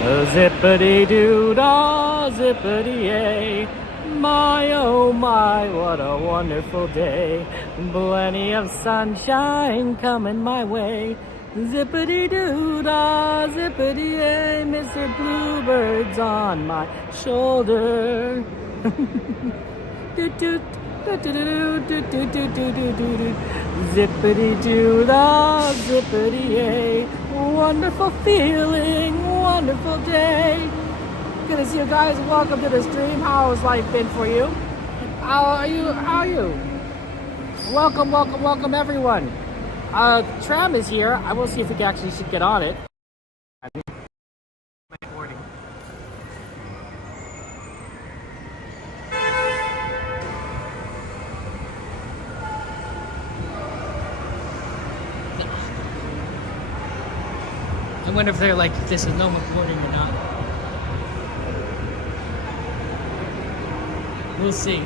Zippity-doo-dah, zippity-yay. My, oh my, what a wonderful day. Plenty of sunshine coming my way. Zippity-doo-dah, zippity-yay. Mr. Bluebird's on my shoulder. Doot-doot. Zippity-doo-dah, zippity-yay. Wonderful feeling, wonderful day. Good to see you guys. Welcome to the stream. How has life been for you? How are you? Welcome everyone. Tram is here. I will see if we can actually get on it. I wonder if they're like, this is no recording or not. We'll see.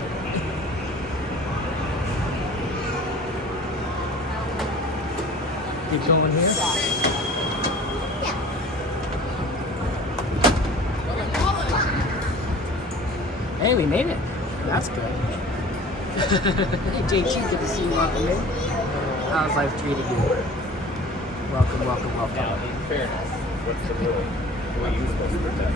Keep going here. Hey, we made it. That's good. Hey, JT, good to see you. Welcome in. How's life treating you? Welcome. Now, in fairness, what's the ruling? What are you supposed to protect?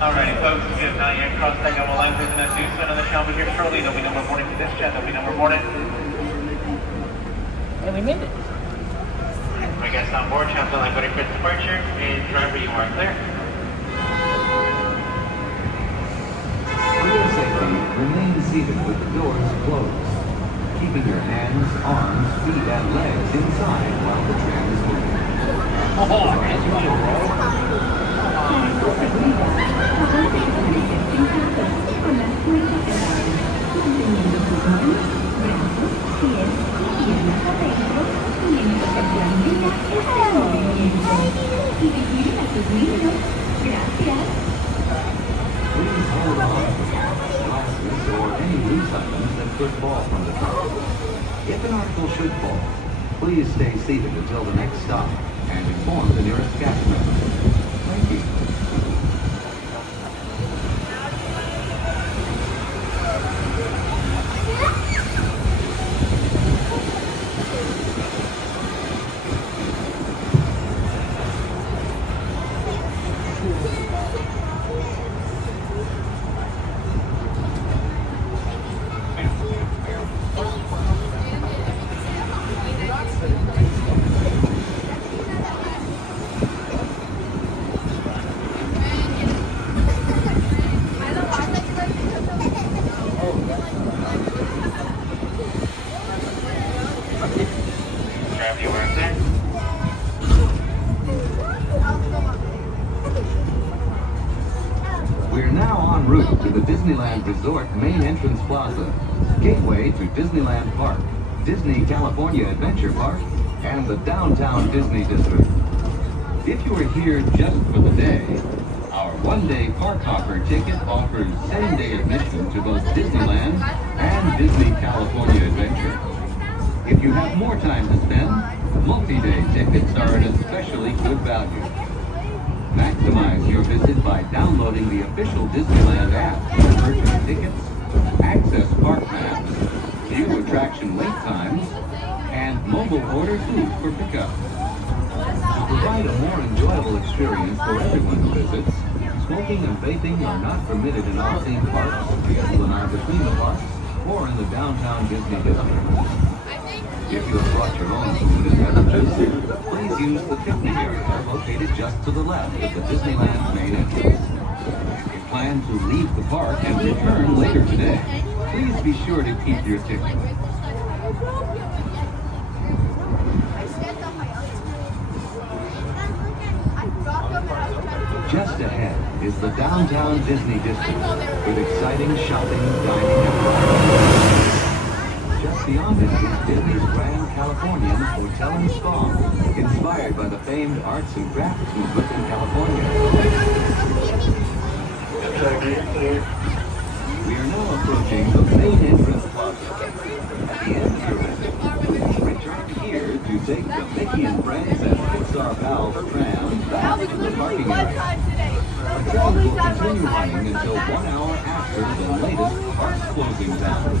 Alrighty, folks, we have not yet crossed that yellow line. There's an announcement on the shelf here shortly. There'll be no more boarding to this jet. There'll be no more boarding. And we made it. My guests on board, chapter line ready for departure. And driver, you are clear. For your safety, remain seated with the doors closed, keeping your hands, arms, feet, and legs inside while the tram is moving. As usual, bro. Please hold on to glasses or any loose items that could fall from the car. If an article should fall, please stay seated until the next stop and inform the nearest cast member. Thank you. Driver, you are clear. We're now en route to the Disneyland Resort main entrance plaza, gateway to Disneyland Park, Disney California Adventure Park, and the downtown Disney District. If you are here just for the day, our one-day park hopper ticket offers same-day admission to both Disneyland and Disney California Adventure. If you have more time to spend, multi-day tickets are an especially good value. Maximize your visit by downloading the official Disneyland app to purchase tickets, access park maps, view attraction wait times, and mobile order food for pickup. To provide a more enjoyable experience for everyone who visits, smoking and vaping are not permitted in all theme parks, the Esplanade between the parks, or in the downtown Disney district. If you have brought your own food and beverages, please use the picnic area located just to the left of the Disneyland main entrance. If you plan to leave the park and return later today, please be sure to keep your ticket. Just ahead is the downtown Disney district with exciting shopping, dining, and bar. Just beyond it is Disney's Grand Californian Hotel and Spa, inspired by the famed arts and crafts movement in California. We are now approaching the main entrance plaza. At the end of your visit, return here to Take the Mickey and Friends and Pixar Pals tram back to the parking area. The train will continue running until 1 hour after the latest park closing time.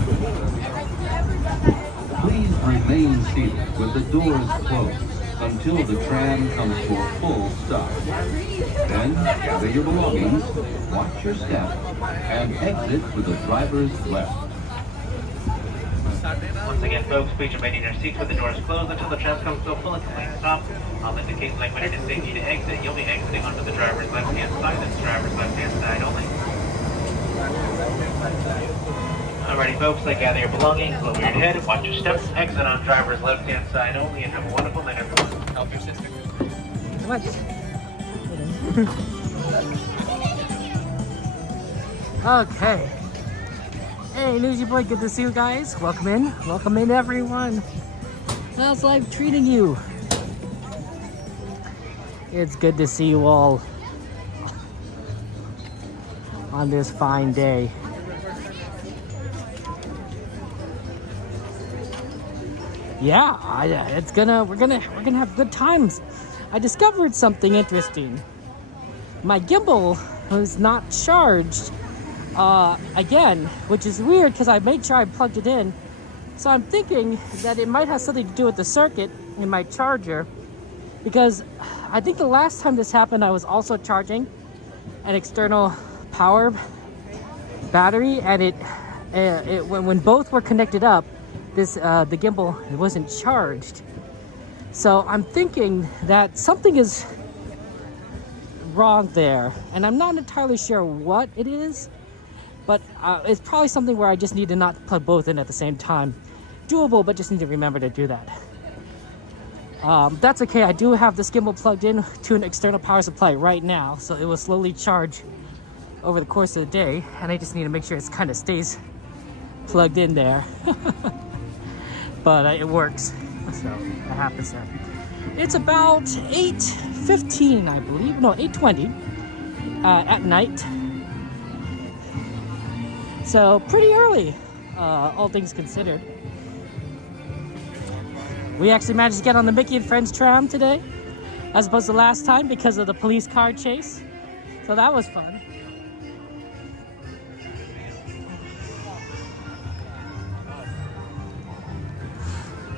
Please remain seated with the doors closed until the tram comes to a full stop. Then gather your belongings, watch your step, and exit with the driver's left. Once again, folks, please remain in your seats with the doors closed until the tram comes to a full and complete stop. I'll indicate like when it is safe for you to exit. You'll be exiting onto the driver's left-hand side. That's driver's left-hand side only. Alrighty, folks, like gather your belongings, lower your head, watch your steps, exit on driver's left-hand side only, and have a wonderful night, everyone. Help your sister. What? Okay. Hey, Newsy Boy, good to see you guys. Welcome in. Welcome in, everyone. How's life treating you? It's good to see you all on this fine day. Yeah, we're gonna have good times. I discovered something interesting. My gimbal was not charged again, which is weird because I made sure I plugged it in. So I'm thinking that it might have something to do with the circuit in my charger, because I think the last time this happened, I was also charging an external power battery, and when both were connected up, the gimbal wasn't charged. So I'm thinking that something is wrong there, and I'm not entirely sure what it is, but it's probably something where I just need to not plug both in at the same time. Doable, but just need to remember to do that. That's okay. I do have this gimbal plugged in to an external power supply right now, so it will slowly charge over the course of the day, and I just need to make sure it kind of stays plugged in there. But it works, so it happens there. It's about 8:15, I believe. No, 8:20 at night. So pretty early, all things considered. We actually managed to get on the Mickey and Friends tram today, as opposed to last time because of the police car chase. So that was fun.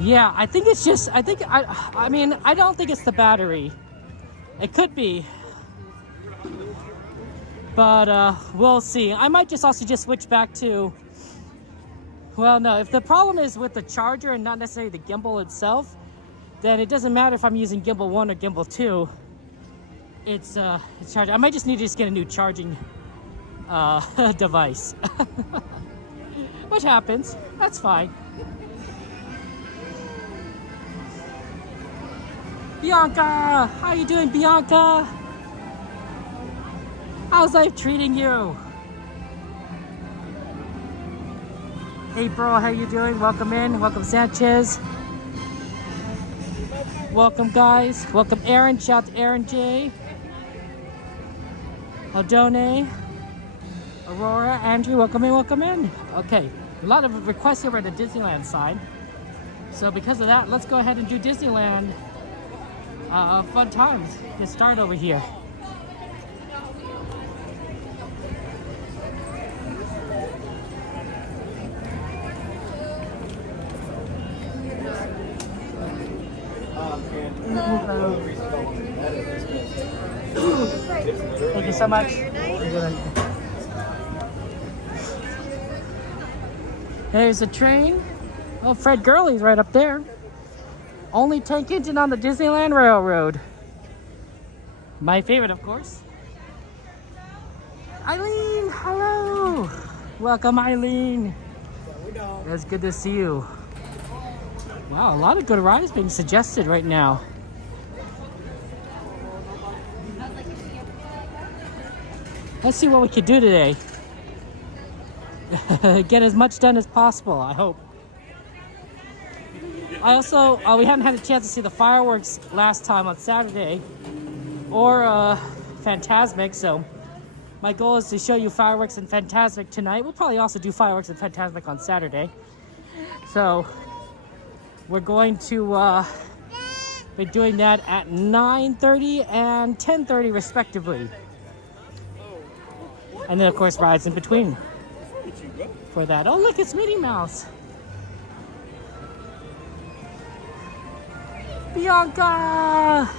Yeah, I think it's just, I mean, I don't think it's the battery. It could be. But we'll see. I might just also just switch back to, well, no, if the problem is with the charger and not necessarily the gimbal itself, then it doesn't matter if I'm using gimbal 1 or gimbal 2. It's charging. I might just need to just get a new charging device. Which happens. That's fine. Bianca! How you doing, Bianca? How's life treating you? April, how you doing? Welcome in. Welcome, Sanchez. Welcome, guys. Welcome, Aaron. Shout out to Aaron J. Aldone. Aurora, Andrew, welcome in, welcome in. Okay, a lot of requests here at the Disneyland side. So because of that, let's go ahead and do Disneyland fun times. Let's start over here. Thank you so much. There's a train. Oh, Fred Gurley's right up there. Only tank engine on the Disneyland Railroad. My favorite, of course. Eileen, hello. Welcome, Eileen. It's good to see you. Wow, a lot of good rides being suggested right now. Let's see what we can do today. Get as much done as possible, I hope. I also, we hadn't had a chance to see the fireworks last time on Saturday, or Fantasmic, so my goal is to show you fireworks and Fantasmic tonight. We'll probably also do fireworks and Fantasmic on Saturday. So, we're going to We're doing that at 9:30 and 10:30 respectively. And then of course rides in between for that. Oh look, it's Minnie Mouse. Bianca!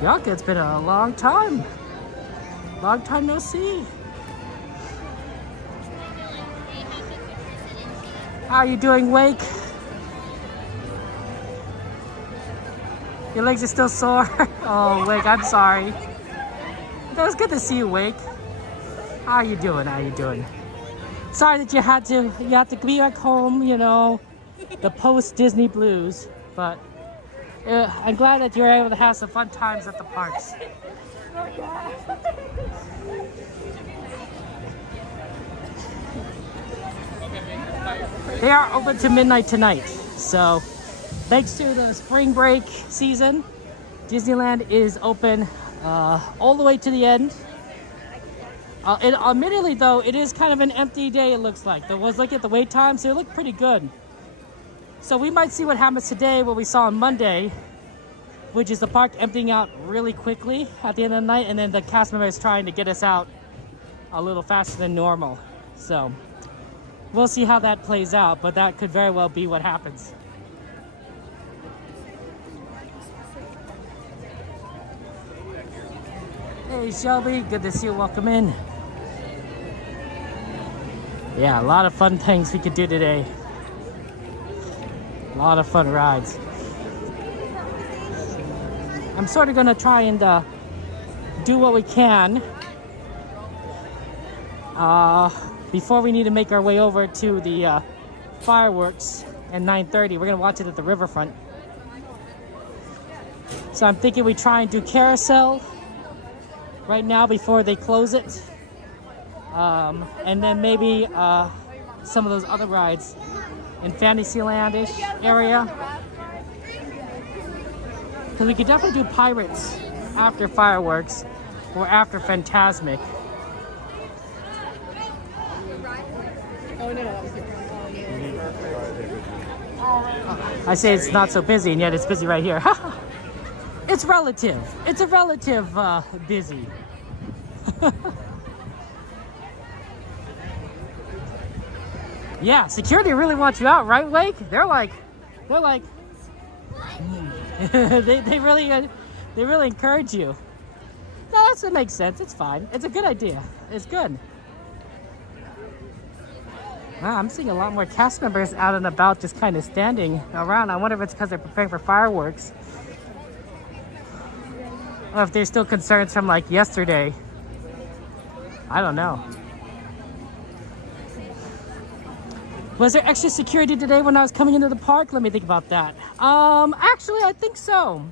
Bianca, it's been a long time. Long time no see. How are you doing, Wake? Your legs are still sore? Oh, Wake, I'm sorry. It was good to see you, Wake. How are you doing? How are you doing? Sorry that you had to be back home, you know, the post-Disney blues, but I'm glad that you're able to have some fun times at the parks. They are open to midnight tonight, so thanks to the spring break season, Disneyland is open all the way to the end. Admittedly though, it is kind of an empty day, it looks like. There was looking at the wait times, so it looked pretty good. So we might see what happens today, what we saw on Monday, which is the park emptying out really quickly at the end of the night, and then the cast member is trying to get us out a little faster than normal. So we'll see how that plays out, but that could very well be what happens. Hey Shelby, good to see you, welcome in. Yeah, a lot of fun things we could do today. A lot of fun rides. I'm sort of gonna try and do what we can before we need to make our way over to the fireworks at 9:30. We're gonna watch it at the riverfront. So I'm thinking we try and do carousel right now before they close it. And then maybe some of those other rides in Fantasyland-ish area. Because we could definitely do Pirates after fireworks or after Fantasmic. Oh no. I say it's not so busy, and yet it's busy right here. It's relative. It's a relative busy. Yeah, security really wants you out, right, Wake? They're like, they really encourage you. No, that makes sense. It's fine. It's a good idea. It's good. Wow, I'm seeing a lot more cast members out and about, just kind of standing around. I wonder if it's because they're preparing for fireworks, or if there's still concerns from like yesterday. I don't know. Was there extra security today when I was coming into the park? Let me think about that. Actually, I think so.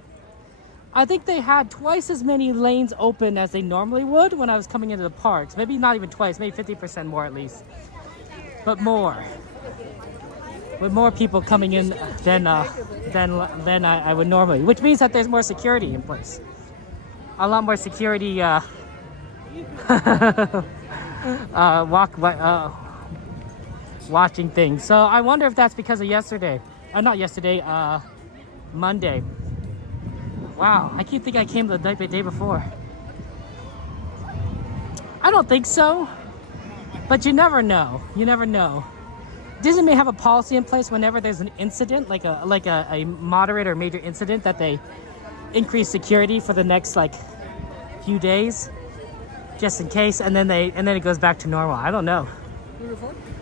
I think they had twice as many lanes open as they normally would when I was coming into the parks. Maybe not even twice, maybe 50% more at least. But more. With more people coming in than I would normally. Which means that there's more security in place. A lot more security watching things. So I wonder if that's because of yesterday. Not yesterday, Monday. Wow, I keep thinking I came the day before. I don't think so, but you never know. You never know. Disney may have a policy in place whenever there's an incident, like a moderate or major incident, that they increase security for the next like few days, just in case, and then it goes back to normal. I don't know.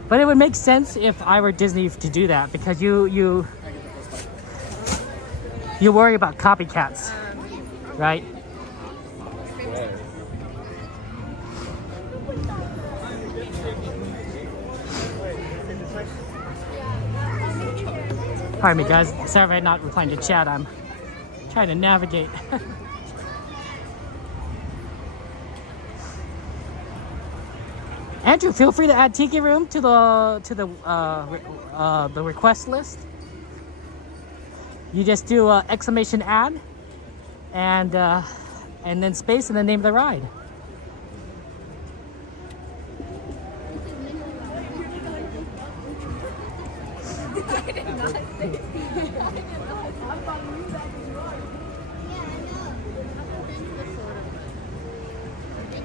But it would make sense if I were Disney to do that, because you worry about copycats, right? Pardon me, guys. Sorry if I'm not replying to chat. I'm trying to navigate. Andrew, feel free to add Tiki Room to the request list. You just do exclamation add, and then space and the name of the ride.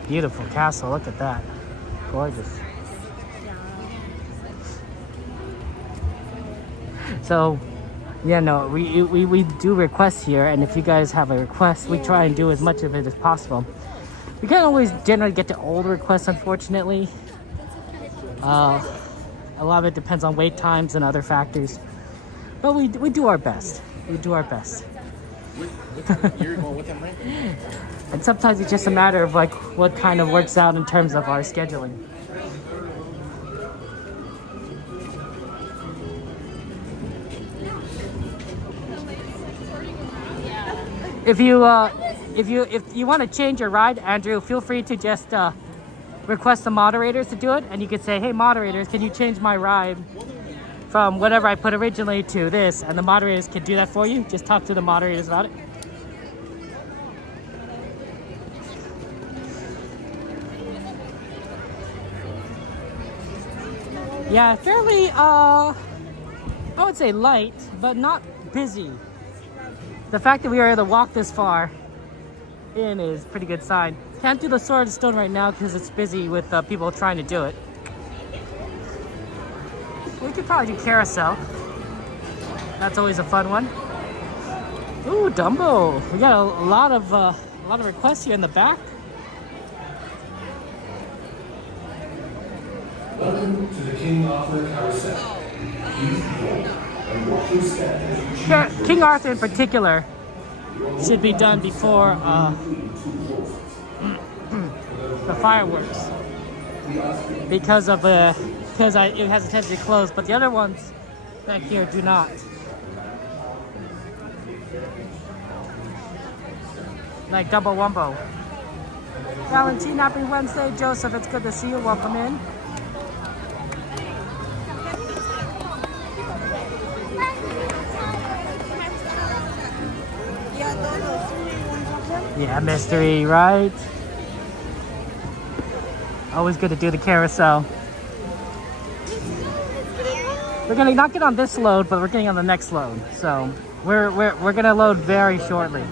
Beautiful castle, look at that. Gorgeous. So, yeah, no, we do requests here, and if you guys have a request, we try and do as much of it as possible. We can't always generally get to all the requests, unfortunately. A lot of it depends on wait times and other factors. But we do our best. We do our best. You're going with them, right? And sometimes it's just a matter of like what kind of works out in terms of our scheduling. If you want to change your ride, Andrew, feel free to just request the moderators to do it, and you could say, "Hey, moderators, can you change my ride from whatever I put originally to this?" And the moderators can do that for you. Just talk to the moderators about it. Yeah, fairly, I would say light, but not busy. The fact that we were able to walk this far in is a pretty good sign. Can't do the Sword and Stone right now because it's busy with people trying to do it. We could probably do Carousel. That's always a fun one. Ooh, Dumbo. We got a lot of requests here in the back. Welcome to the King Arthur Carousel. Use the door and watch your step as you choose. King Arthur in particular should be done before the fireworks because it has a tendency to close, but the other ones back here do not. Like Dumbo Wumbo. Valentine, happy Wednesday. Joseph, it's good to see you. Welcome in. Yeah, mystery, right? Always good to do the carousel. We're gonna not get on this load, but we're getting on the next load. So we're gonna load very shortly.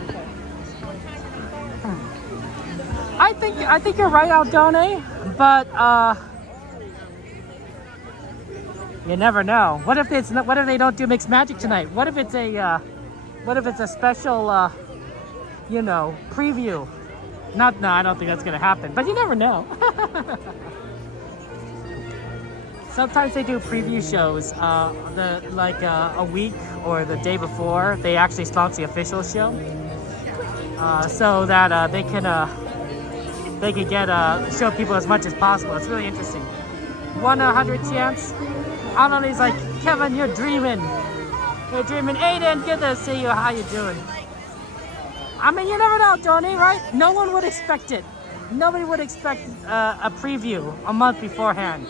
I think you're right, Aldone, but you never know. What if they don't do mixed magic tonight? What if it's a special preview? No, I don't think that's gonna happen, but you never know. Sometimes they do preview shows, a week or the day before they actually launch the official show, so that they can get show people as much as possible. It's really interesting. 1 in 100 chance. I don't know. He's like, Kevin, you're dreaming. You're dreaming. Aiden, good to see you. How you doing? I mean, you never know, Tony, right? No one would expect it. Nobody would expect a preview a month beforehand.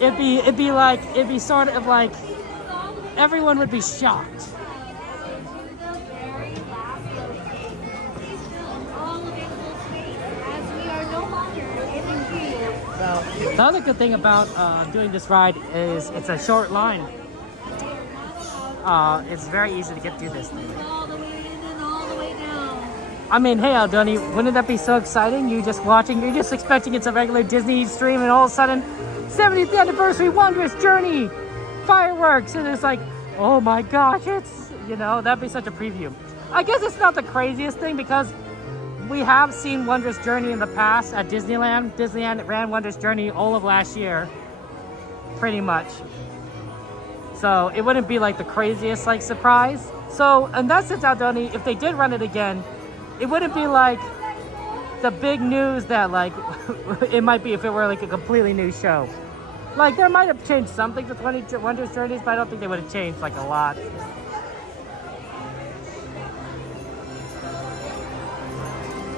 It'd be sort of like everyone would be shocked. The other good thing about doing this ride is it's a short line. It's very easy to get through this thing. I mean, hey, Aldoni, wouldn't that be so exciting? You're just expecting it's a regular Disney stream, and all of a sudden, 70th anniversary Wondrous Journey, fireworks, and it's like, oh my gosh, that'd be such a preview. I guess it's not the craziest thing because we have seen Wondrous Journey in the past at Disneyland. Disneyland ran Wondrous Journey all of last year, pretty much. So it wouldn't be like the craziest surprise. So in that sense, Aldoni, if they did run it again, it wouldn't be like the big news that it might be if it were like a completely new show. Like there might have changed something with Wondrous Journeys, but I don't think they would have changed a lot.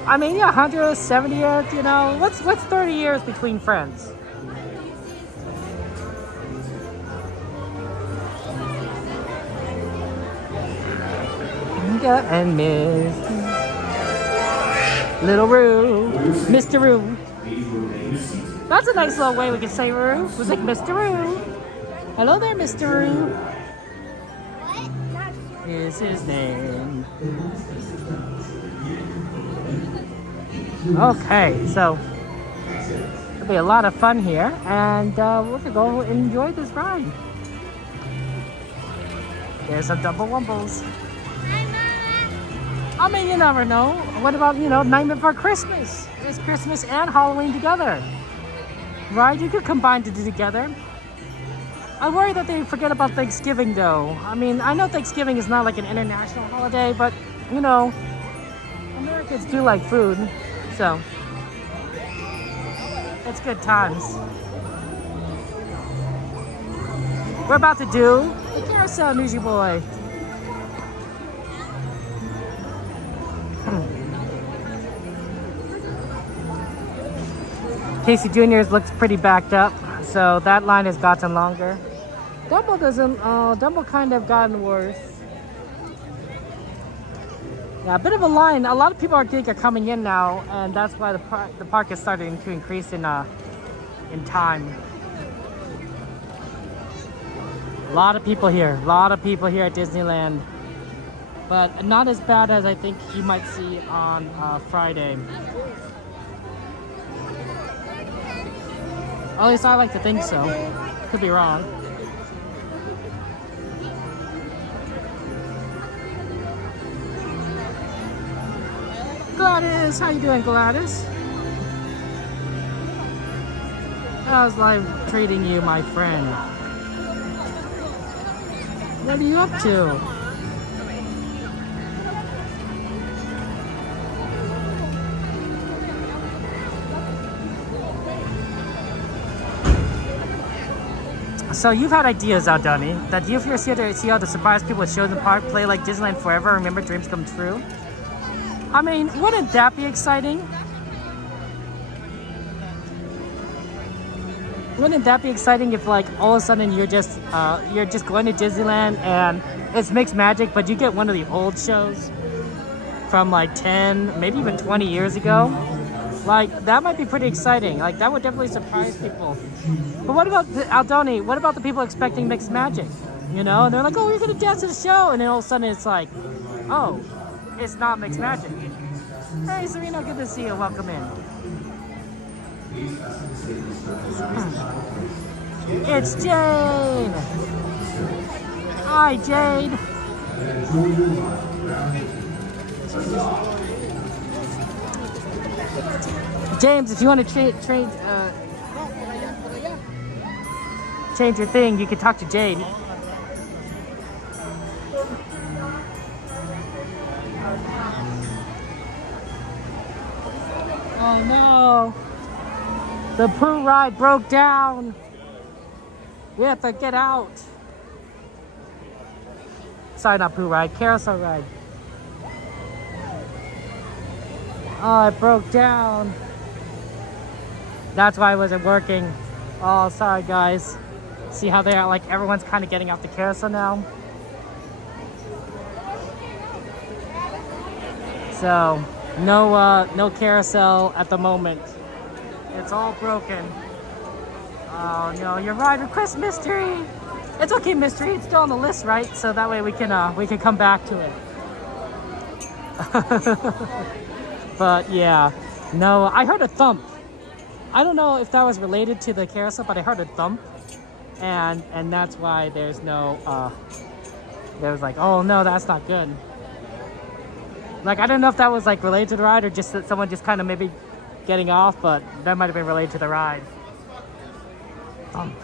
I mean, yeah, 170th, what's 30 years between friends? Inga and Miss Little Roo, Mr. Roo. That's a nice little way we can say Roo. It was like Mr. Roo. Hello there, Mr. Roo. is his name. Okay, so it'll be a lot of fun here, and we're gonna go enjoy this ride. There's some double wumbles. I mean, you never know. What about, you know, Nightmare Before Christmas? It's Christmas and Halloween together. Right? You could combine the two together. I worry that they forget about Thanksgiving, though. I mean, I know Thanksgiving is not like an international holiday, but, you know, Americans do like food, so it's good times. We're about to do the carousel, Newsy Boy. Casey Jr.'s looks pretty backed up, so that line has gotten longer. Dumbo doesn't, Dumbo kind of gotten worse. Yeah, a bit of a line. A lot of people are coming in now, and that's why the park is starting to increase in time. A lot of people here at Disneyland, but not as bad as I think you might see on Friday. At least I like to think so. Could be wrong. Gladys, how you doing, Gladys? How's life treating you, my friend? What are you up to? So you've had ideas, Aldoni, that if you're here to see all the surprise people at shows in the park play like Disneyland Forever, remember dreams come true? I mean, wouldn't that be exciting? Wouldn't that be exciting if, like, all of a sudden you're just going to Disneyland and it's mixed magic, but you get one of the old shows from like 10, maybe even 20 years ago? Like, that might be pretty exciting. Like, that would definitely surprise people. But what about, Aldoni, what about the people expecting mixed magic? You know, and they're like, oh, you're going to dance at the show. And then all of a sudden it's like, oh, it's not mixed magic. Hey, Serena, good to see you. Welcome in. It's Jade. Hi, Jade. James, if you want to change your thing, you can talk to Jade. Oh no! The Pooh ride broke down! We have to get out! Sorry, not Pooh ride, carousel ride. Oh, it broke down. That's why it wasn't working. Oh, sorry guys. See how they're like, everyone's kind of getting off the carousel now. So, no carousel at the moment. It's all broken. Oh no, your ride request mystery. It's okay, mystery. It's still on the list, right? So that way we can come back to it. But yeah, no, I heard a thump. I don't know if that was related to the carousel, but I heard a thump, and that's why there's no. There was like, oh no, that's not good. Like, I don't know if that was like related to the ride or just that someone just kind of maybe getting off, but that might have been related to the ride. Thump.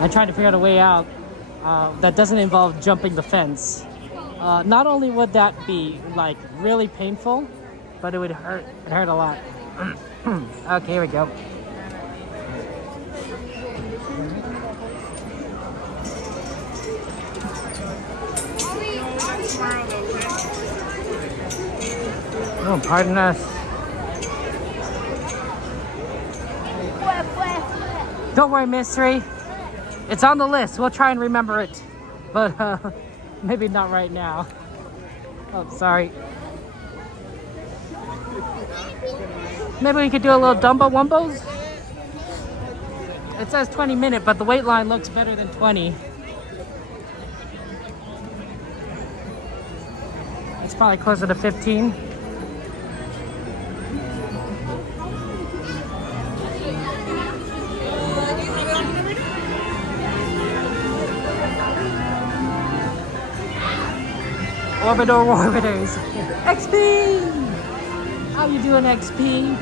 I'm trying to figure out a way out that doesn't involve jumping the fence. Not only would that be like really painful, but it would hurt. It hurt a lot. Okay, here we go. Oh, pardon us. Don't worry, mystery. It's on the list. We'll try and remember it. but maybe not right now. Oh, sorry. Maybe we could do a little Dumbo Wumbos? It says 20 minutes, but the wait line looks better than 20. It's probably closer to 15. Orbiters. XP! How you doing, XP?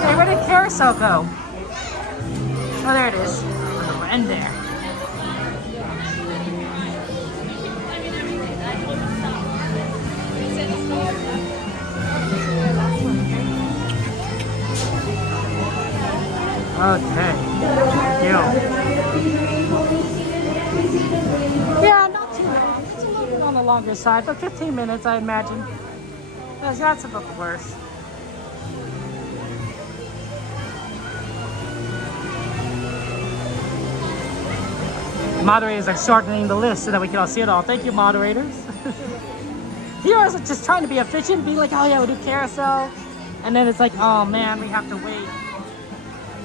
Hey, where did carousel go? Oh, there it is. We're in there. Okay. Yeah, not too long. It's a little bit on the longer side, but 15 minutes, I imagine. That's a bit worse. Moderators are shortening the list so that we can all see it all. Thank you, moderators. Here I was just trying to be efficient, be like, oh yeah, we'll do carousel. And then it's like, oh man, we have to wait.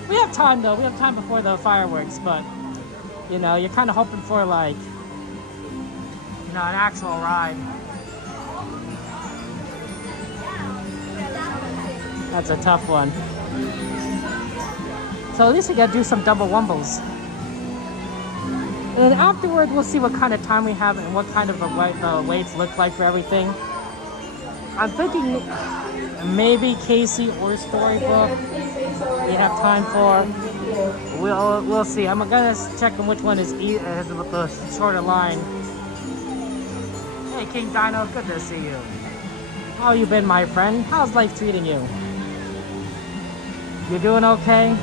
We have time though. We have time before the fireworks, but you know, you're kind of hoping for like, you know, an actual ride. That's a tough one. So at least we gotta do some double wumbles. And then afterward, we'll see what kind of time we have and what kind of waits look like for everything. I'm thinking maybe Casey or Storybook we have time for. We'll see. I'm gonna check on which one is has the shorter line. Hey, King Dino, good to see you. How you been, my friend? How's life treating you? You doing okay?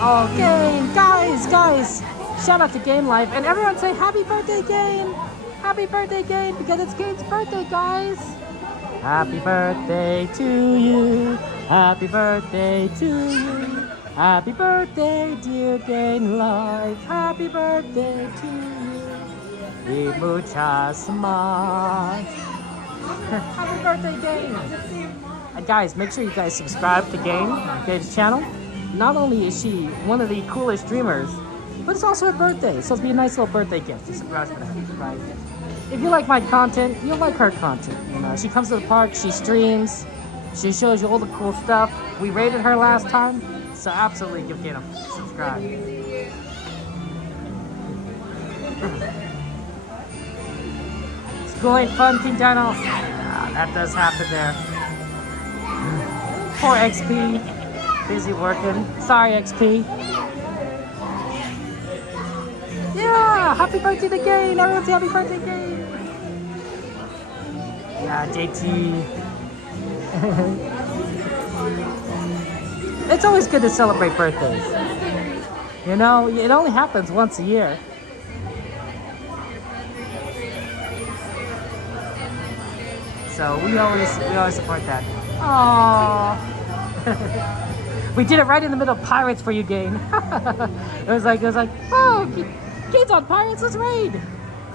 Oh, Game! Guys! Shout out to Game Life. And everyone say happy birthday, Game! Happy birthday, Game, because it's Game's birthday, guys! Happy birthday to you! Happy birthday to you! Happy birthday, dear Game Life! Happy birthday to you! Y muchas más! Happy birthday, Game! And guys, make sure you guys subscribe to Game's channel. Not only is she one of the coolest streamers, but it's also her birthday, so it'll be a nice little birthday gift to surprise for that, right? If you like my content, you'll like her content. You know, she comes to the park, she streams, she shows you all the cool stuff. We rated her last time, so absolutely give Kate a subscribe. School ain't fun, King Dino. Ah, that does happen there. Poor XP. Busy working. Sorry, XP. Yeah! Happy birthday to Gain! Everyone say happy birthday, Gain! Yeah, JT. It's always good to celebrate birthdays. You know, it only happens once a year. So we always support that. Aww. We did it right in the middle of Pirates for you, Gain. it was like, oh, kids on Pirates, let's raid.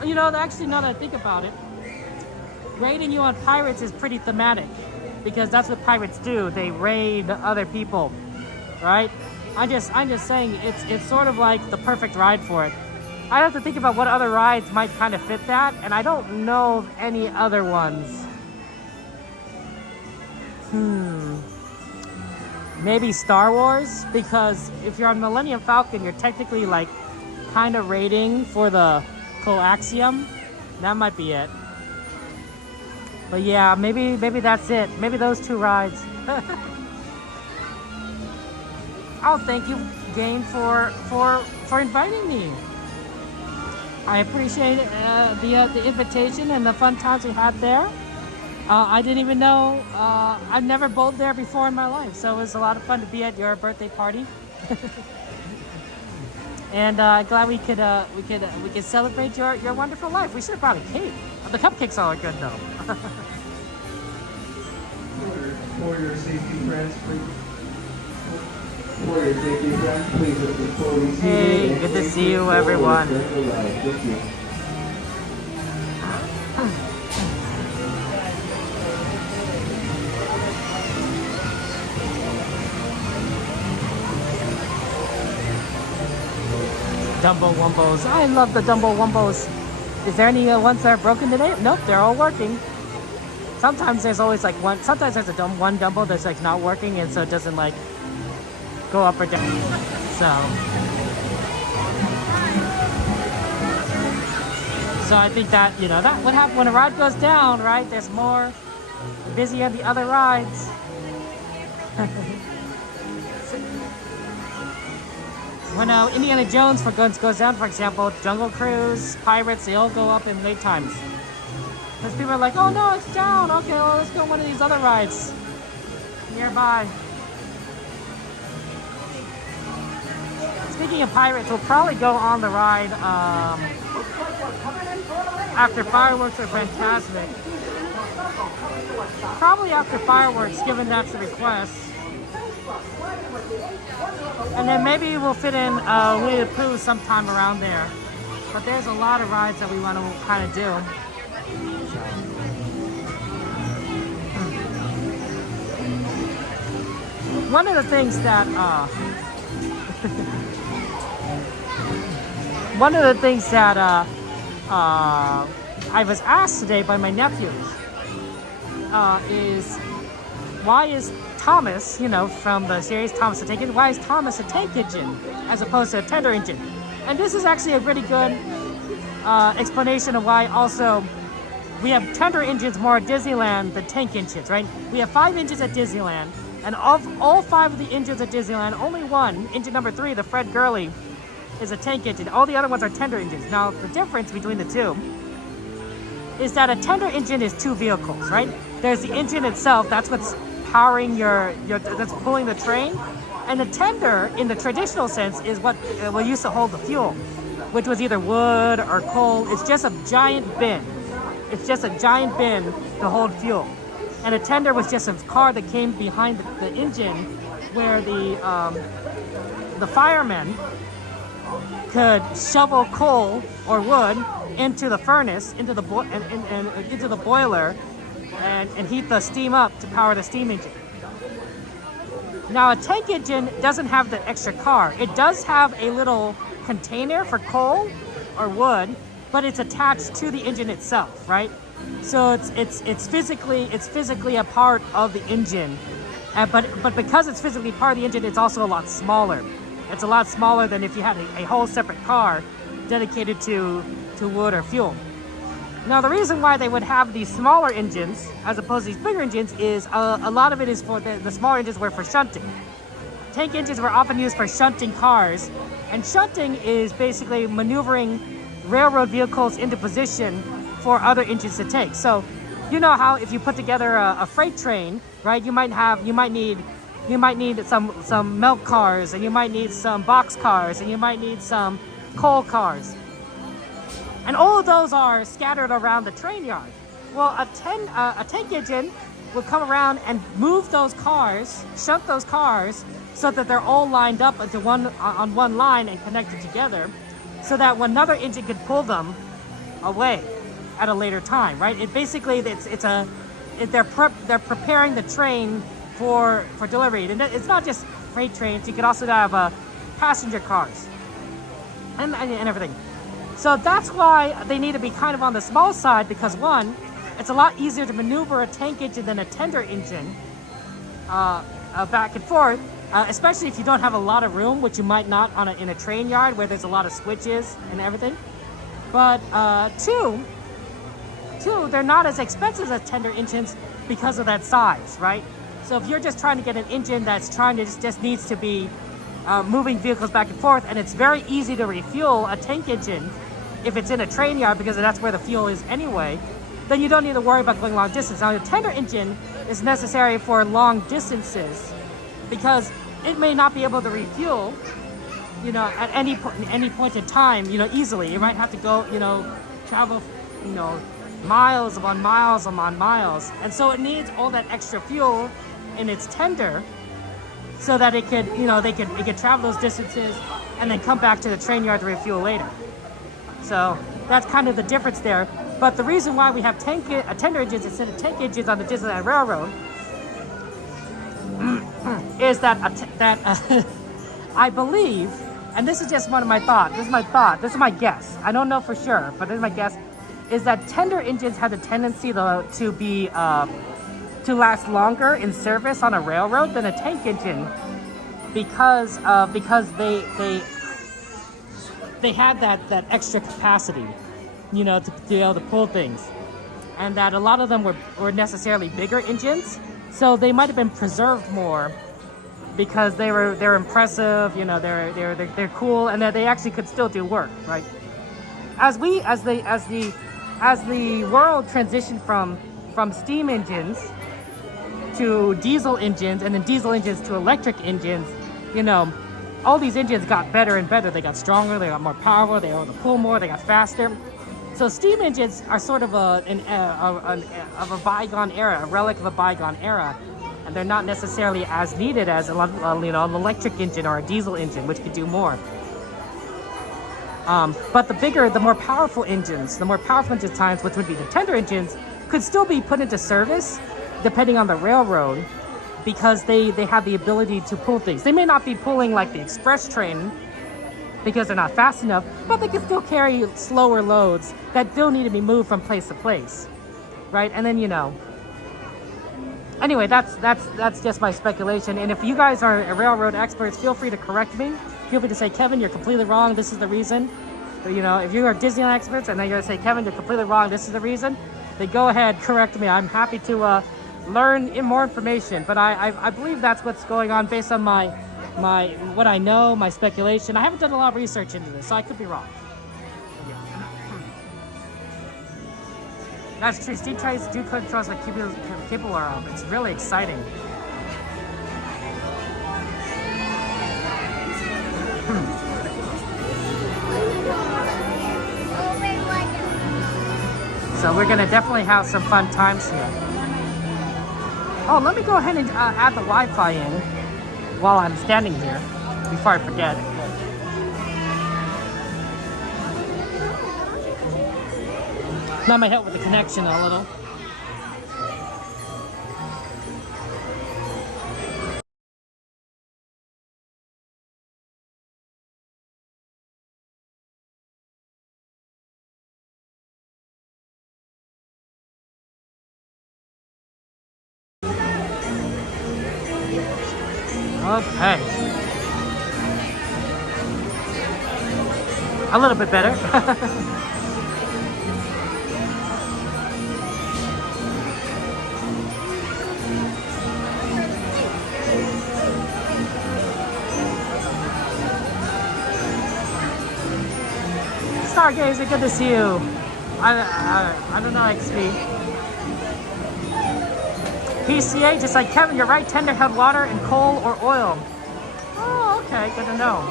You know, actually, now that I think about it, raiding you on Pirates is pretty thematic because that's what pirates do. They raid other people, right? I'm just saying it's sort of like the perfect ride for it. I have to think about what other rides might kind of fit that, and I don't know of any other ones. Maybe Star Wars, because if you're on Millennium Falcon, you're technically like kind of raiding for the coaxium. That might be it. But yeah, maybe that's it. Maybe those two rides. Oh, thank you, Game, for inviting me. I appreciate the invitation and the fun times we had there. I didn't even know, I've never bowled there before in my life, so it was a lot of fun to be at your birthday party. And glad we could celebrate your wonderful life. We should have brought a cake. The cupcakes are good though. For your safety, friends, please. For your safety, friends, please. Before we see Hey, you, good to see you, everyone. Thank you. Dumbo Wumbos. I love the Dumbo Wumbos. Is there any ones that are broken today? Nope, they're all working. Sometimes there's always like one. Sometimes there's one Dumbo that's like not working, and so it doesn't like go up or down. So I think that that what happens when a ride goes down, right? There's more busy on the other rides. When Indiana Jones goes down, for example, Jungle Cruise, Pirates, they all go up in late times. Because people are like, oh no, it's down. Okay, well, let's go on one of these other rides nearby. Speaking of Pirates, we'll probably go on the ride after fireworks or Fantasmic. Probably after fireworks, given that's the request. And then maybe we'll fit in Winnie the Pooh sometime around there. But there's a lot of rides that we want to kind of do. One of the things that I was asked today by my nephews is why is Thomas, from the series Thomas the Tank Engine, why is Thomas a tank engine as opposed to a tender engine? And this is actually a pretty good explanation of why also we have tender engines more at Disneyland than tank engines, right? We have 5 engines at Disneyland, and of all 5 of the engines at Disneyland, only one, engine number 3, the Fred Gurley, is a tank engine. All the other ones are tender engines. Now, the difference between the two is that a tender engine is 2 vehicles, right? There's the engine itself, that's what's powering that's pulling the train, and the tender in the traditional sense is what used to hold the fuel, which was either wood or coal. It's just a giant bin. It's just a giant bin to hold fuel, and a tender was just a car that came behind the engine, where the firemen could shovel coal or wood into the furnace, into the boiler, and heat the steam up to power the steam engine. Now, a tank engine doesn't have the extra car. It does have a little container for coal or wood, but it's attached to the engine itself, right? So it's physically a part of the engine, but because it's physically part of the engine, it's also a lot smaller. It's a lot smaller than if you had a whole separate car dedicated to wood or fuel. Now, the reason why they would have these smaller engines as opposed to these bigger engines is a lot of it is for the smaller engines were for shunting. Tank engines were often used for shunting cars, and shunting is basically maneuvering railroad vehicles into position for other engines to take. So, you know how if you put together a freight train, right? You might need some milk cars, and you might need some box cars, and you might need some coal cars. And all of those are scattered around the train yard. Well, a tank engine will come around and move those cars, shunt those cars, so that they're all lined up on one line and connected together, so that when another engine could pull them away at a later time, right? They're preparing the train for delivery. And it's not just freight trains. You could also have passenger cars and everything. So that's why they need to be kind of on the small side, because one, it's a lot easier to maneuver a tank engine than a tender engine back and forth, especially if you don't have a lot of room, which you might not in a train yard where there's a lot of switches and everything. But two, they're not as expensive as tender engines because of that size, right? So if you're just trying to get an engine that's just needs to be moving vehicles back and forth, and it's very easy to refuel a tank engine if it's in a train yard because that's where the fuel is anyway, then you don't need to worry about going long distance. Now, a tender engine is necessary for long distances because it may not be able to refuel you know, at any point in time, you know, easily. It might have to go, you know, travel, you know, miles upon miles upon miles, and so it needs all that extra fuel in its tender, so that it could, you know, it could travel those distances and then come back to the train yard to refuel later. So that's kind of the difference there. But the reason why we have tender engines instead of tank engines on the Disneyland Railroad is that I believe, and this is just one of my thoughts. This is my guess. I don't know for sure, but this is my guess. Is that tender engines have the tendency to last longer in service on a railroad than a tank engine, because they had that extra capacity, you know, to be able to pull things, and that a lot of them were necessarily bigger engines, so they might have been preserved more because they're impressive, you know, they're cool, and that they actually could still do work, right? As the world transitioned from steam engines to diesel engines, and then diesel engines to electric engines, you know, all these engines got better and better. They got stronger, they got more power, they were able to pull more, they got faster. So steam engines are sort of a bygone era, a relic of a bygone era, and they're not necessarily as needed as you know, an electric engine or a diesel engine, which could do more. But the more powerful engines times, which would be the tender engines, could still be put into service depending on the railroad, because they have the ability to pull things. They may not be pulling like the express train because they're not fast enough, but they can still carry slower loads that still need to be moved from place to place, right? And then, you know, anyway, that's just my speculation. And if you guys are railroad experts, feel free to correct me. Feel free to say, Kevin, you're completely wrong, this is the reason. But, you know, if you are Disneyland experts and then you're gonna say, Kevin, you're completely wrong, this is the reason, then go ahead, correct me. I'm happy to learn more information. But I believe that's what's going on based on my what I know, my speculation. I haven't done a lot of research into this, so I could be wrong. That's true. Steam trains do controls like people are. It's really exciting. So we're gonna definitely have some fun times here. Oh, let me go ahead and add the Wi-Fi in while I'm standing here before I forget. That might help with the connection a little. Okay. A little bit better. Stargazer, good to see you. I don't know, XP. PCA, just like Kevin, you're right, tender held water and coal or oil. Oh, okay, good to know.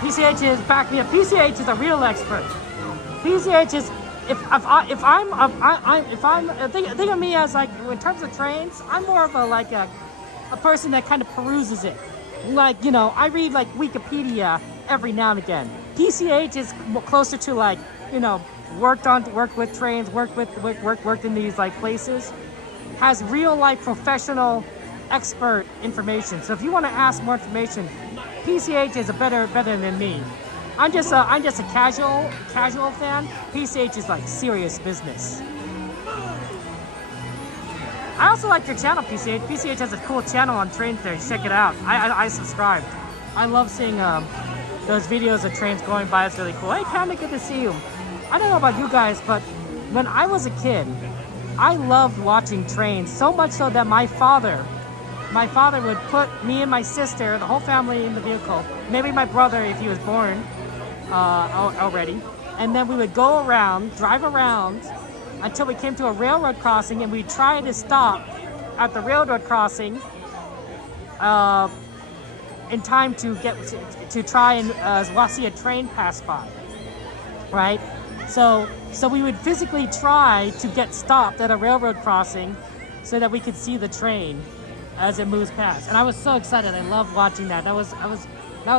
PCH is back me up. PCH is a real expert. PCH is, think of me as like, in terms of trains, I'm more of a person that kind of peruses it. Like, you know, I read like Wikipedia every now and again. PCH is closer to like, you know, worked with trains, worked in these like places, has real life professional expert information. So if you want to ask more information, PCH is better than me. I'm just a casual fan. PCH is like serious business. I also like your channel, PCH. PCH has a cool channel on train theory. Check it out. I subscribed. I love seeing those videos of trains going by. It's really cool. Hey, Panda, good to see you. I don't know about you guys, but when I was a kid, I loved watching trains, so much so that my father would put me and my sister, the whole family, in the vehicle, maybe my brother if he was born already, and then we would go around, drive around until we came to a railroad crossing, and we'd try to stop at the railroad crossing in time to get to try and see a train pass by, right? So we would physically try to get stopped at a railroad crossing so that we could see the train as it moves past. And I was so excited. I loved watching that. That was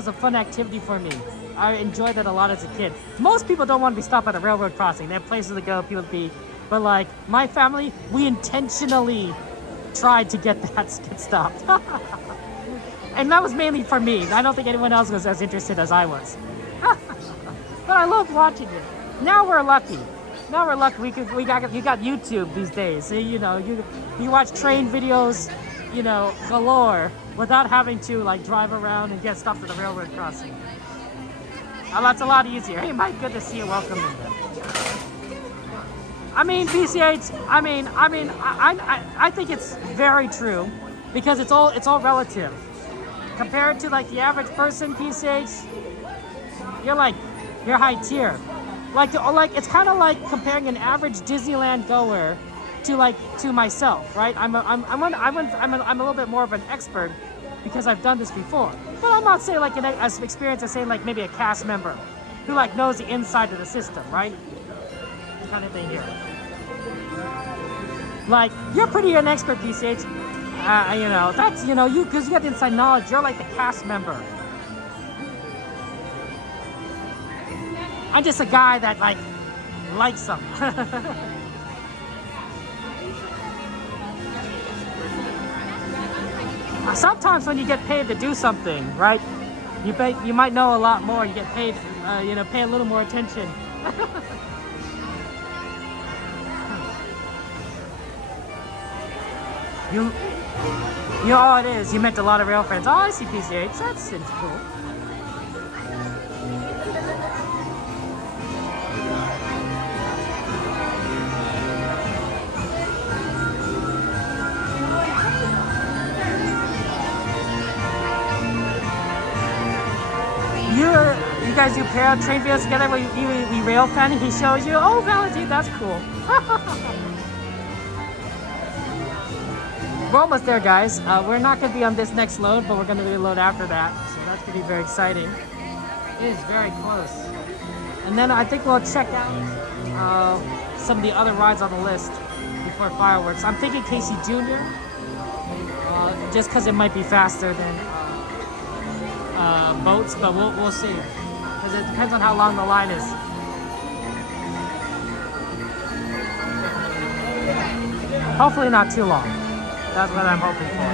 a fun activity for me. I enjoyed that a lot as a kid. Most people don't want to be stopped at a railroad crossing. They have places to go, people to be. But like my family, we intentionally tried to get stopped. And that was mainly for me. I don't think anyone else was as interested as I was. But I loved watching it. Now we're lucky. You got YouTube these days. So, you know, you watch train videos, you know, galore without having to like drive around and get stopped at the railroad crossing. That's a lot easier. Hey, Mike, good to see you. Welcome in there. I mean, PCH. I think it's very true because it's all relative. Compared to like the average person, PCH, you're high tier. Like it's kind of like comparing an average Disneyland goer to myself, right? I'm a little bit more of an expert because I've done this before. But I'm not saying like as experience as saying like maybe a cast member who like knows the inside of the system, right? Kind of thing here. Like you're pretty an expert, PCH. You know that's you because you got the inside knowledge. You're like the cast member. I'm just a guy that likes them. Sometimes when you get paid to do something, right? You might know a lot more. You get paid, pay a little more attention. You know, it is. You met a lot of rail friends. Oh, I see PCH. That seems cool. You guys do parallel train videos together where we rail fan and he shows you? Oh, Valentine, that's cool. We're almost there, guys. We're not going to be on this next load, but we're going to reload after that. So that's going to be very exciting. It is very close. And then I think we'll check out some of the other rides on the list before fireworks. I'm thinking Casey Jr. Just because it might be faster than boats, but we'll see. Because it depends on how long the line is. Hopefully not too long. That's what I'm hoping for.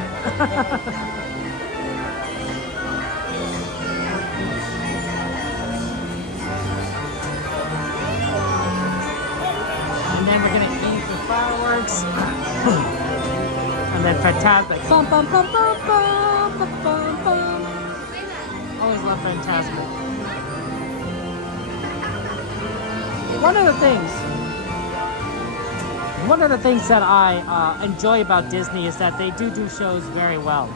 And then we're gonna eat the fireworks. And then Fantasmic. Bum, bum, bum, bum, bum, bum, bum, bum. Always love Fantasmic. One of the things that I enjoy about Disney is that they do shows very well.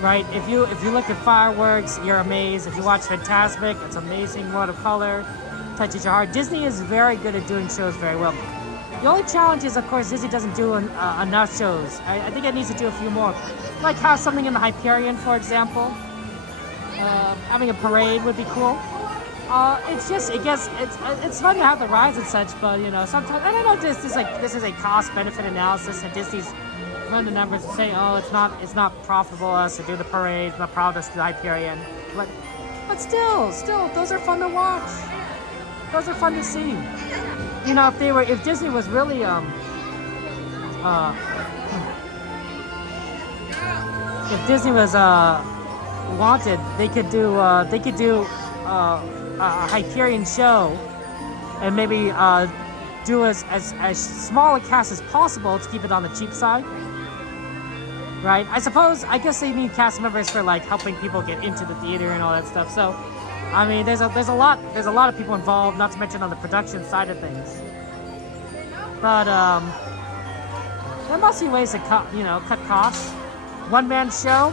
Right? If you look at fireworks, you're amazed. If you watch Fantasmic, it's amazing. World of color, touches your heart. Disney is very good at doing shows very well. The only challenge is, of course, Disney doesn't do enough shows. I think it needs to do a few more. Like have something in the Hyperion, for example. Having a parade would be cool. It's fun to have the rides and such, but sometimes I don't know if this is a cost benefit analysis and Disney's run the numbers and say, oh, it's not profitable us to do the parade, it's not profitable us to do the Hyperion. But still, those are fun to watch. Those are fun to see. If Disney was really if Disney was wanted, they could do a Hyperion show and maybe do as small a cast as possible to keep it on the cheap side, right? I guess they need cast members for like helping people get into the theater and all that stuff. So I mean there's a lot of people involved, not to mention on the production side of things. But there must be ways to cut costs. One-man show,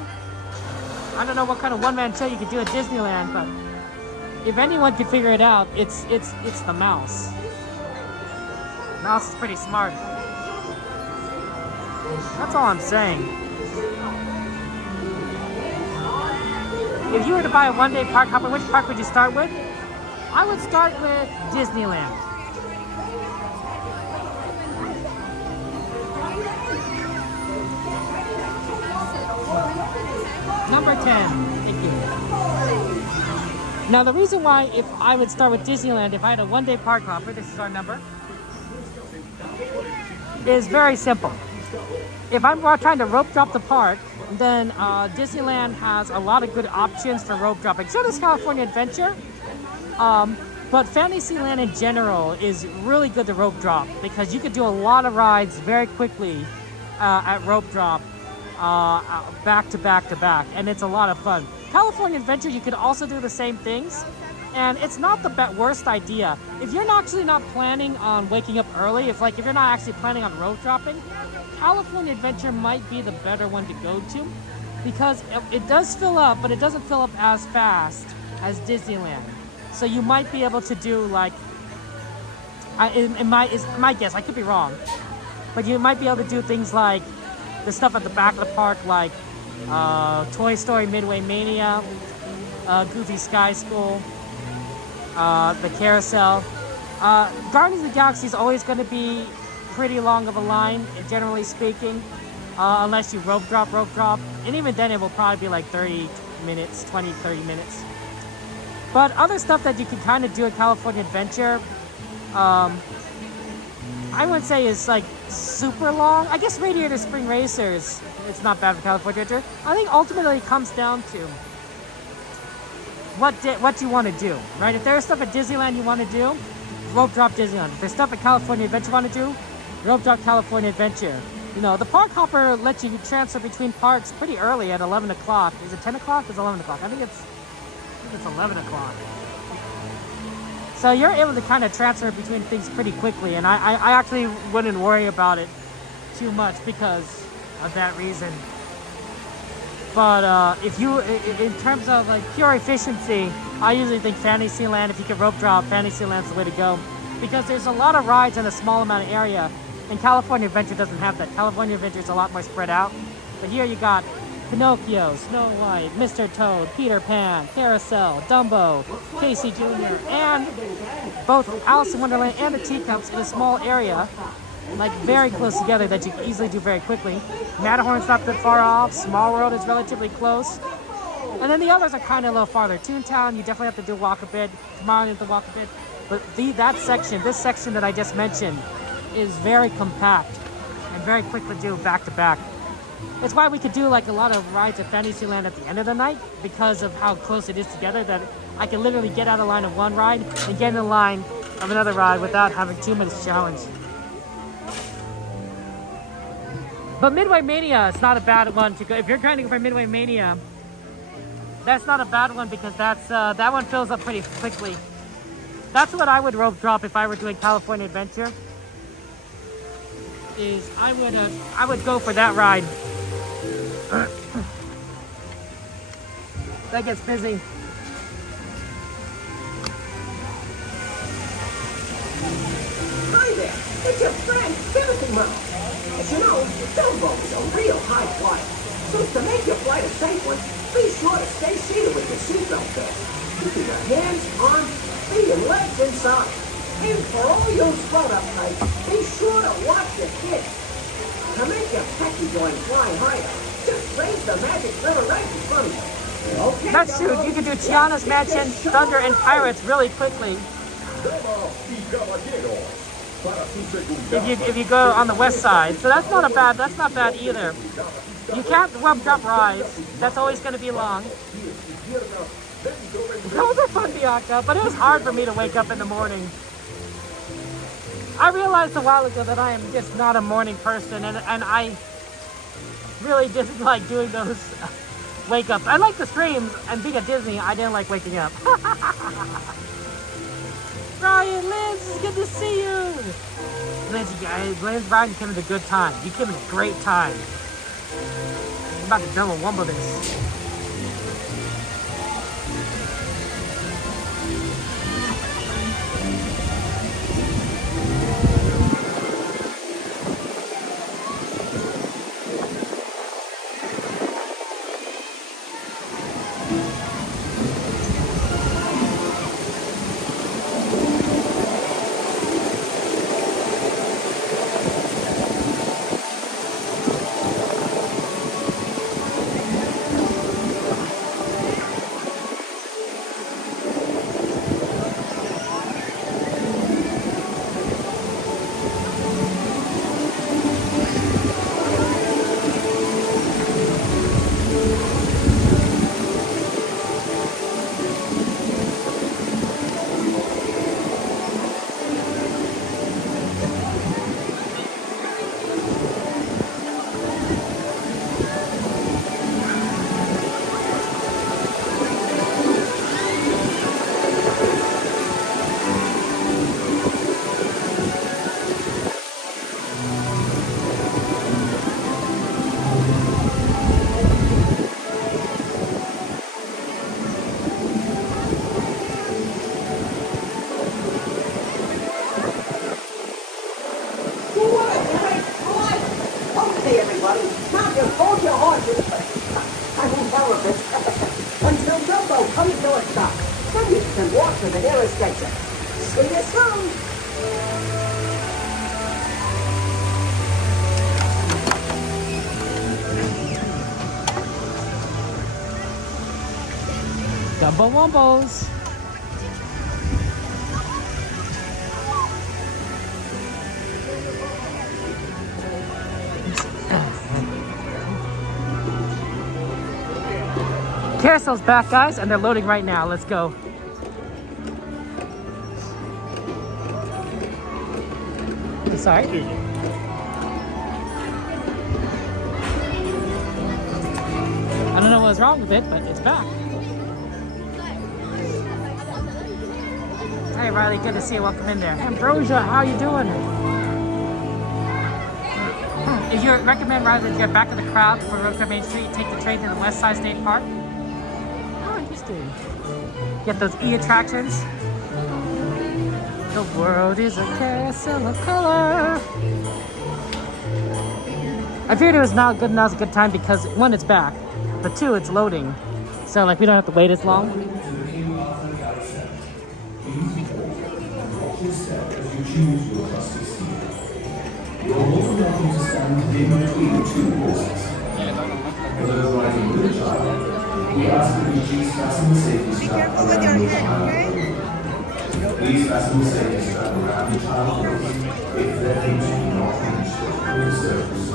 I don't know what kind of one-man show you could do at Disneyland, but if anyone can figure it out, it's the mouse. Mouse is pretty smart. That's all I'm saying. If you were to buy a one-day park hopper, which park would you start with? I would start with Disneyland. Number 10. Thank you. Now, the reason why if I would start with Disneyland, if I had a one-day park hopper, this is our number, is very simple. If I'm trying to rope drop the park, then Disneyland has a lot of good options for rope dropping. So does California Adventure. But Fantasyland in general is really good to rope drop because you could do a lot of rides very quickly at rope drop, back to back to back, and it's a lot of fun. California Adventure, you could also do the same things, and it's not the worst idea. If you're actually not planning on waking up early, if you're not actually planning on rope dropping, California Adventure might be the better one to go to because it does fill up, but it doesn't fill up as fast as Disneyland. So you might be able to do in my guess, I could be wrong, but you might be able to do things like the stuff at the back of the park, like Toy Story Midway Mania, Goofy Sky School, the carousel. Guardians of the Galaxy is always going to be pretty long of a line, generally speaking, unless you rope drop, and even then it will probably be like 30 minutes, 30 minutes. But other stuff that you can kind of do at California Adventure, I wouldn't say is like super long. I guess Radiator Spring Racers, it's not bad for California Adventure. I think ultimately it comes down to what you want to do, right? If there's stuff at Disneyland you want to do, rope drop Disneyland. If there's stuff at California Adventure you want to do, rope drop California Adventure. You know, the park hopper lets you transfer between parks pretty early at 11 o'clock. Is it 10 o'clock? It's 11 o'clock. I think it's 11 o'clock. So you're able to kind of transfer between things pretty quickly, and I actually wouldn't worry about it too much because of that reason. But if you, in terms of like pure efficiency, I usually think Fantasyland, if you can rope drop, Fantasyland's the way to go. Because there's a lot of rides in a small amount of area, and California Adventure doesn't have that. California Adventure is a lot more spread out. But here you got Pinocchio, Snow White, Mr. Toad, Peter Pan, Carousel, Dumbo, Casey Jr., and both Alice in Wonderland and the Teacups in a small area, like very close together that you can easily do very quickly. Matterhorn's not that far off, Small World is relatively close, and then the others are kind of a little farther. Toontown, you definitely have to walk a bit, Tomorrowland you have to walk a bit, but this section that I just mentioned is very compact and very quick to do back to back. It's why we could do like a lot of rides at Fantasyland at the end of the night because of how close it is together, that I can literally get out of line of one ride and get in the line of another ride without having 2 minutes challenge. But Midway Mania is not a bad one to go. If you're trying to go for Midway Mania, that's not a bad one because that one fills up pretty quickly. That's what I would rope drop if I were doing California Adventure. Is I would go for that ride. That gets busy. Hi there, it's your friend, Timothy Mouse. As you know, Dumbo is a real high flyer. So to make your flight a safe one, be sure to stay seated with your seatbelt vest. Keeping your hands, arms, feet, and legs inside. And for all you spot-up types, be sure to watch your kids. To make your pecky joint fly higher, just raise the magic letter right in front of you. Okay, that's true. You can do Tiana's Mansion, Thunder, and Pirates really quickly. If you go on the west side, so that's not bad either. You can't rope drop rides. That's always going to be long. Those are fun, Bianca, but it was hard for me to wake up in the morning. I realized a while ago that I am just not a morning person, and I really didn't like doing those wake ups. I like the streams, and being at Disney, I didn't like waking up. Ryan, Liz, it's good to see you. Liz, you guys, Liz, Ryan, you gave me a good time. You gave me a great time. I'm about to double wumble this. until it stops. Then you can walk to the nearest station. See you soon. Dumbo Wumbos. Carousel's back, guys, and they're loading right now. Let's go. Sorry. I don't know what's wrong with it, but it's back. Hey Riley, good to see you. Welcome in there. Ambrosia, how you doing? If you recommend rather than get back in the crowd for Road to Main Street, take the train to the West Side State Park. Oh, interesting. Get those E-attractions. The world is a carousel of color. I figured it was now good. Now's a good time because one, it's back, but two, it's loading. So like we don't have to wait as long. Choose your trusty steed. You're more welcome to stand in between two horses. For those riding with a child, we ask that you please fasten the safety strap around your child. Please fasten the safety strap around your child's waist if their feet do not reach the surface.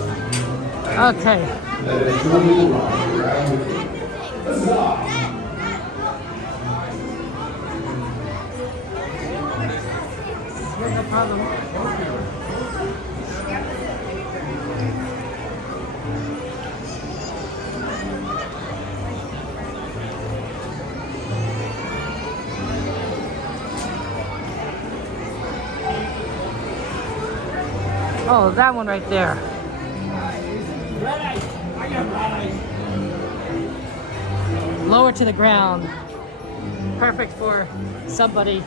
Okay. Let us enjoy your ride around with you. Huzzah! No problem. Oh, that one right there. Lower to the ground. Perfect for somebody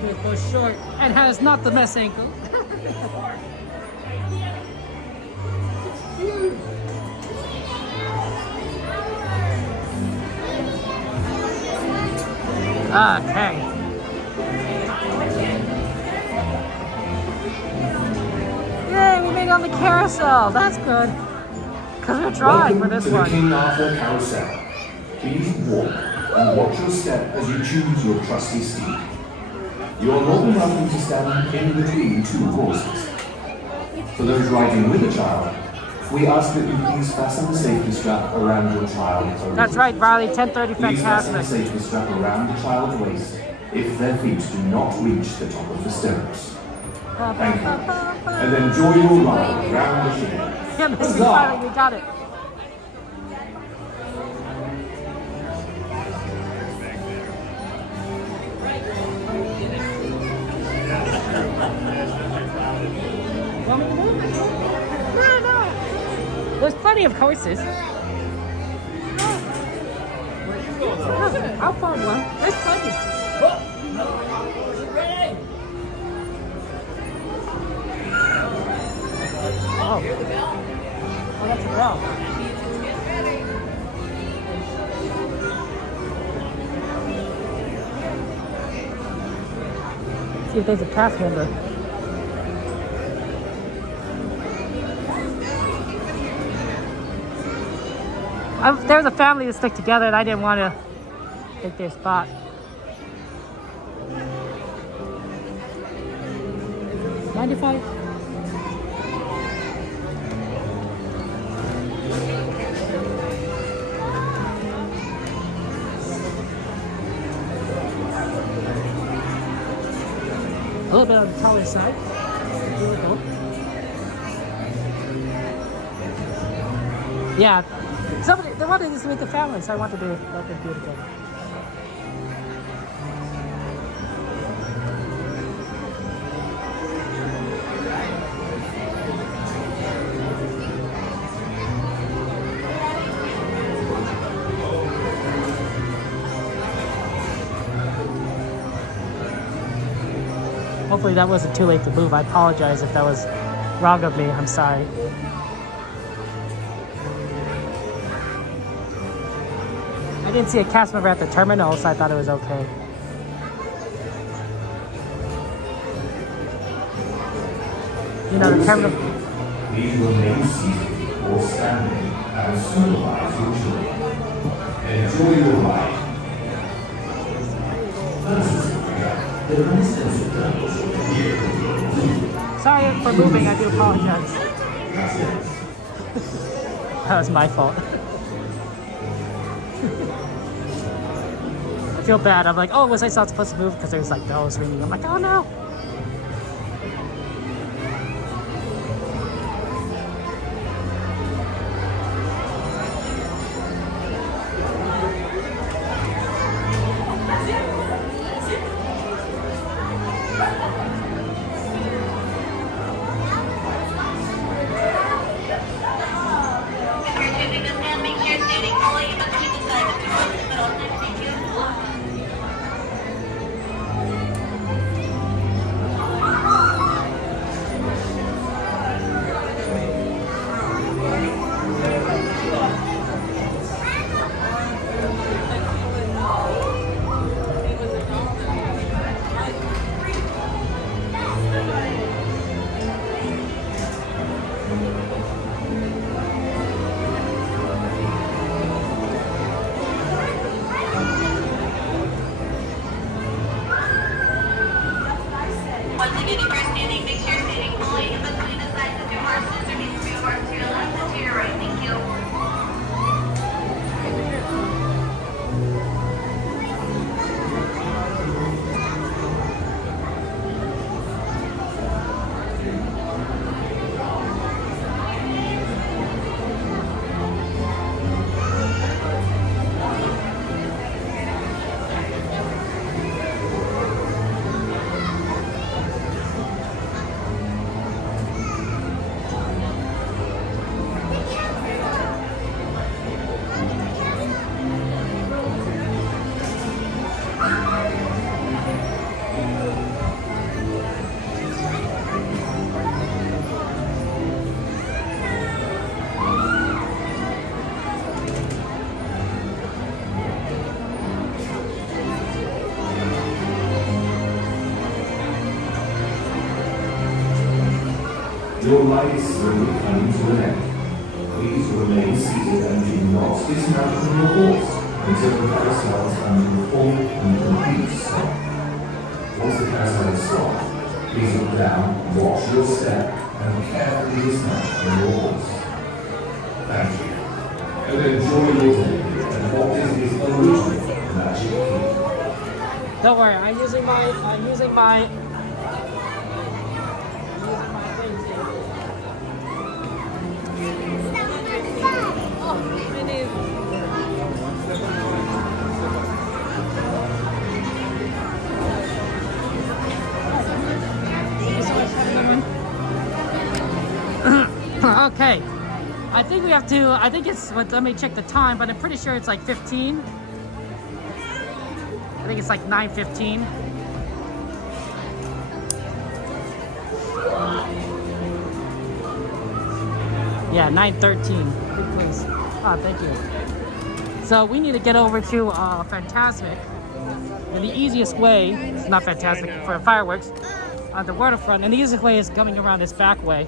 who is both short and has not the mess ankle. Okay. Yay, we made it on the carousel. That's good. Because we're trying for this Welcome to one. the King Arthur Carousel. Please walk and watch your step as you choose your trusty steed. You are more than welcome to stand in between two horses. For those riding with a child, we ask that you please fasten the safety strap around your child. That's right, Riley. 10:30 Please fasten the Fantasmic. safety strap around the child's waist if their feet do not reach the top of the stirrups. Thank you. And enjoy your ride around the ship. Yeah, Missy, finally, we got it. Want me to move? No, no. There's plenty of courses. I'll find one. There's plenty. Oh. Oh, that's a bell. See if there's a cast member. There was a family to stick together and I didn't want to take their spot. $95. A little bit on the taller side. Here we go. Yeah, somebody they wanted this with the family, so I wanted to let them do it together. Hopefully that wasn't too late to move. I apologize if that was wrong of me. I'm sorry. I didn't see a cast member at the terminal, so I thought it was okay. You know, the terminal. Please remain seated or standing and supervise your children. Enjoy your ride. Sorry for moving, I do apologize. That was my fault. I feel bad. I'm like, oh, was I not supposed to move? Because there's like bells ringing. I'm like, oh no. Your ride is slowly coming to an end. Please remain seated and do not dismount from your horse until the carousel has come to a full and complete stop. Once the carousel is stopped, please look down, watch your step, and carefully dismount from your horse. Thank you. And enjoy your day at Walt Disney's original Magic Kingdom. Don't worry, I'm using my thing too. Okay, I think we have to, I think it's, let me check the time, but I'm pretty sure it's like 15. I think it's like 9:15. Yeah, 9:13. Good place. Oh, thank you. So we need to get over to Fantasmic. And the easiest way, it's not Fantasmic, for fireworks, on the waterfront, and the easiest way is coming around this back way.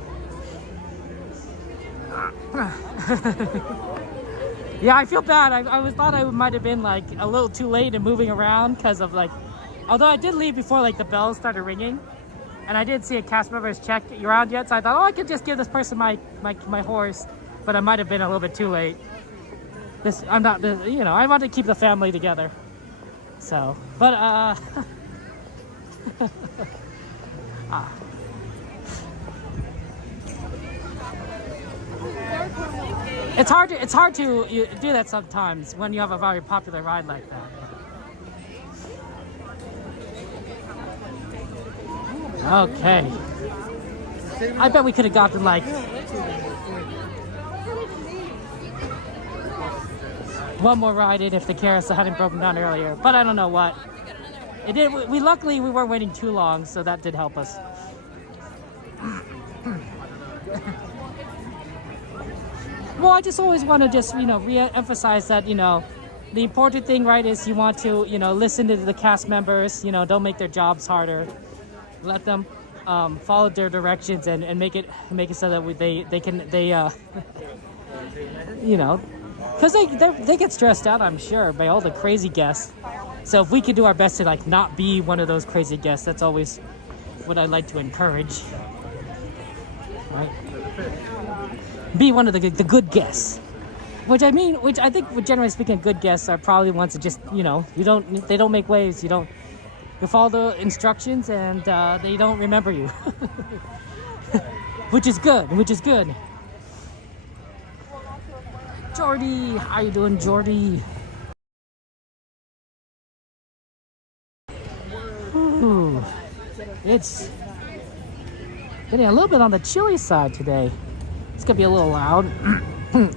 Yeah, I feel bad. I thought I might have been like a little too late in moving around because of like, although I did leave before like the bells started ringing, and I did see a cast member's check around yet, so I thought, oh, I could just give this person my horse, but I might have been a little bit too late. I'm not, you know, I want to keep the family together. So, but It's hard to do that sometimes when you have a very popular ride like that. Okay. I bet we could have gotten like one more ride in if the carousel hadn't broken down earlier, but I don't know what. It did. Luckily we weren't waiting too long, so that did help us. Well, I just always want to just, you know, re-emphasize that, you know, the important thing, right, is you want to, you know, listen to the cast members. You know, don't make their jobs harder. Let them follow their directions and make it so that they can you know, because they get stressed out, I'm sure, by all the crazy guests. So if we could do our best to like not be one of those crazy guests, that's always what I like to encourage. Right? Be one of the good guests. Which I think, generally speaking, good guests are probably the ones that just, you know, they don't make waves. You follow the instructions and they don't remember you. Which is good. Jordy, how you doing, Jordy? Ooh, it's getting a little bit on the chilly side today. It's gonna be a little loud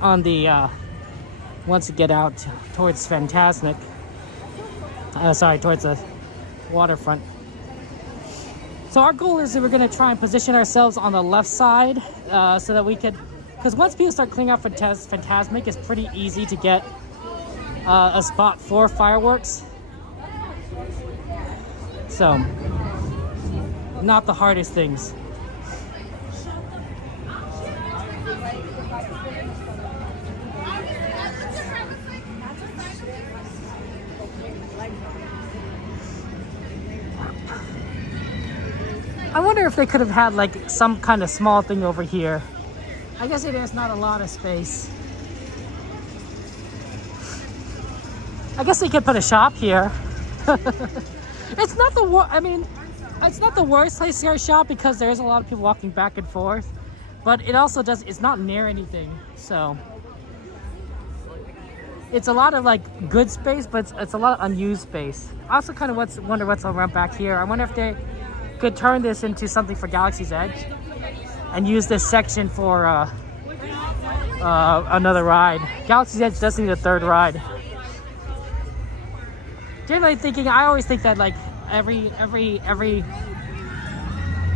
on the once you get out towards Fantasmic. Towards the waterfront. So our goal is that we're gonna try and position ourselves on the left side so that we could. Because once people start cleaning out Fantasmic, it's pretty easy to get a spot for fireworks. So, not the hardest things. I wonder if they could have had like some kind of small thing over here. I guess it is not a lot of space. I guess they could put a shop here. It's not the worst place to shop because there's a lot of people walking back and forth. But it also it's not near anything. So it's a lot of like good space, but it's a lot of unused space. I also kind of wonder what's around back here. I wonder if they could turn this into something for Galaxy's Edge and use this section for another ride. Galaxy's Edge does need a third ride. Generally thinking, I always think that like every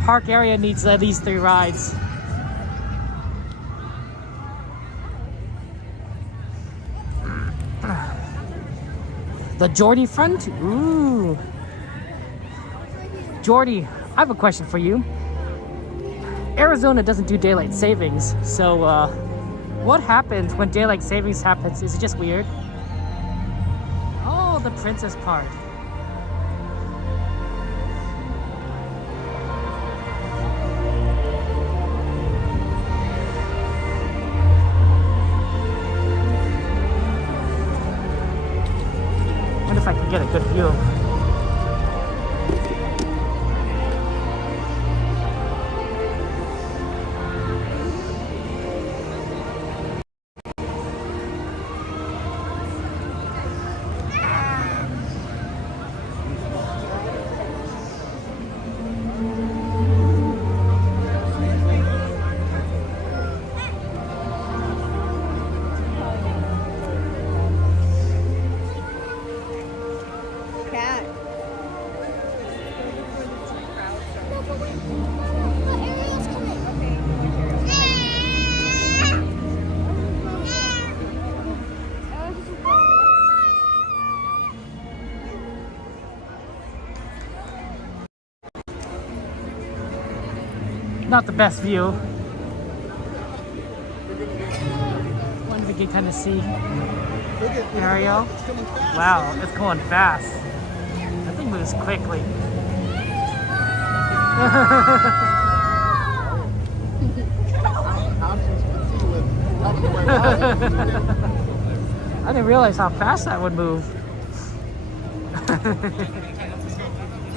park area needs at least 3 rides. The Jordy front? Ooh. Jordy, I have a question for you. Arizona doesn't do daylight savings, so what happens when daylight savings happens? Is it just weird? Oh, the princess part. I wonder if I can get a good view. Not the best view. Wonder if we can kind of see Ariel. Wow, it's going fast. That thing moves quickly. I didn't realize how fast that would move.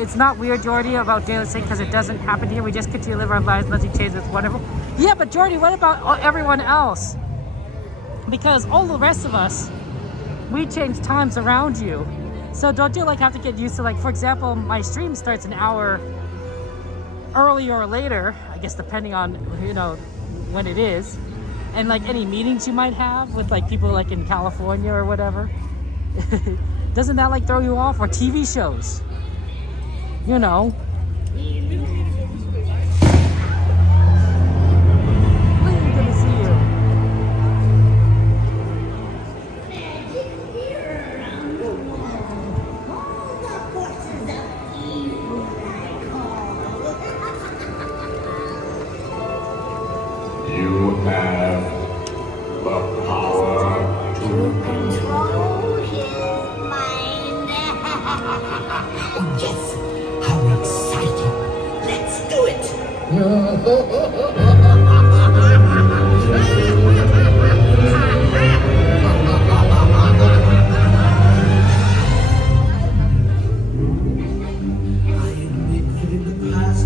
It's not weird, Jordy, about daylight saving because it doesn't happen here. We just continue to live our lives, nothing changes. It's wonderful. Yeah, but Jordy, what about everyone else? Because all the rest of us, we change times around you. So don't you like have to get used to, like, for example, my stream starts an hour earlier or later, I guess depending on, you know, when it is. And like any meetings you might have with like people like in California or whatever. Doesn't that like throw you off? Or TV shows? You know. Really good to see you. you have the power to Control his mind. Oh, yes. How exciting. Let's do it.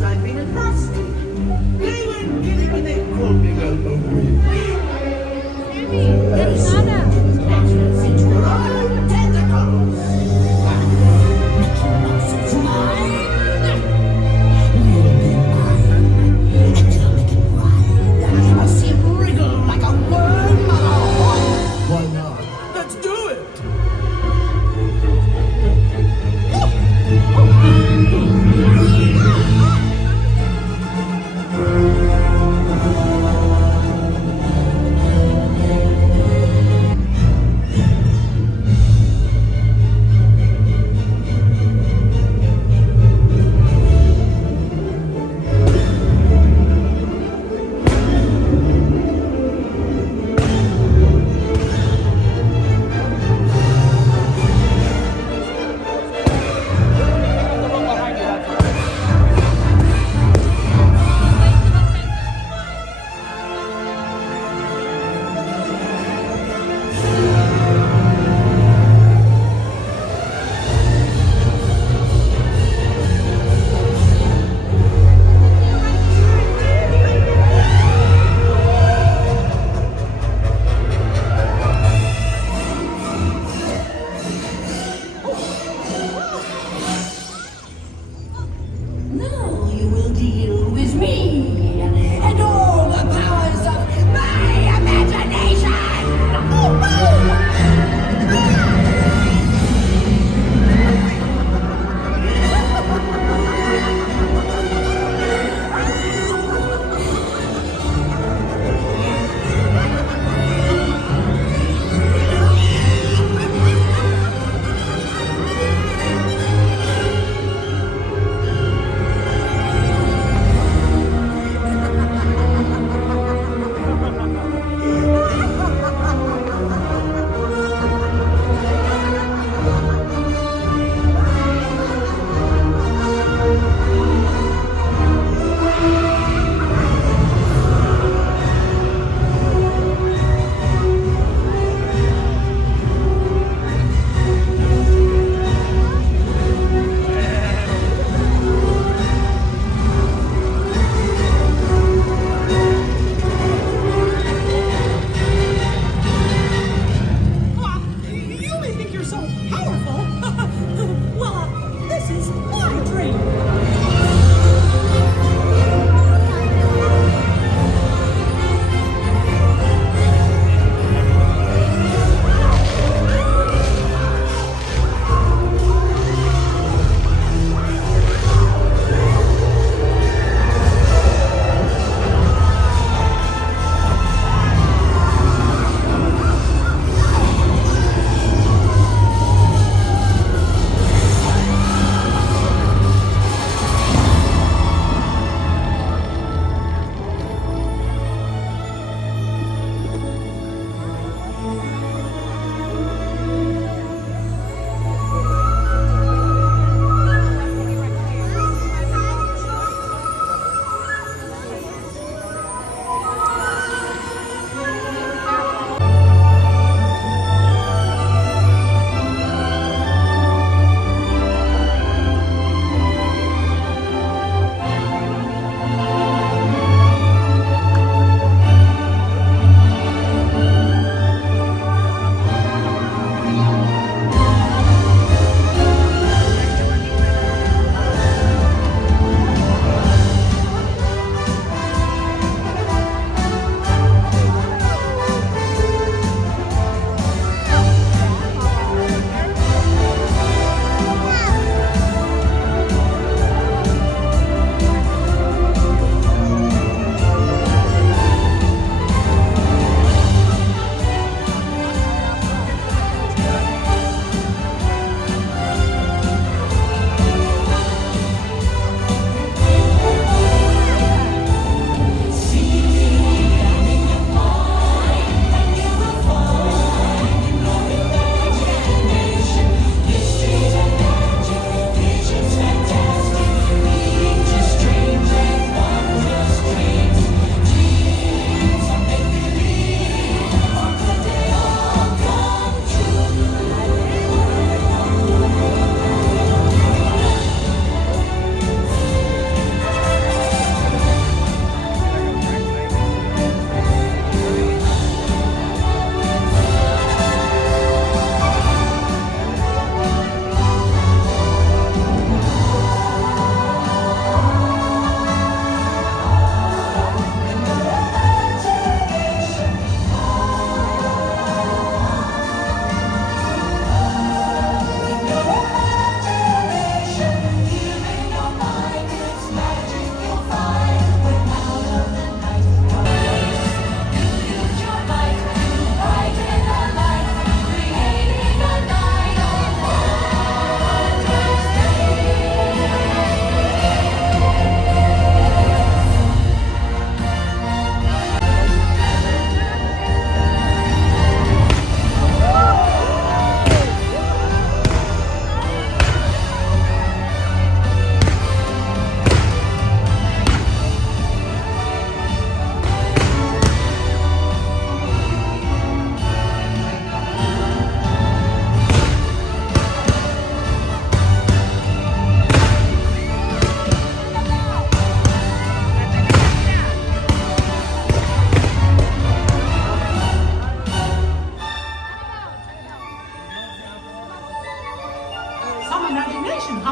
I've been a nasty. They weren't kidding when they called me a witch. Let's into her own tentacles. Mickey Mouse's mine. You'll be mine. And you'll make it right.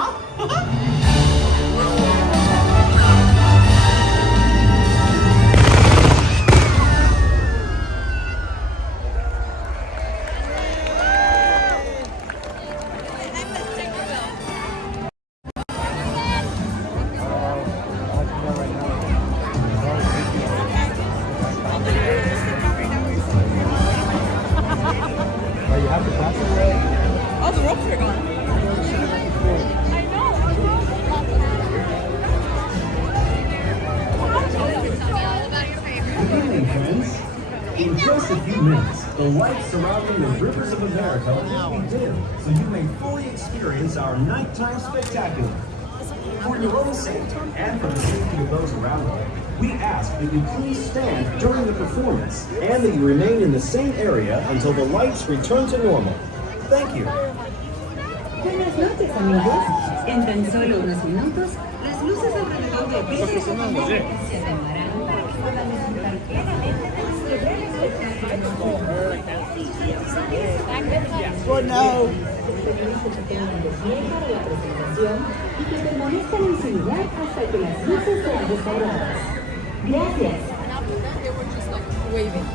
huh? All the ropes are gone. I know. Good evening, friends. In just a few minutes, the lights surrounding the rivers of America will be dim, so you may fully experience our nighttime spectacular. For your own safety and for the safety of those around you, we ask that you please stand during the performance and that you remain in the same area until the lights return to normal. Thank you. Buenas noches, amigos. En tan solo unos minutos, las luces alrededor de Avengers Assemble se atenuarán para que puedan disfrutar plenamente del gran espectáculo. Well, no. Que tengan de pie para la presentación y que permanezcan en su lugar hasta que las luces sean restauradas. Gracias. And after that, they were just like waving.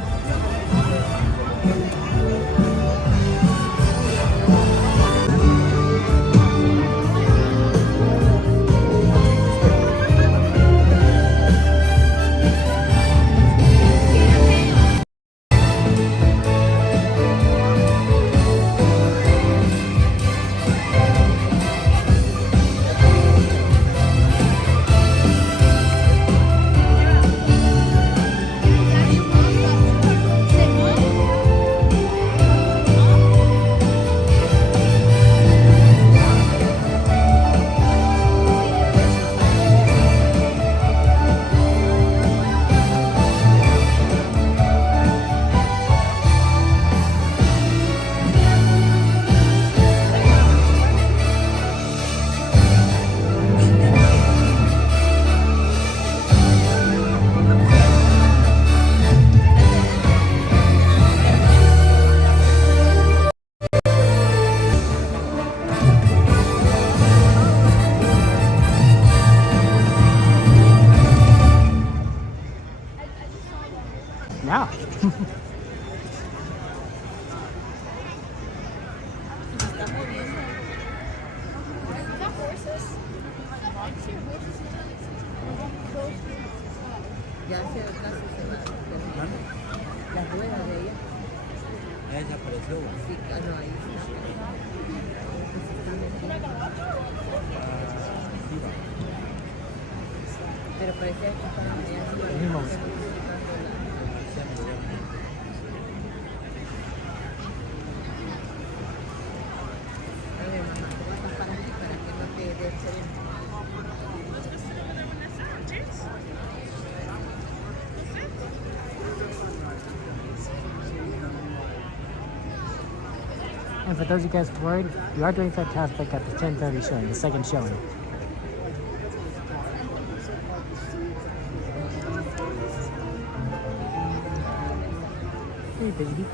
Now. Ya se casi se va. La rueda de ella. Ya desapareció. Sí, no, ahí está. Pero parecía que estaban allá. And for those of you guys worried, we are doing Fantasmic at the 10:30 showing, the second showing. Hey, baby.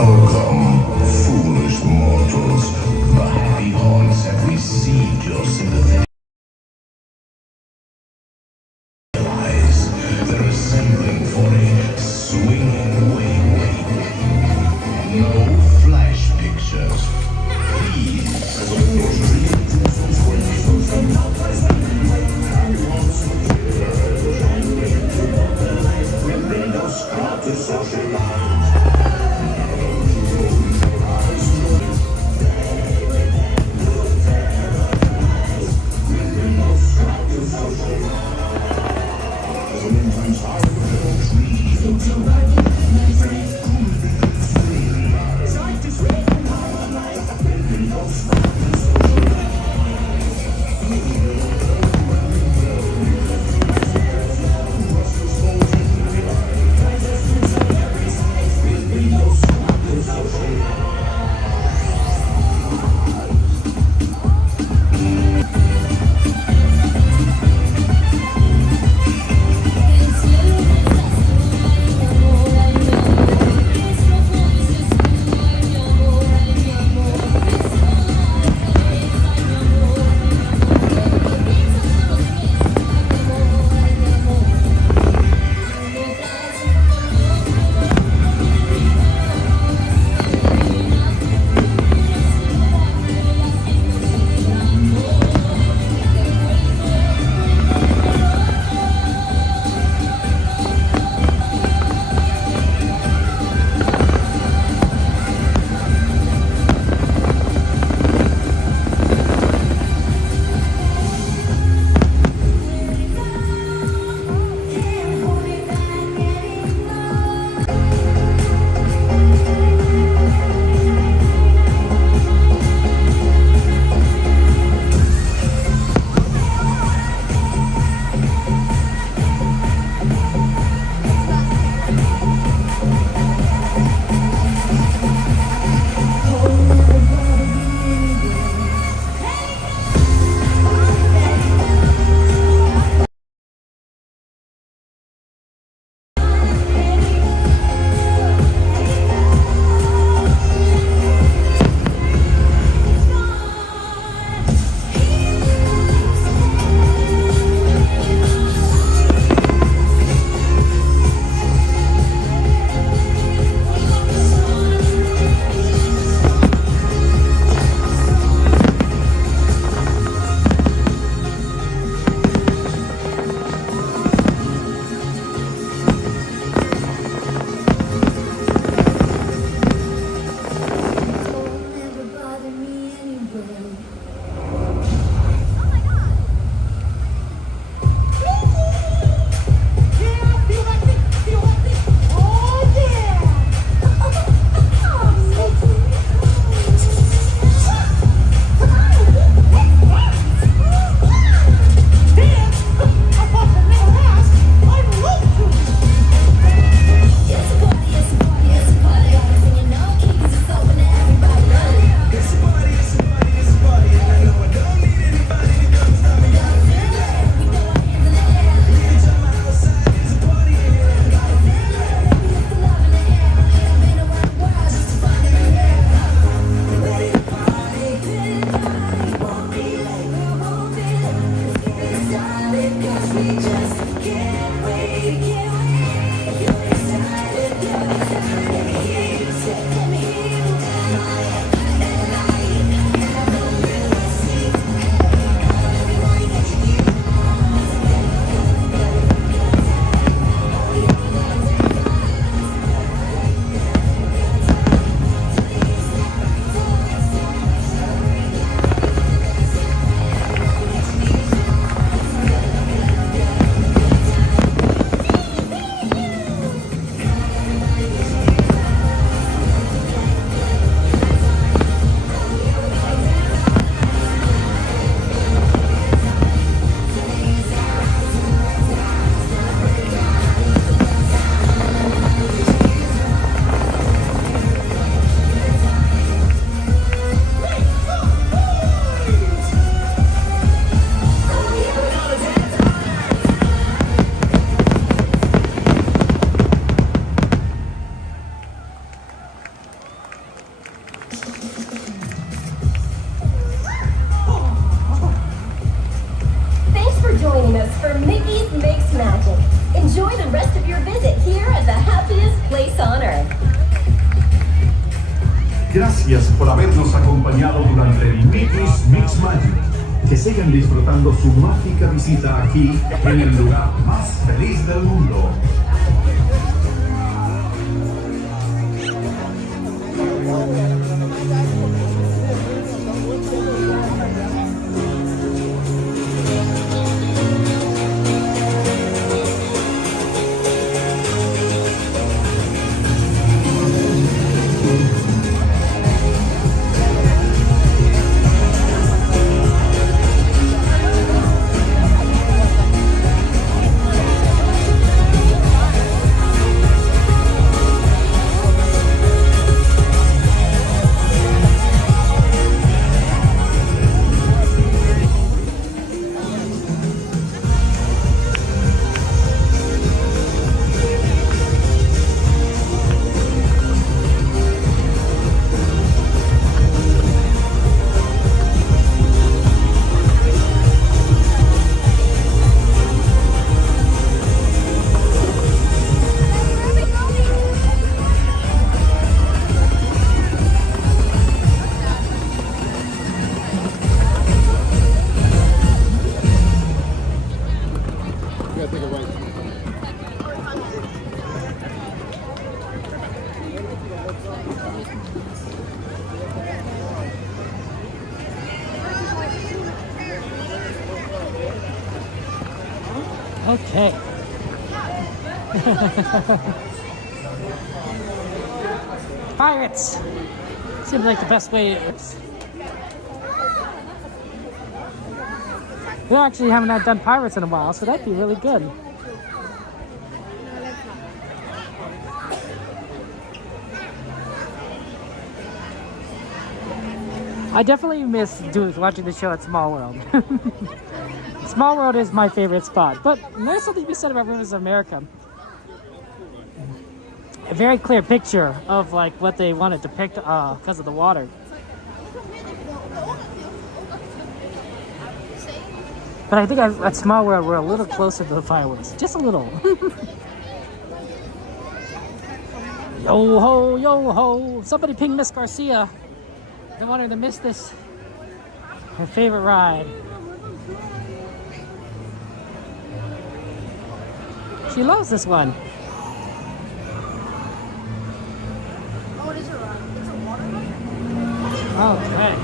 Welcome, foolish mortals. The happy haunts have received your sympathetic eyes. They're assembling for a swinging wake. No flash pictures. Gracias por habernos acompañado durante el Mickey's Mix Magic. Que sigan disfrutando su mágica visita aquí en el lugar más feliz del mundo. Okay. Pirates! Seems like the best way. We actually haven't done pirates in a while, so that'd be really good. I definitely miss watching the show at Small World. Small World is my favorite spot, but there's something to be said about Rivers of America. A very clear picture of like what they want to depict because of the water. But I think at Small World we're a little closer to the fireworks, just a little. Yo ho, yo ho! Somebody ping Miss Garcia. I don't want her to miss this. Her favorite ride. She loves this one. Oh, it is a ride. It's a water ride? Okay.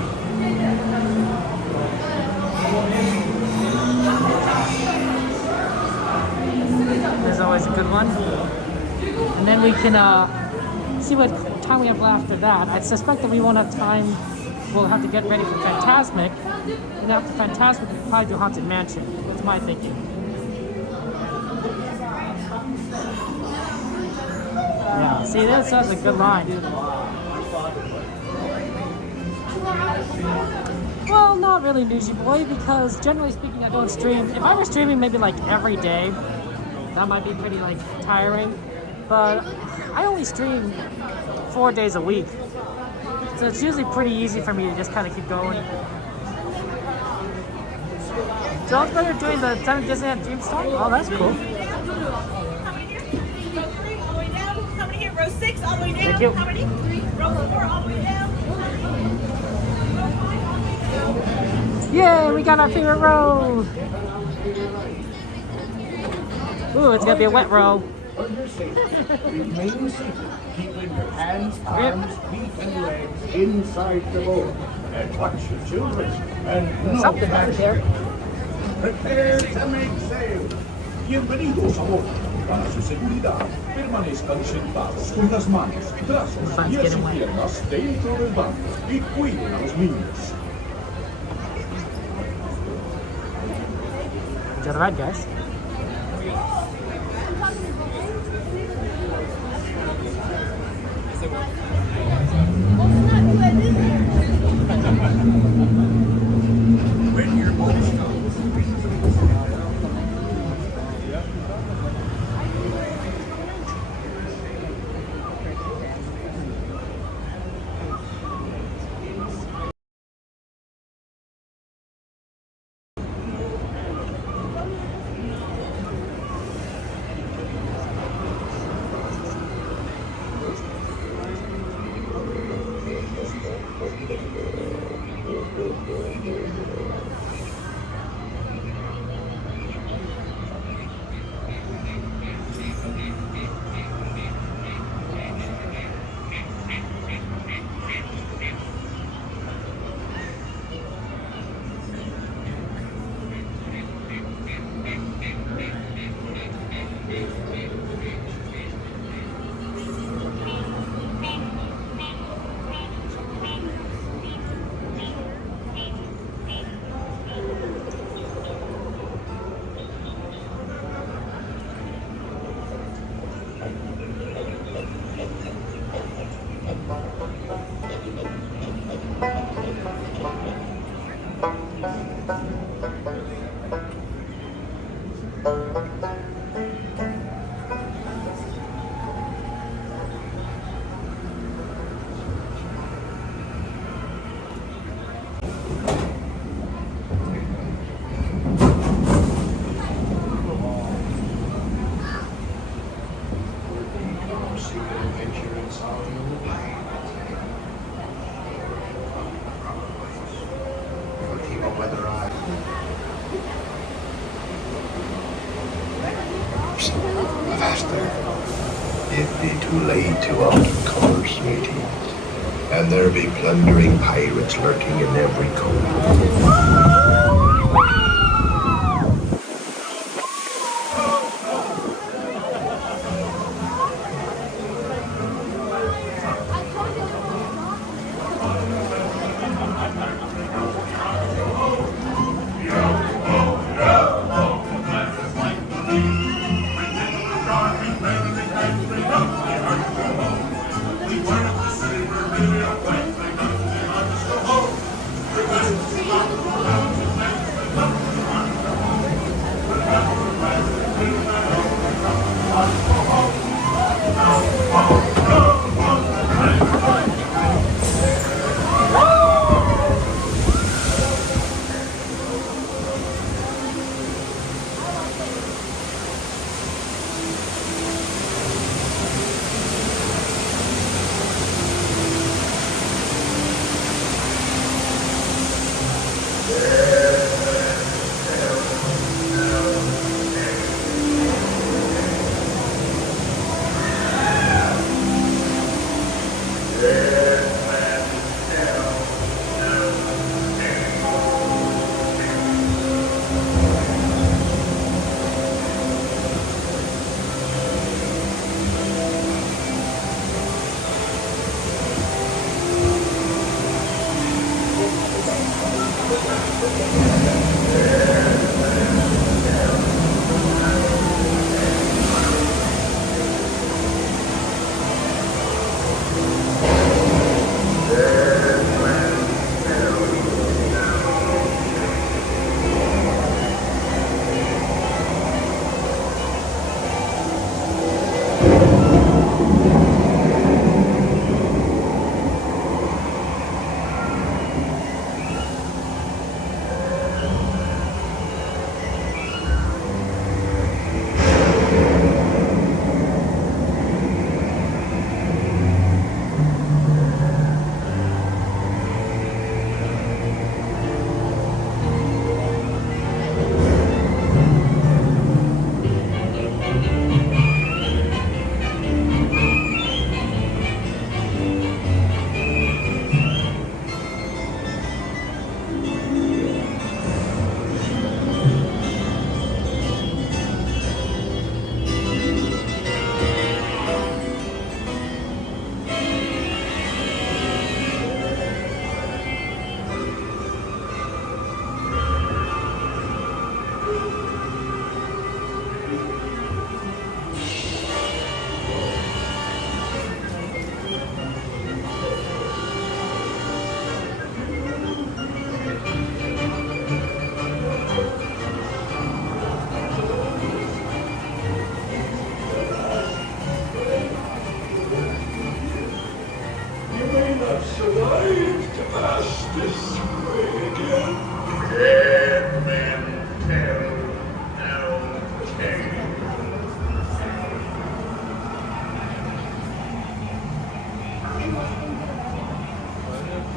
There's always a good one. And then we can see what time we have after that. I suspect that we won't have time. We'll have to get ready for Fantasmic. And after Fantasmic, we'll probably do Haunted Mansion. That's my thinking. Yeah, see, that's a good line. Well, not really, Nushi Boy, because generally speaking, I don't stream. If I were streaming maybe like every day, that might be pretty like tiring. But I only stream 4 days a week. So it's usually pretty easy for me to just kind of keep going. John's better doing the 7 Disneyland Dream Star? Oh, that's cool. Row 6 all the way down. Thank you. How many? 3. Row 4 all the way down. Yay, we got our favorite row. Ooh, it's gonna be a wet row. Under safety, remain seated, keeping your hands, arms, feet, and legs inside the boat. And watch your children. And no Something back there. Prepare to make sail. Bienvenidos a bordo. Para su seguridad, permanezcan sentados con las manos, brazos, pies y piernas dentro del banco y cuiden a los niños. Enjoy the ride, guys. When your boat stops. It'd be too late to alter color, sweetie. And there be plundering pirates lurking in every cove.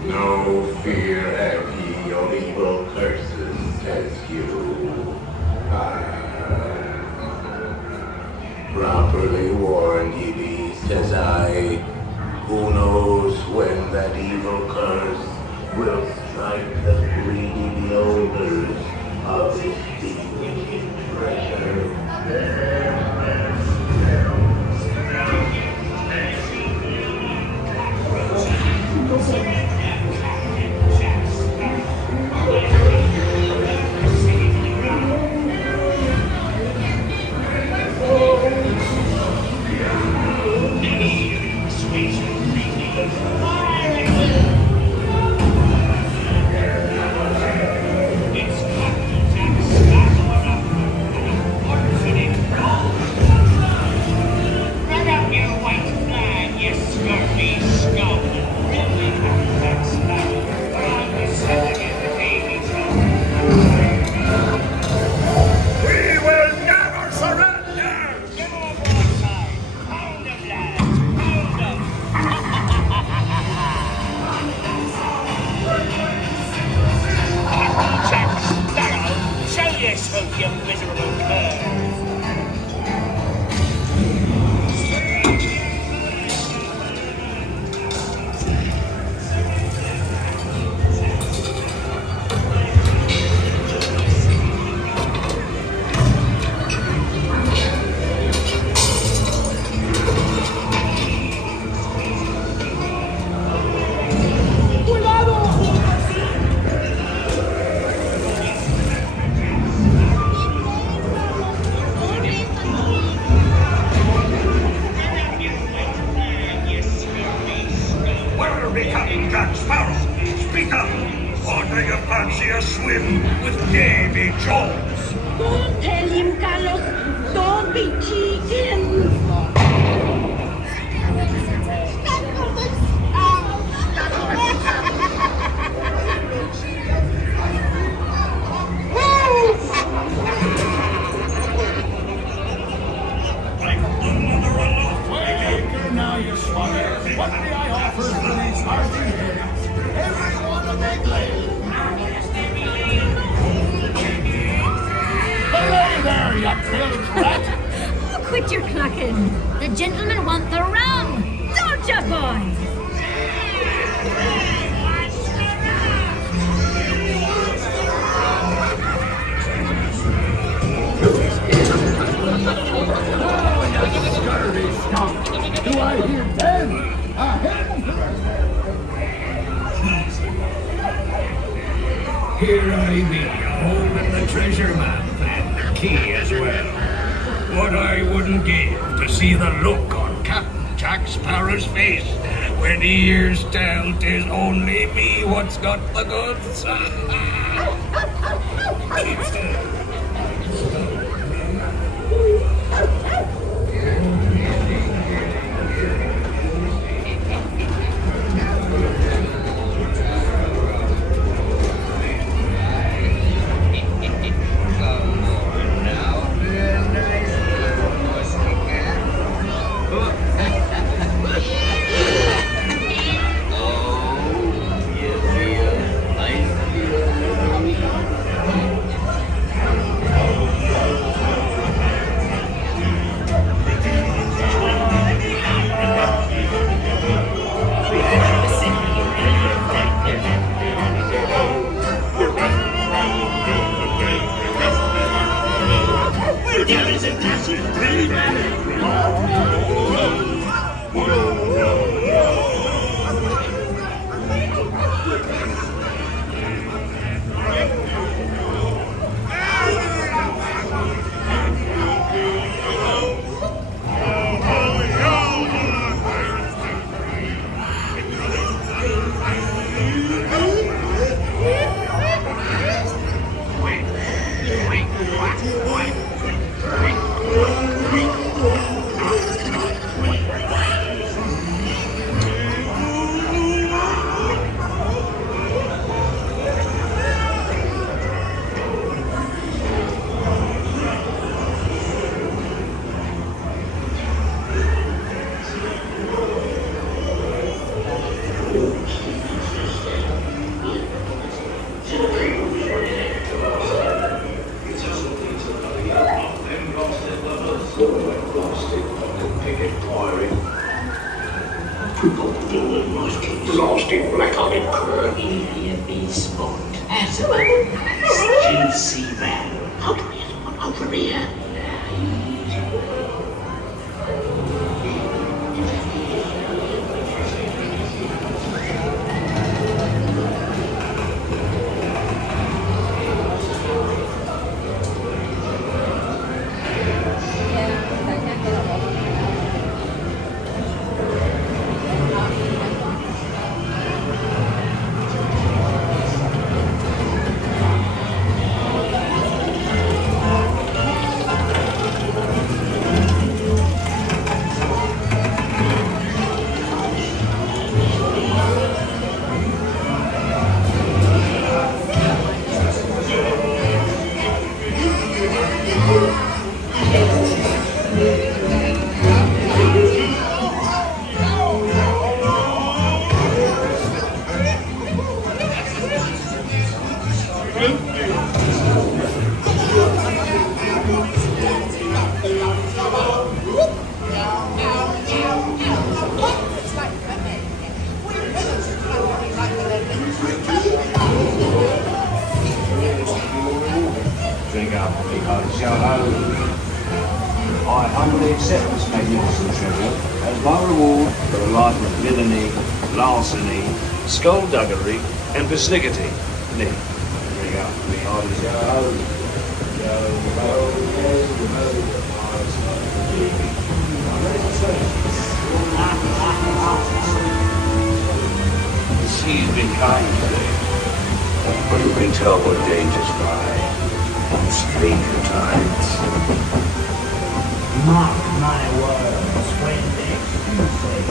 No fear have ye of evil curses, says you. Properly warned ye be, says I. Who knows when that evil curse will strike the greedy beholders of this deep treasure. Don't tell him, Carlos. Don't be cheating. Now you swallow. What may I offer for these hearty heads? Everyone a big lady. Hello there, you bilge rat. Quit your clucking. The gentlemen want the rum. Don't you, boys? Scurvy skunk. Do I hear ten? Here I be, holding the treasure map and the key as well. What I wouldn't give to see the look on Captain Jack Sparrow's face when he hears tell 'tis only me what's got the goods. Lost in black on it, curd. Sport. As a juicy man. How do we get one over here? Drink up, because I humbly accept this magnificent treasure as my reward for a life of villainy, larceny, skullduggery, and persnickety. Nick, drink up, because the sea's been kind today, but who can tell what dangers lie on stranger tides? Mark my words when next you say.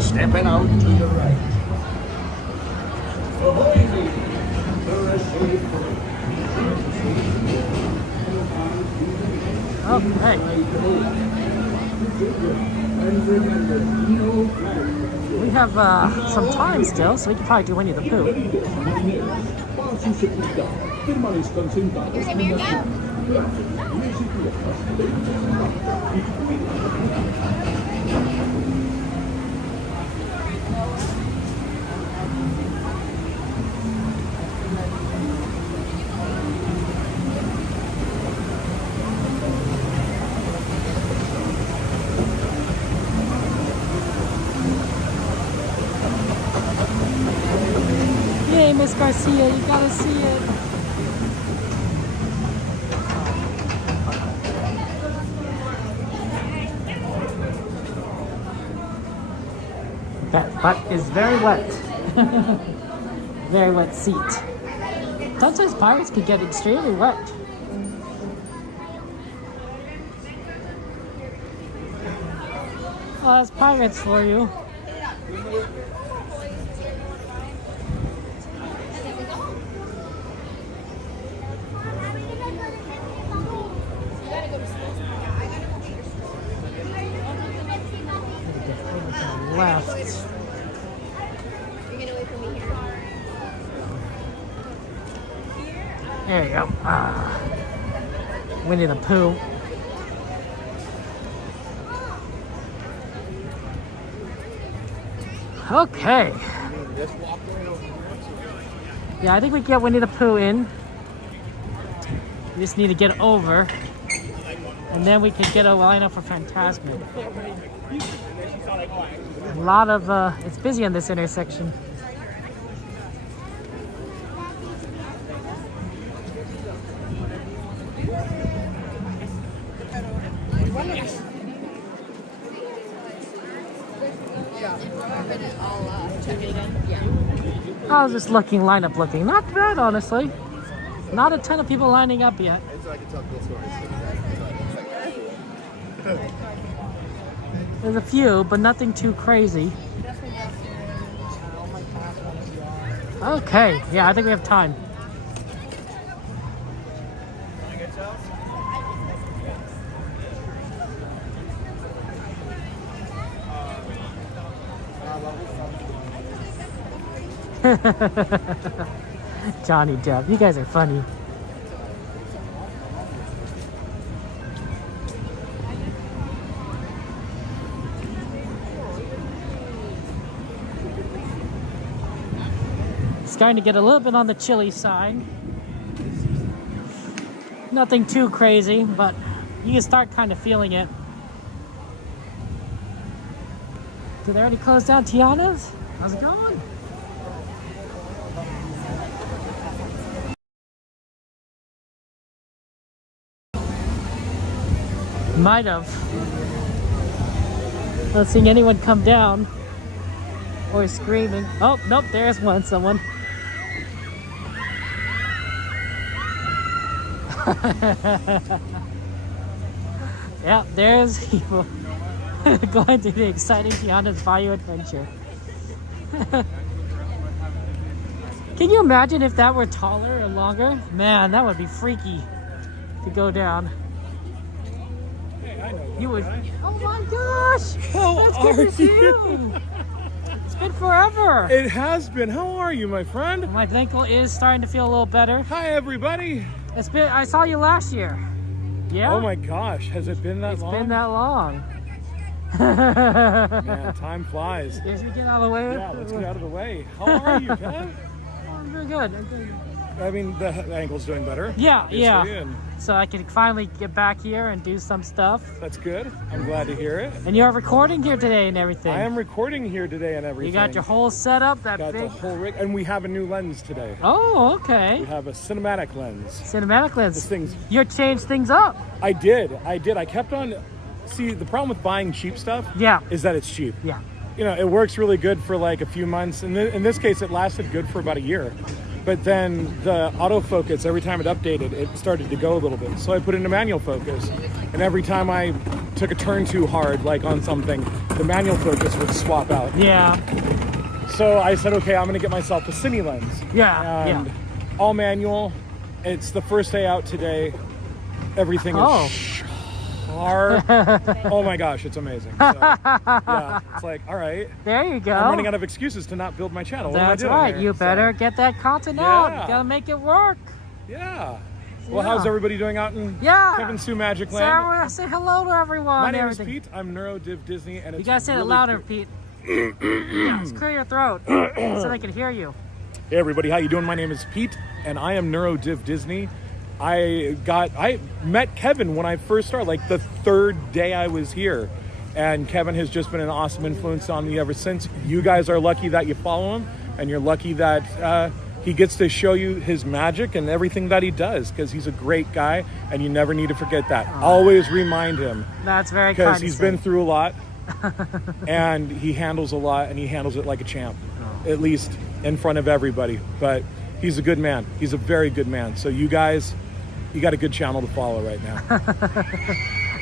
Stepping out to the right. Oh, hey. We have some time still, so we can probably do Winnie the Pooh. Miss Garcia. You gotta see it. That butt is very wet. Very wet seat. Sometimes pirates could get extremely wet. Oh, that's pirates for you. Left. There you go. Winnie the Pooh. Okay. Yeah, I think we get Winnie the Pooh in. We just need to get over. And then we could get a lineup for Fantasmic. A lot of, it's busy on this intersection. I was just looking, lineup looking. Not bad, honestly. Not a ton of people lining up yet. There's a few, but nothing too crazy. Okay, yeah, I think we have time. Johnny Depp, you guys are funny. Starting to get a little bit on the chilly side. Nothing too crazy, but you can start kind of feeling it. Did they already close down Tiana's? How's it going? Might have. Not seeing anyone come down or screaming. Oh, nope, there's one, someone. Yeah, there's people going to the exciting Tiana's Bayou Adventure. Can you imagine if that were taller or longer? Man, that would be freaky to go down. You would. Oh my gosh! How That's good are to see you. It's been forever. It has been. How are you, my friend? My ankle is starting to feel a little better. Hi, everybody. It's been. I saw you last year. Yeah. Oh my gosh, has it been that long? It's been that long. Man, time flies. Yes, we get out of the way. Yeah, let's get out of the way. How are you, Kev? I'm doing good. I mean, the ankle's doing better. Yeah, obviously, yeah. and So I can finally get back here and do some stuff. that's good. I'm glad to hear it. And you're recording here today and everything. I am recording here today and everything. You got your whole setup, that got big. the whole rig, and we have a new lens today. Oh, okay. We have a cinematic lens. Cinematic lens. This thing's. You changed things up. I did. I kept on. See, the problem with buying cheap stuff. Yeah. Is that it's cheap. Yeah. You know, it works really good for like a few months, and in this case, it lasted good for about a year. But then the autofocus, every time it updated, it started to go a little bit. So I put in a manual focus. And every time I took a turn too hard, like on something, the manual focus would swap out. Yeah. So I said, okay, I'm going to get myself a cine lens. Yeah, and all manual. It's the first day out today. Everything is sharp. Oh my gosh, it's amazing. So, yeah, it's like, all right. There you go. I'm running out of excuses to not build my channel. What That's am I doing right. here? You better get that content out. You gotta make it work. Yeah. Well, how's everybody doing out in Kevin Sue Magic Land? Say hello to everyone. My name is Pete. I'm NeuroDiv Disney, and it's you gotta say really it louder, Pete. Yeah, just clear your throat so they can hear you. Hey everybody, how you doing? My name is Pete, and I am NeuroDiv Disney. I met Kevin when I first started, like the third day I was here, and Kevin has just been an awesome influence on me ever since. You guys are lucky that you follow him, and you're lucky that he gets to show you his magic and everything that he does, because he's a great guy, and you never need to forget that. Always remind him. That's very kind. Because he's been through a lot, and he handles a lot, and he handles it like a champ, at least in front of everybody. But he's a good man. He's a very good man. So you guys, you got a good channel to follow right now.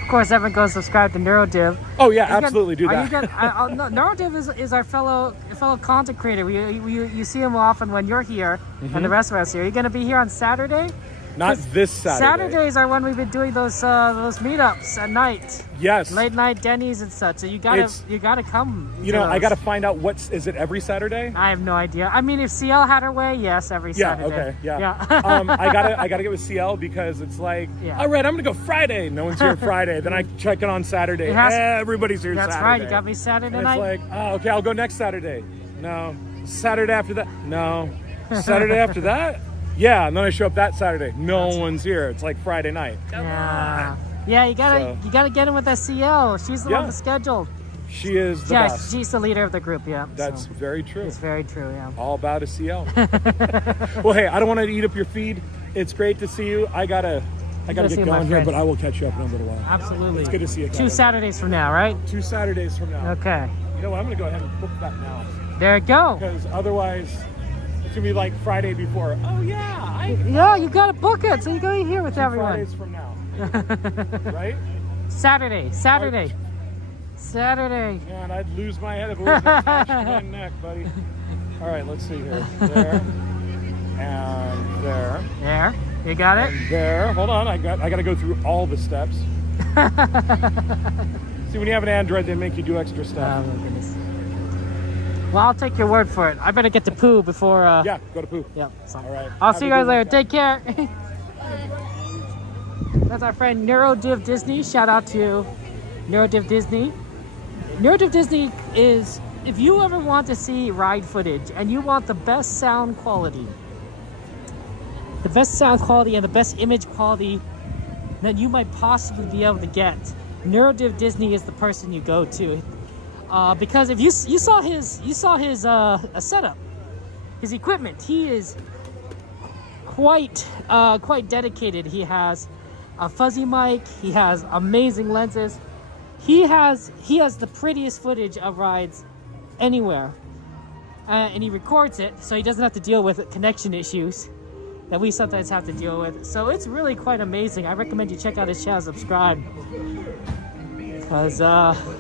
Of course, everyone go subscribe to NeuroDiv. Oh yeah, absolutely do that. No, NeuroDiv is our fellow content creator. You see him often when you're here, and the rest of us here. Are you going to be here on Saturday? Not this Saturday. Saturdays are when we've been doing those meetups at night. Yes. Late night Denny's and such. So you gotta come. You know, I gotta find out is it every Saturday? I have no idea. I mean, if CL had her way, yes, every Saturday. Okay, yeah. I gotta get with CL because it's like, all right, I'm gonna go Friday. No one's here Friday. Then I check in on Saturday. Everybody's here Saturday. That's right. You got me Saturday night. It's like, oh, okay, I'll go next Saturday. No. Saturday after that. No. Saturday after that. Yeah, and then I show up that Saturday. No one's here. It's like Friday night. Come on. Yeah, you gotta get in with that CL. She's the one that's scheduled. She is the best. She's the leader of the group. Yeah, that's very true. It's very true. Yeah. All about a CL. Well, hey, I don't want to eat up your feed. It's great to see you. I gotta get going here, but I will catch you up in a little while. Absolutely. It's good to see you. 2 Saturdays from now, right? 2 Saturdays from now. Okay. You know what? I'm gonna go ahead and book that now. There you go. Because otherwise, it's gonna be like Friday before. Oh yeah, you gotta book it, so you gotta be here with everyone. Fridays from now, right? Saturday. Man, I'd lose my head if it wasn't attached to my neck, buddy. All right, let's see here. There and there. There, you got it. And there. Hold on, I gotta go through all the steps. See, when you have an Android, they make you do extra stuff. Oh my goodness. Well, I'll take your word for it. I better get to Pooh before... Yeah, go to Pooh. Yeah. So. All right. I'll see you guys later. Take care. That's our friend NeuroDiv Disney. Shout out to NeuroDiv Disney. NeuroDiv Disney is... If you ever want to see ride footage and you want the best sound quality, and the best image quality that you might possibly be able to get, NeuroDiv Disney is the person you go to. Because if you saw his setup, his equipment, he is quite dedicated. He has a fuzzy mic. He has amazing lenses. He has the prettiest footage of rides anywhere, and he records it, so he doesn't have to deal with connection issues that we sometimes have to deal with. So it's really quite amazing. I recommend you check out his channel, subscribe. Because,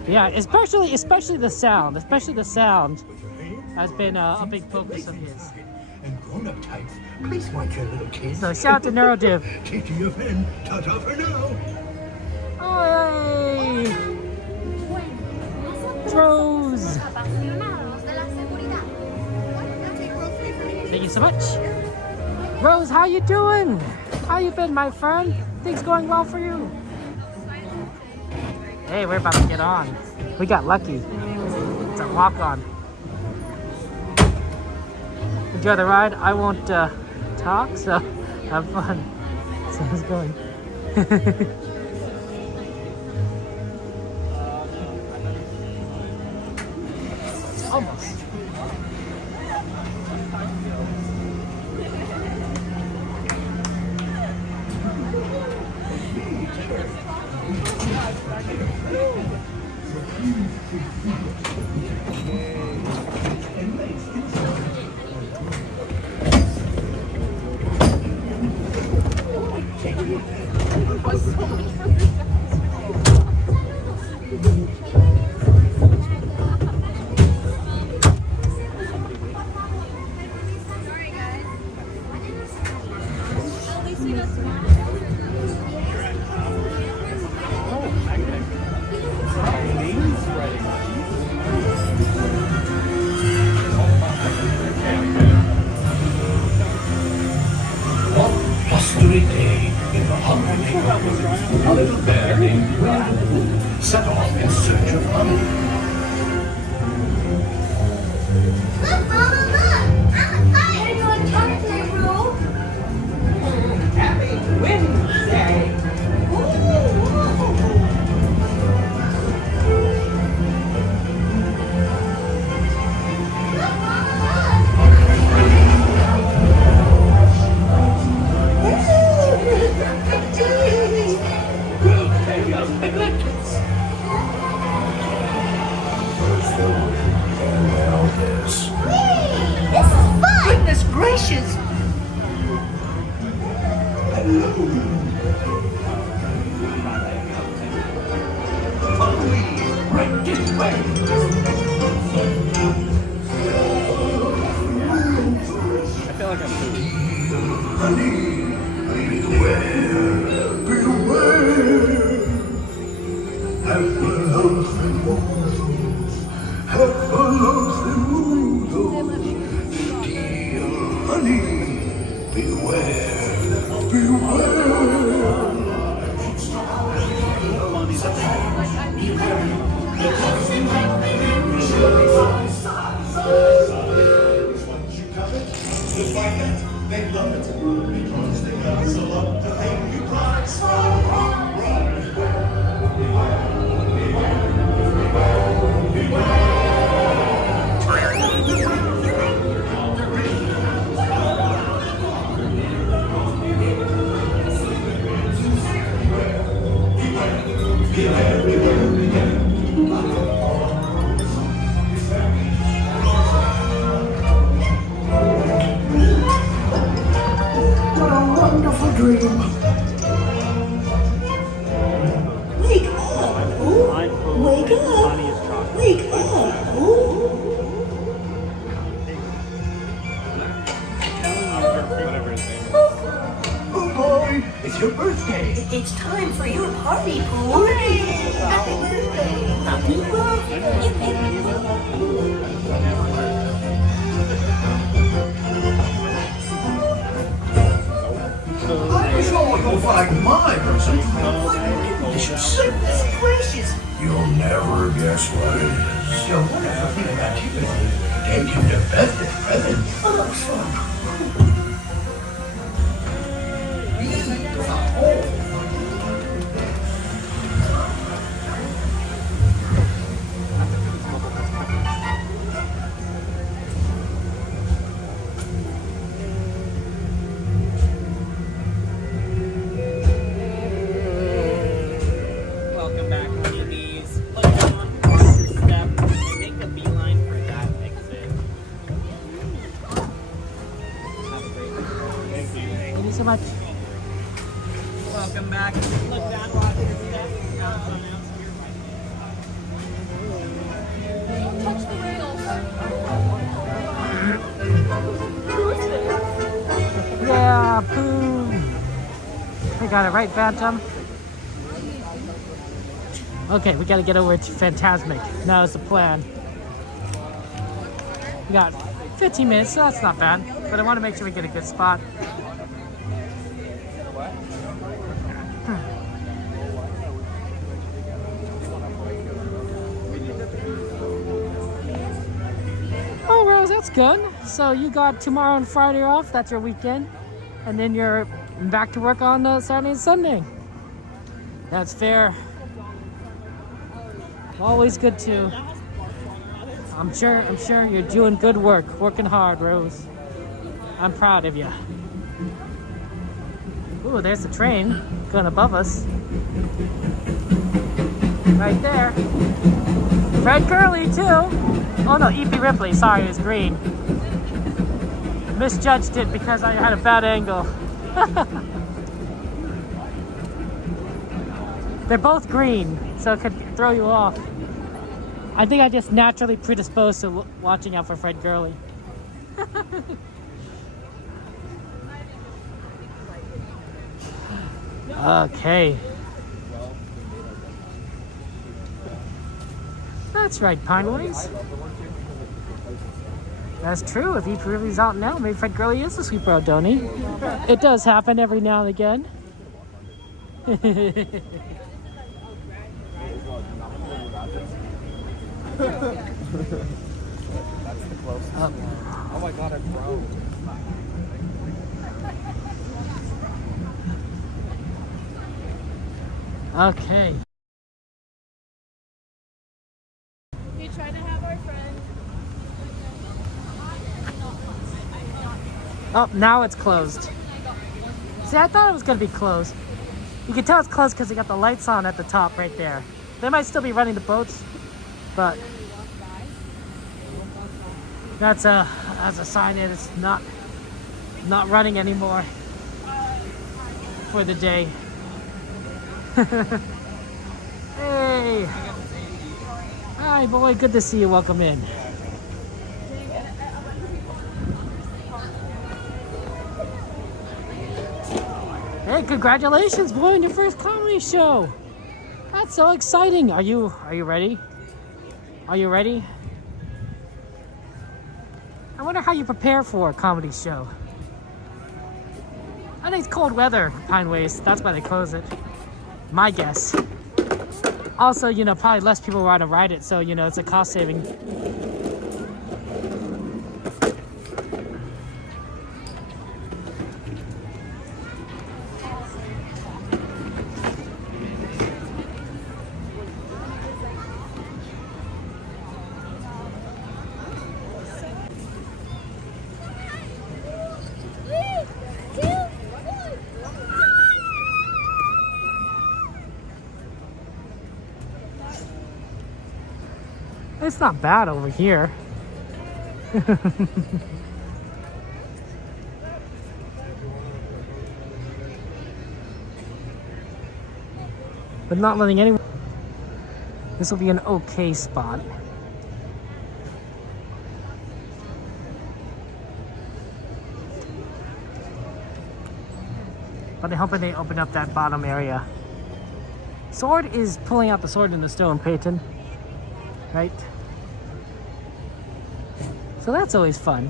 yeah, especially the sound has been a big focus of his. And grown-up types, please watch your little kids. So shout out to NeuroDiv. Take to your friend. Ta-ta for now. Hey! Rose! Thank you so much. Rose, how you doing? How you been, my friend? Things going well for you? Hey, we're about to get on. We got lucky. It's a walk-on. Enjoy the ride. I won't talk, so have fun. So it's going. Almost. It's your birthday. It's time for your party, Pooh. Happy birthday. Happy I'm sure you'll find my present. Goodness gracious. You'll never guess what it is. The wonderful thing about you is take him to birthday presents. Oh, Welcome back, honeybees. Put on your step and make a beeline for that exit. Have a great day. Thank you so much. Welcome back. Look down, watch your step. Now it's on out to your right. don't touch the rails. Yeah, Pooh. We got it right, Phantom. Okay, we gotta get over to Fantasmic. Now is the plan. We got 15 minutes, so that's not bad. But I want to make sure we get a good spot. Oh, Rose, that's good. So you got tomorrow and Friday off. That's your weekend. And then you're back to work on Saturday and Sunday. That's fair. Always good too. I'm sure you're doing good work, working hard, Rose. I'm proud of you. Ooh, there's the train going above us. Right there. Fred Curly too. Oh no, E.P. Ripley, sorry, it was green. Misjudged it because I had a bad angle. They're both green, so it could throw you off. I think I just naturally predisposed to watching out for Fred Gurley. Okay. That's right, Pine Ways. That's true. If E.P. Ripley's out now, maybe Fred Gurley is the sweeper out, don't he? It does happen every now and again. That's the closest. Oh my god, I'm broke. Okay. You try to have our friend. Oh, now it's closed. See, I thought it was going to be closed. You can tell it's closed because they got the lights on at the top right there. They might still be running the boats, but that's a sign that it's not running anymore for the day. Hey! Hi, boy. Good to see you. Welcome in. Hey, congratulations, boy, on your first comedy show. That's so exciting. Are you ready? Are you ready? I wonder how you prepare for a comedy show. I think it's cold weather, Pine Ways. That's why they close it. My guess. Also, you know, probably less people want to ride it, so, you know, it's a cost saving. It's not bad over here. But not letting anyone. This will be an okay spot. But I'm hoping they open up that bottom area. Sword is pulling out the sword in the stone, Peyton. Right? So that's always fun.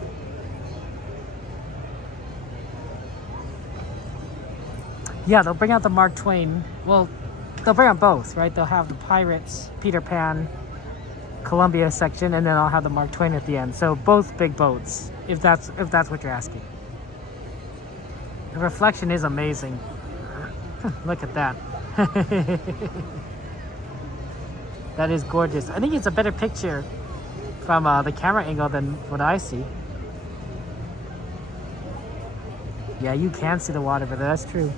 Yeah, they'll bring out the Mark Twain. Well, they'll bring out both, right? They'll have the Pirates, Peter Pan, Columbia section, and then I'll have the Mark Twain at the end. So both big boats, if that's what you're asking. The reflection is amazing. Look at that. That is gorgeous. I think it's a better picture from the camera angle than what I see. Yeah, you can see the water, but that's true.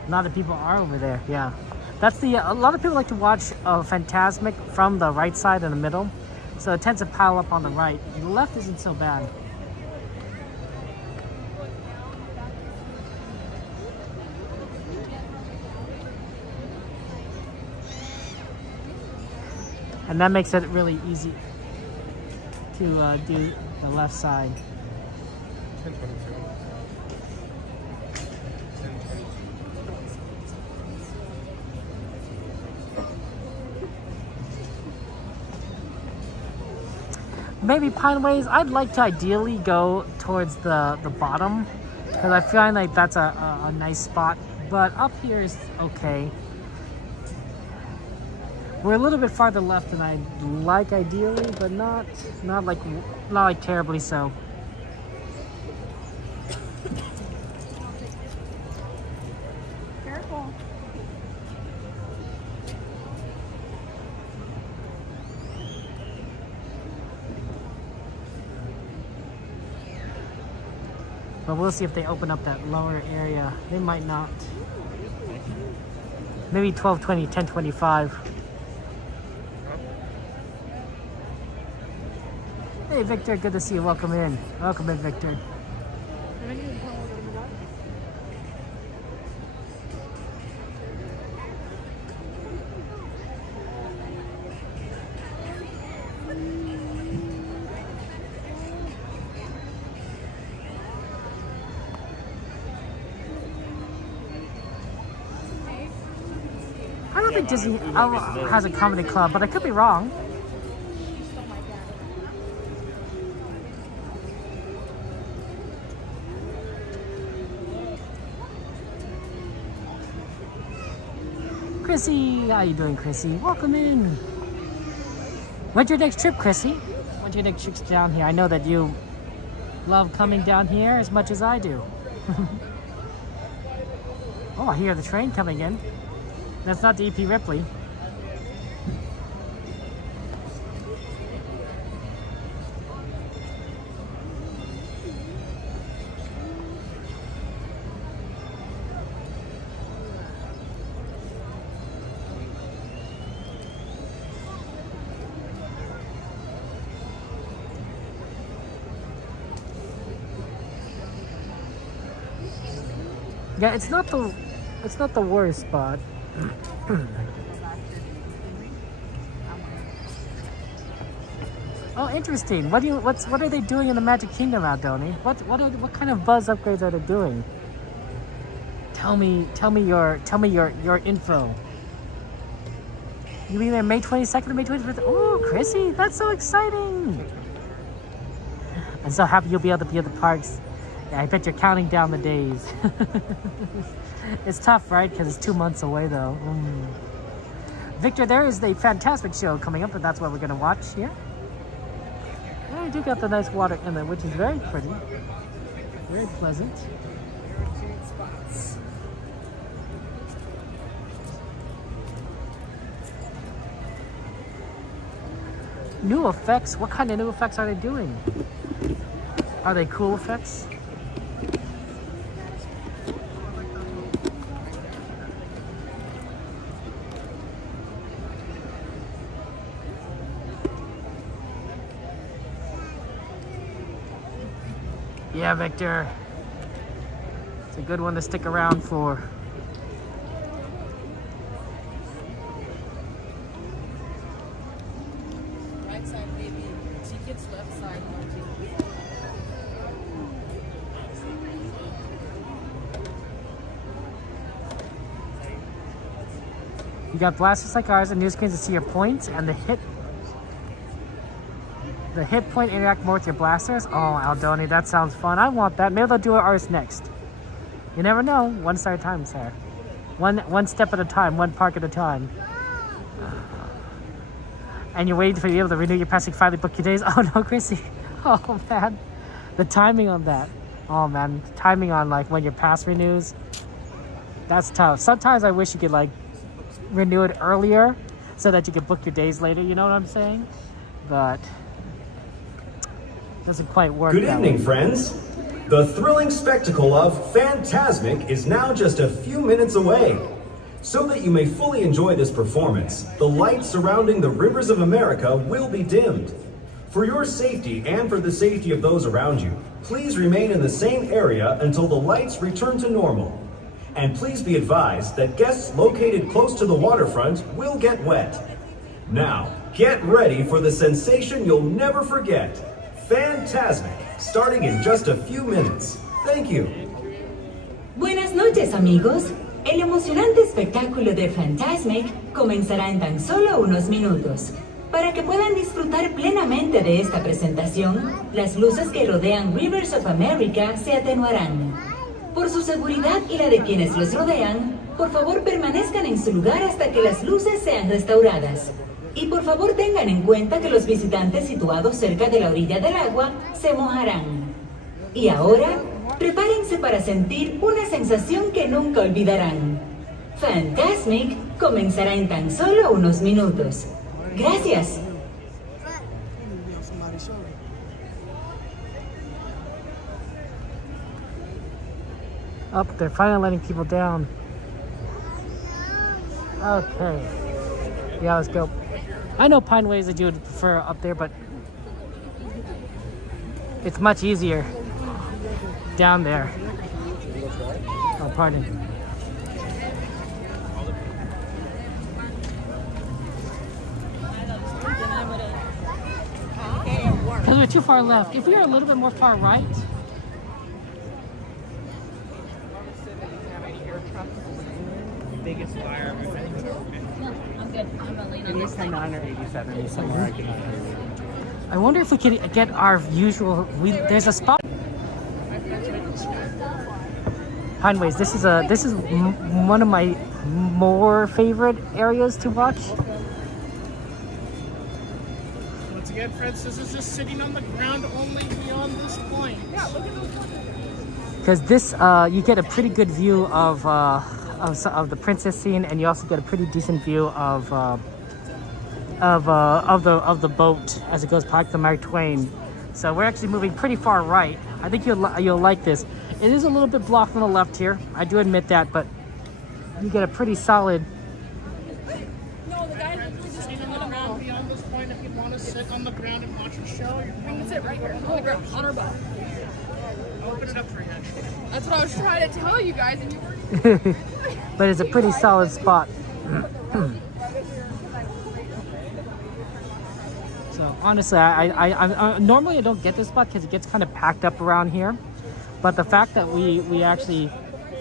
A lot of people are over there, yeah. That's the, a lot of people like to watch Fantasmic from the right side and the middle. So it tends to pile up on the right. The left isn't so bad. And that makes it really easy to do the left side. Maybe Pine Ways, I'd like to ideally go towards the bottom because I feel like that's a nice spot, but up here is okay. We're a little bit farther left than I'd like ideally, but not like terribly so. Careful. But we'll see if they open up that lower area. They might not. Maybe 12:20, 10:25. Hey Victor, good to see you. Welcome in. Welcome in, Victor. I don't think Disney has a comedy club, but I could be wrong. Chrissy, how you doing, Chrissy? Welcome in. When's your next trip, Chrissy? When's your next trip down here? I know that you love coming down here as much as I do. Oh, I hear the train coming in. That's not the EP Ripley. Yeah, it's not the worst spot. Oh, interesting. What are they doing in the Magic Kingdom, Aldoni? What kind of buzz upgrades are they doing? Tell me your info. You mean there May 22nd or May 25th? Oh, Chrissy, that's so exciting! I'm so happy you'll be able to be at the parks. Yeah, I bet you're counting down the days. It's tough, right? Because it's 2 months away, though. Victor, there is the Fantasmic show coming up, and that's what we're going to watch here. Yeah, you do got the nice water in there, which is very pretty. Very pleasant. New effects? What kind of new effects are they doing? Are they cool effects? Yeah, Victor. It's a good one to stick around for. Right side, baby. Tickets left side. You got blasters like ours and new screens to see your points and the hit point interact more with your blasters. Oh, Aldoni, that sounds fun. I want that. Maybe they'll do ours next. You never know. One star at a time, sir. One step at a time, one park at a time. And you're waiting to be able to renew your pass and finally book your days. Oh no, Chrissy. Oh man. The timing on that. Oh man. Timing on like when your pass renews. That's tough. Sometimes I wish you could like renew it earlier so that you could book your days later. You know what I'm saying? But doesn't quite work. Good that evening, way. friends. The thrilling spectacle of Fantasmic is now just a few minutes away. So that you may fully enjoy this performance, the lights surrounding the rivers of America will be dimmed. For your safety and for the safety of those around you, please remain in the same area until the lights return to normal. And please be advised that guests located close to the waterfront will get wet. Now, get ready for the sensation you'll never forget. Fantasmic, starting in just a few minutes. Thank you. Buenas noches, amigos. El emocionante espectáculo de Fantasmic comenzará en tan solo unos minutos. Para que puedan disfrutar plenamente de esta presentación, las luces que rodean Rivers of America se atenuarán. Por su seguridad y la de quienes los rodean, por favor permanezcan en su lugar hasta que las luces sean restauradas. Y por favor tengan en cuenta que los visitantes situados cerca de la orilla del agua se mojarán. Y ahora, prepárense para sentir una sensación que nunca olvidarán. Fantasmic comenzará en tan solo unos minutos. Gracias. Up, they're finally letting people down. Okay. Yeah, let's go. I know Pine Ways that you would prefer up there, but it's much easier down there. Oh, pardon. Because we're too far left. If we are a little bit more far right. Biggest fire we've had. No, I'm good. I'm gonna lean on It this is thing. 987 somewhere I can. I wonder if we could get our usual. There's a spot. Pineways. This is one of my more favorite areas to watch. Once again, Francis is just sitting on the ground only beyond this point. Yeah, look at those ones. Because this, you get a pretty good view of the princess scene, and you also get a pretty decent view of the boat as it goes past the Mark Twain. So we're actually moving pretty far right. I think you'll like this. It is a little bit blocked on the left here. I do admit that, but you get a pretty solid. No, the guy literally just came on the ground beyond this point. If you want to sit on the ground and watch a show, you can sit right here on the ground on our boat. open it up for you, actually. That's what I was trying to tell you guys, and you were. But it's a pretty solid spot. So honestly, I normally I don't get this spot because it gets kind of packed up around here. But the fact that we actually,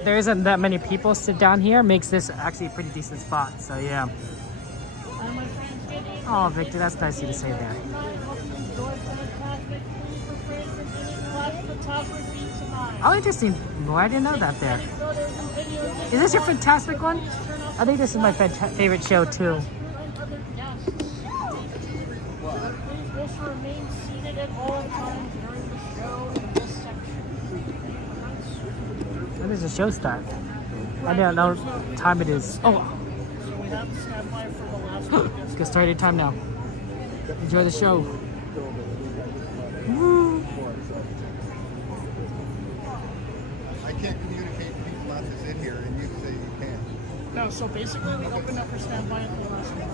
there isn't that many people sit down here makes this actually a pretty decent spot. So yeah. Oh, Victor, that's nice of you to say that. Oh, interesting. Well, I didn't know that there. Is this your Fantasmic one? I think this is my favorite show too. When does the show start? I don't know what time it is. Oh! Let's get started time now. Enjoy the show. Woo. I can't communicate with people after in here, and you say you can. No, so basically we opened up for standby at the last minute.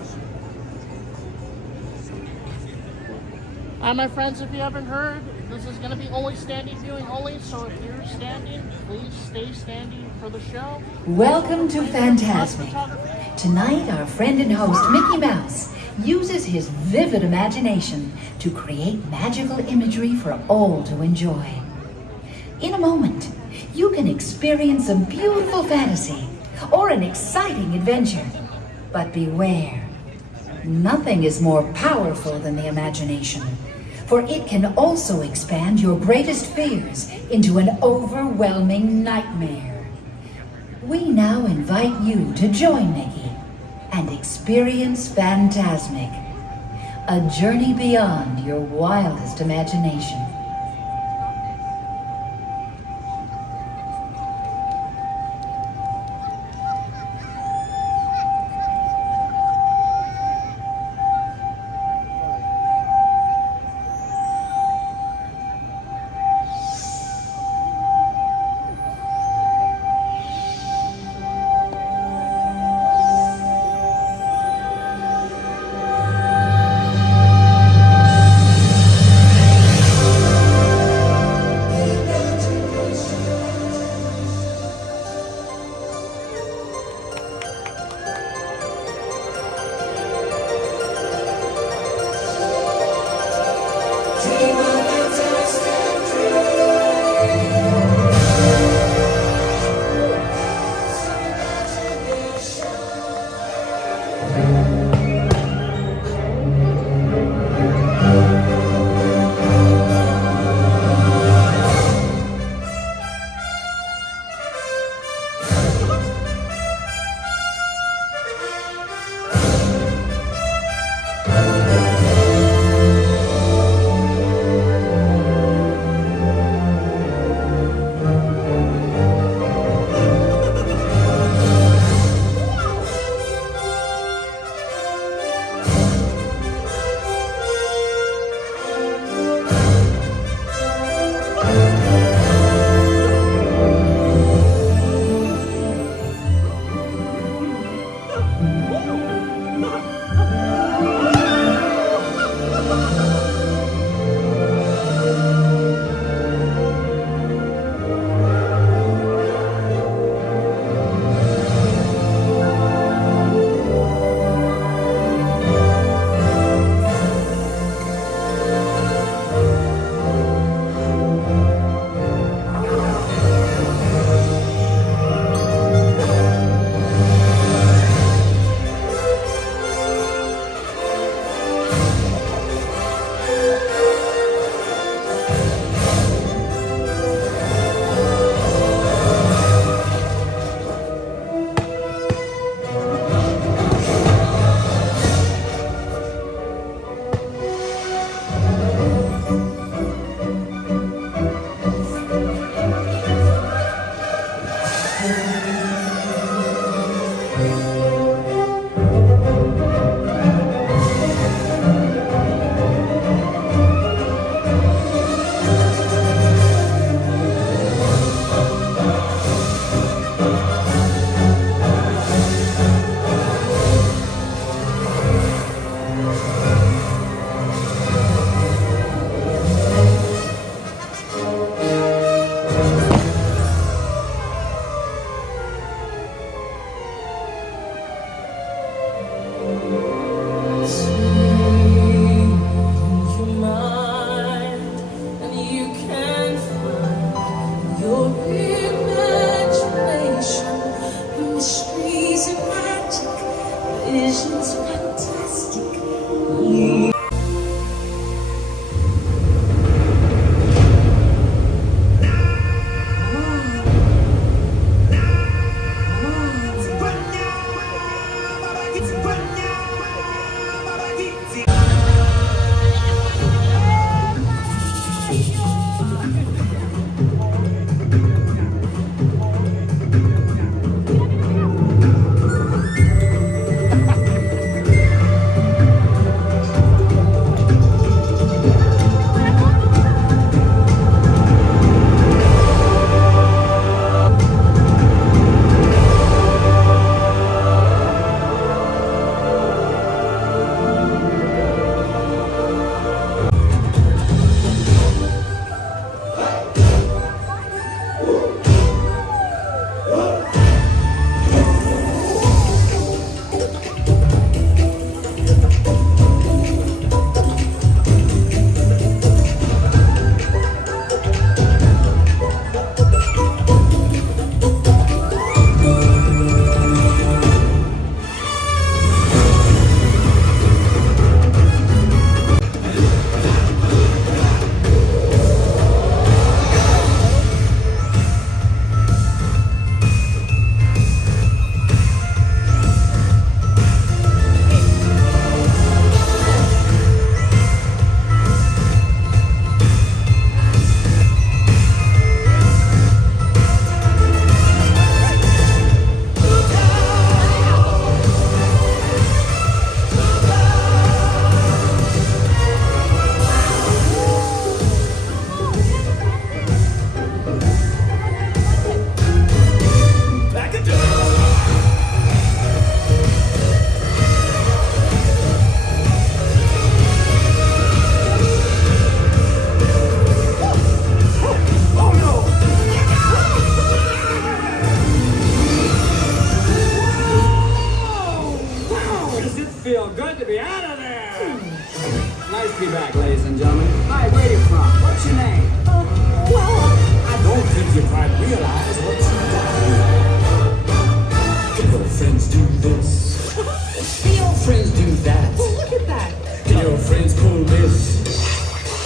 My friends, if you haven't heard, this is going to be only standing viewing only, so if you're standing, please stay standing for the show. Welcome to Fantasmic. Tonight, our friend and host, Mickey Mouse, uses his vivid imagination to create magical imagery for all to enjoy. In a moment, you can experience a beautiful fantasy or an exciting adventure. But beware, nothing is more powerful than the imagination, for it can also expand your greatest fears into an overwhelming nightmare. We now invite you to join Mickey and experience Fantasmic, a journey beyond your wildest imagination.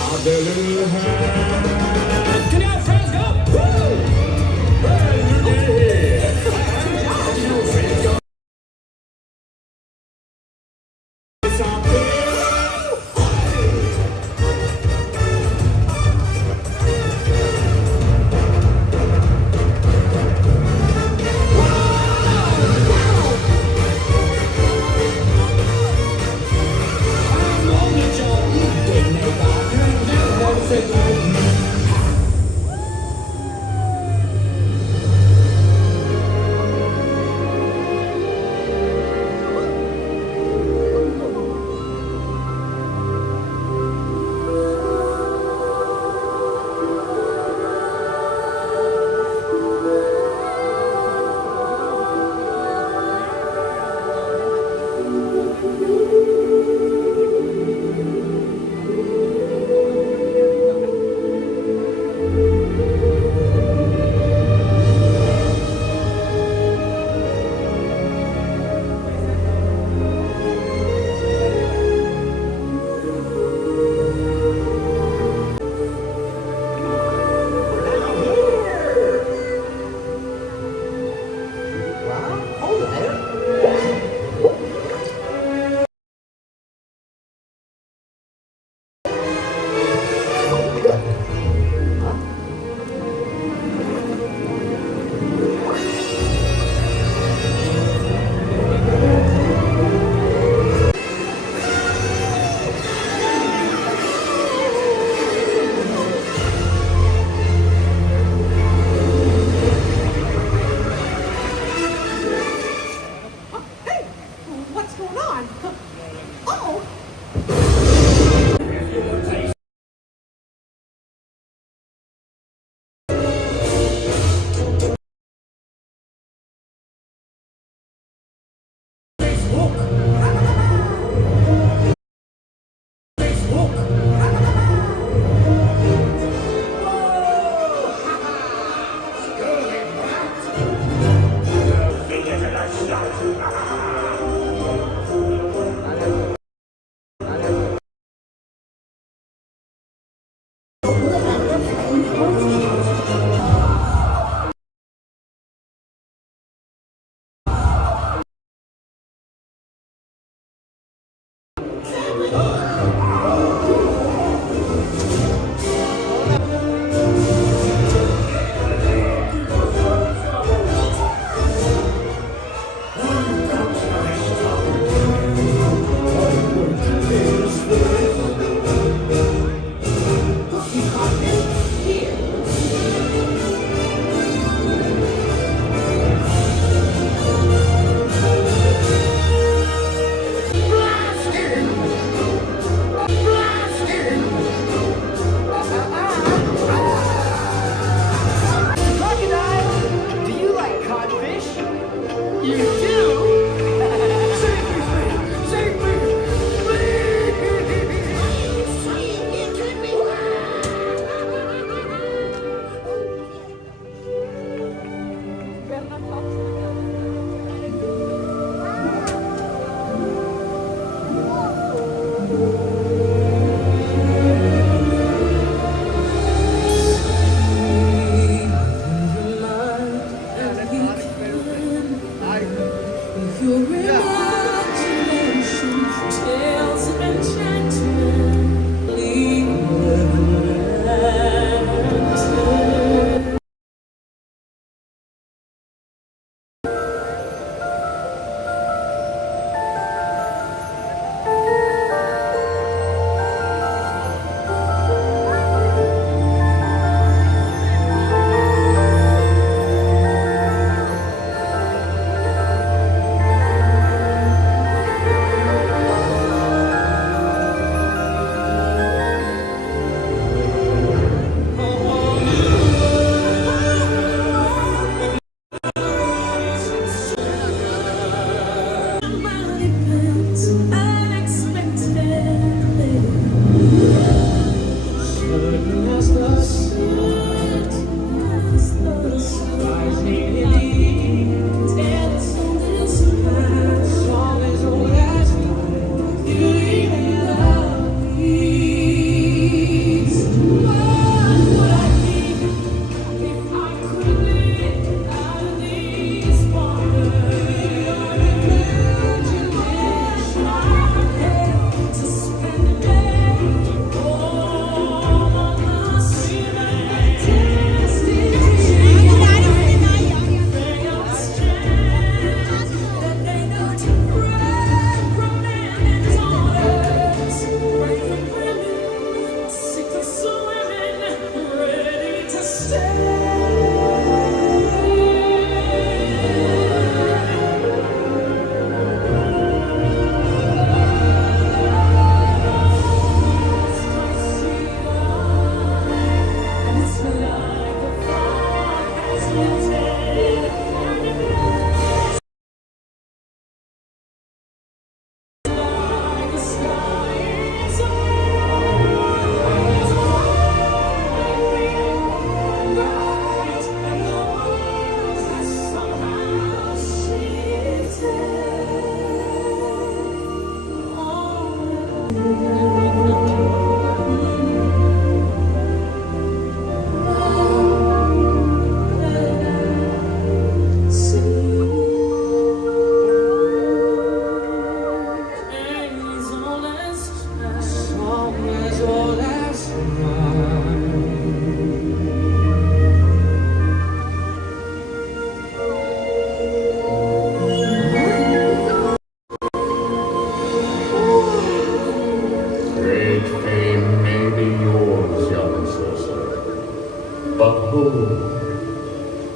Clap their little hands. Can your friends go? Woo! Hey, your friends go.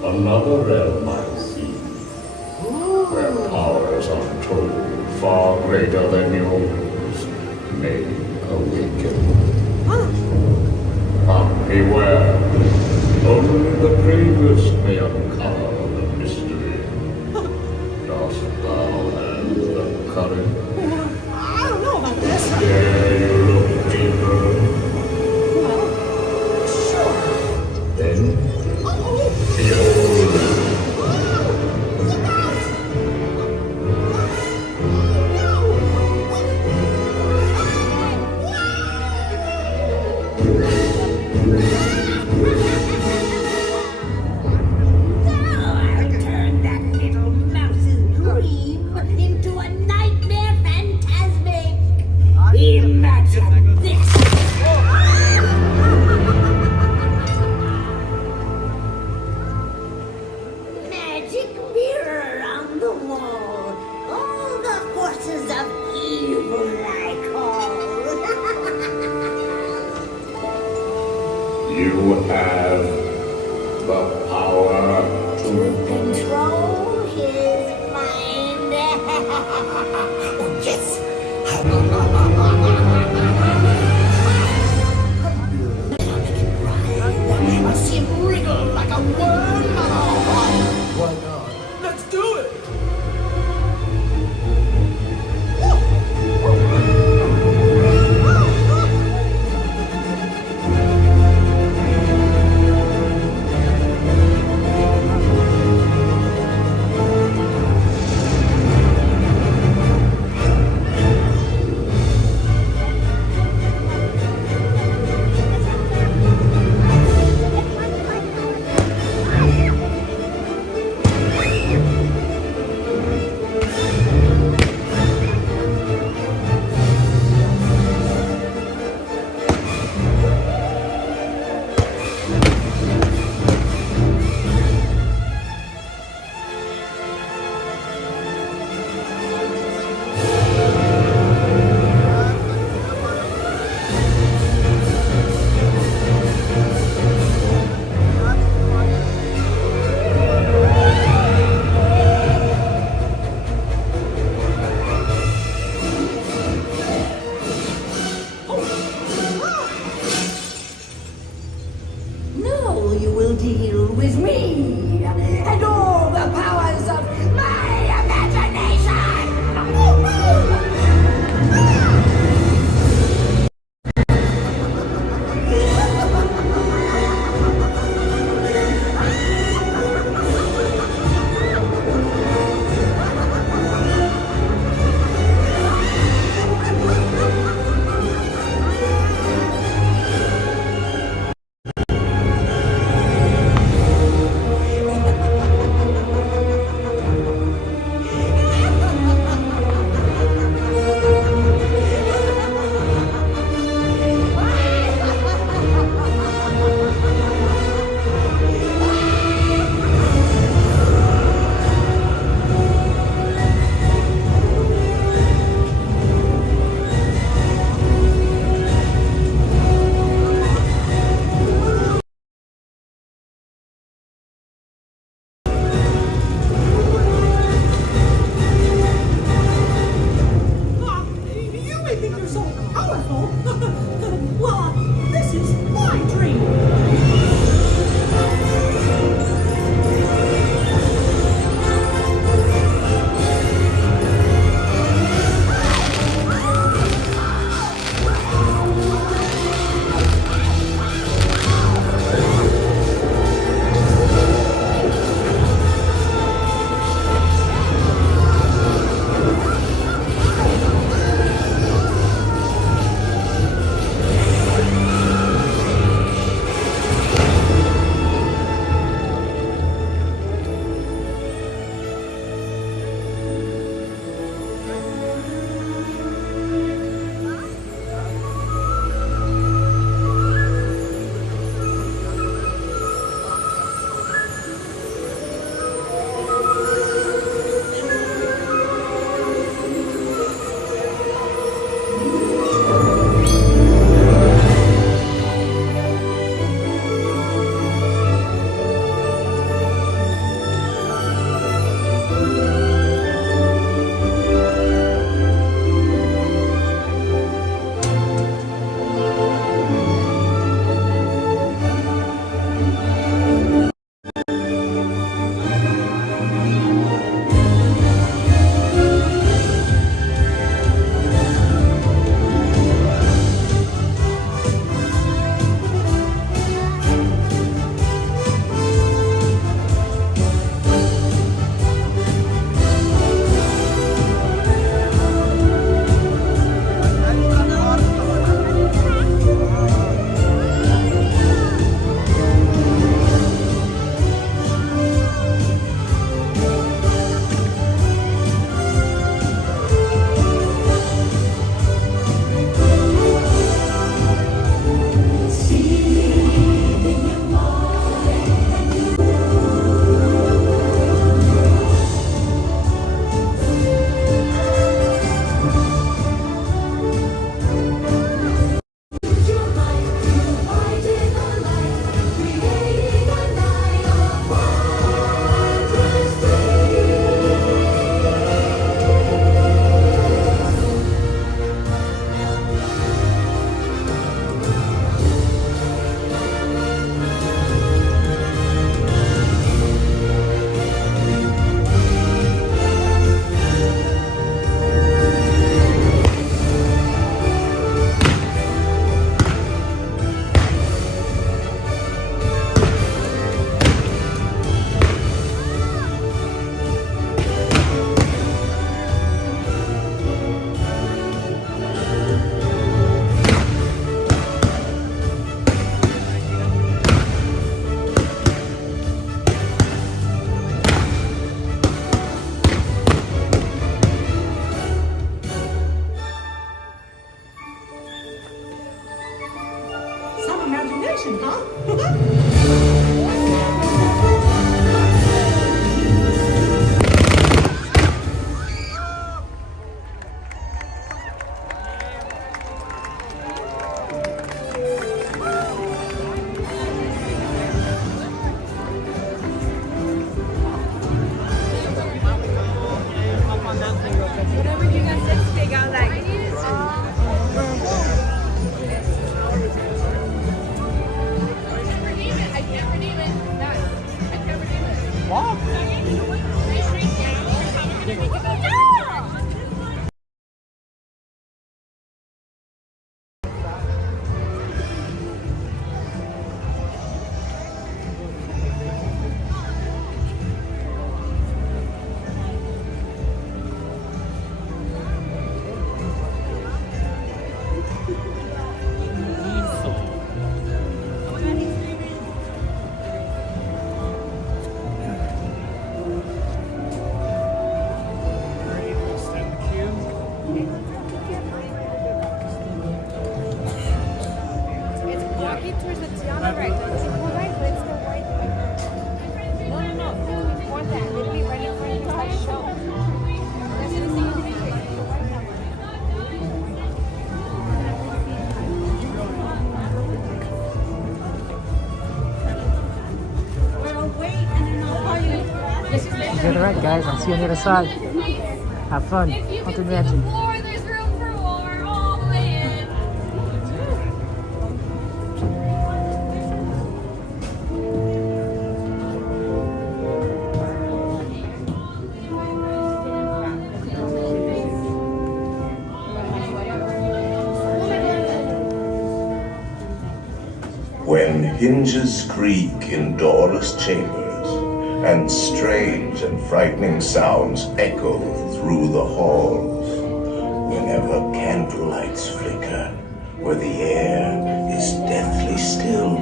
Another realm I see, where powers untold, far greater than yours, may awaken. Come beware, only the bravest may uncover the mystery. Dost thou have the courage? I don't know about this. Dare you look deeper? Well, sure. Then you have the power to control his mind. Oh, yes. I see him wriggle like a worm. Why not? Let's do it. imagination, huh? Whatever you guys said, they got like. Get it right, guys. I'll see you on the other side. Have fun. Haunted Mansion. There's room for more all the way in. When hinges creak in doorless chambers, and strange and frightening sounds echo through the halls, whenever candlelights flicker, where the air is deathly still,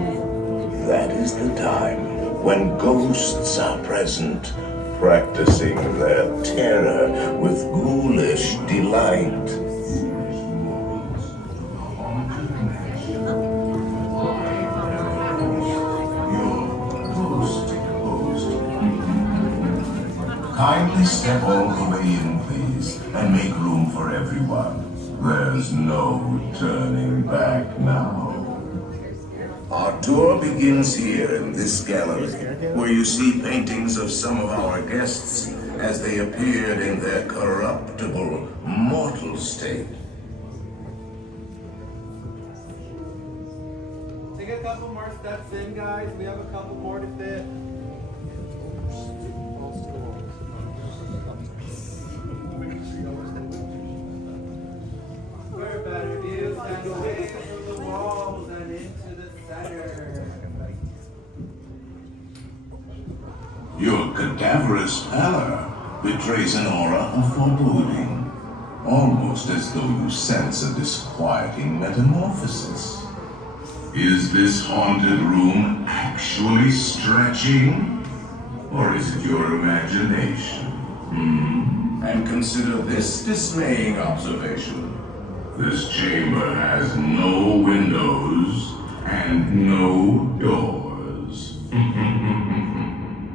that is the time when ghosts are present, practicing their terror with ghoulish delight. Kindly step all the way in, please, and make room for everyone. There's no turning back now. Our tour begins here in this gallery, where you see paintings of some of our guests as they appeared in their corruptible, mortal state. Take a couple more steps in, guys. We have a couple more to fit. For better views, stand away from the walls and into the center. Your cadaverous pallor betrays an aura of foreboding, almost as though you sense a disquieting metamorphosis. Is this haunted room actually stretching? Or is it your imagination? And consider this dismaying observation. This chamber has no windows and no doors.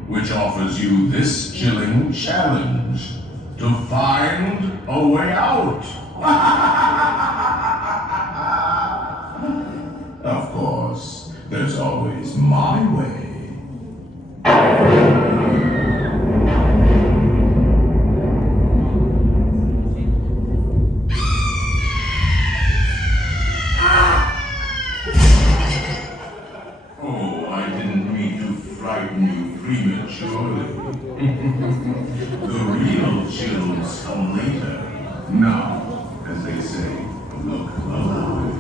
Which offers you this chilling challenge to find a way out. Of course, there's always my way. Oh, I didn't mean to frighten you prematurely. The real chills come later. Now, as they say, look alive.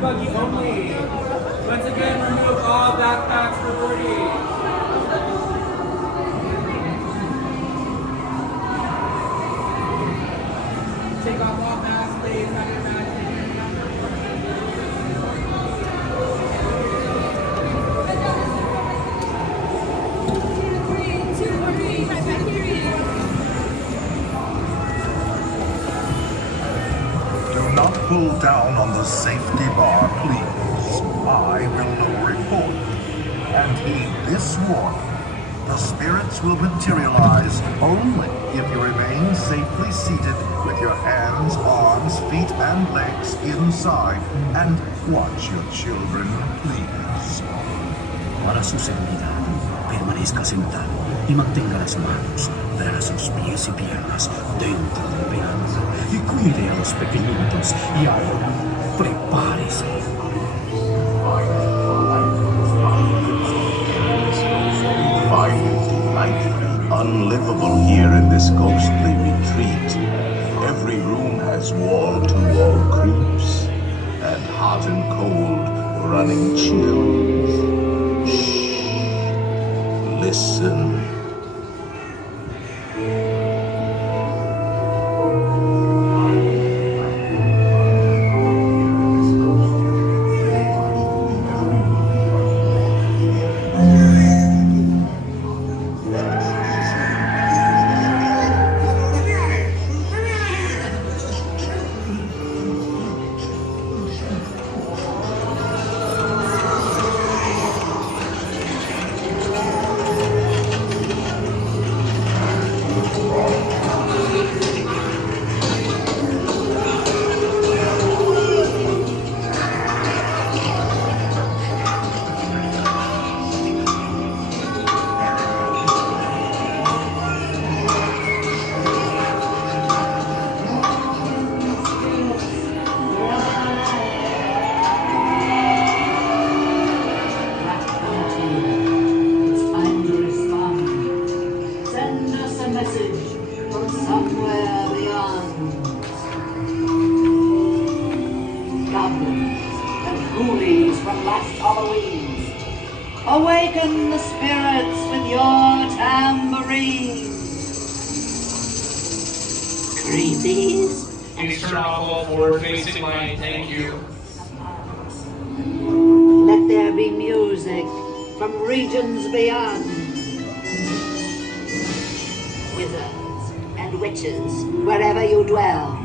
Buggy only. Once again, remove all backpacks for boarding. Take off all masks, please. Have your mask. Pull down on the safety bar, please. I will lower it for you. And heed this warning. The spirits will materialize only if you remain safely seated with your hands, arms, feet, and legs inside. And watch your children, please. Para su seguridad, permanezca sentado y mantenga las manos, brazos, pies y piernas dentro del piano. Y cuide a los pequeñitos. Y ahora, prepárese. Find it delightfully unlivable here in this ghostly retreat. Every room has wall-to-wall creeps, and hot and cold running chills. Shh. Listen. Awaken the spirits with your tambourines. Creepies. Please turn off all forward-facing light. Thank you. Let there be music from regions beyond. Wizards and witches, wherever you dwell,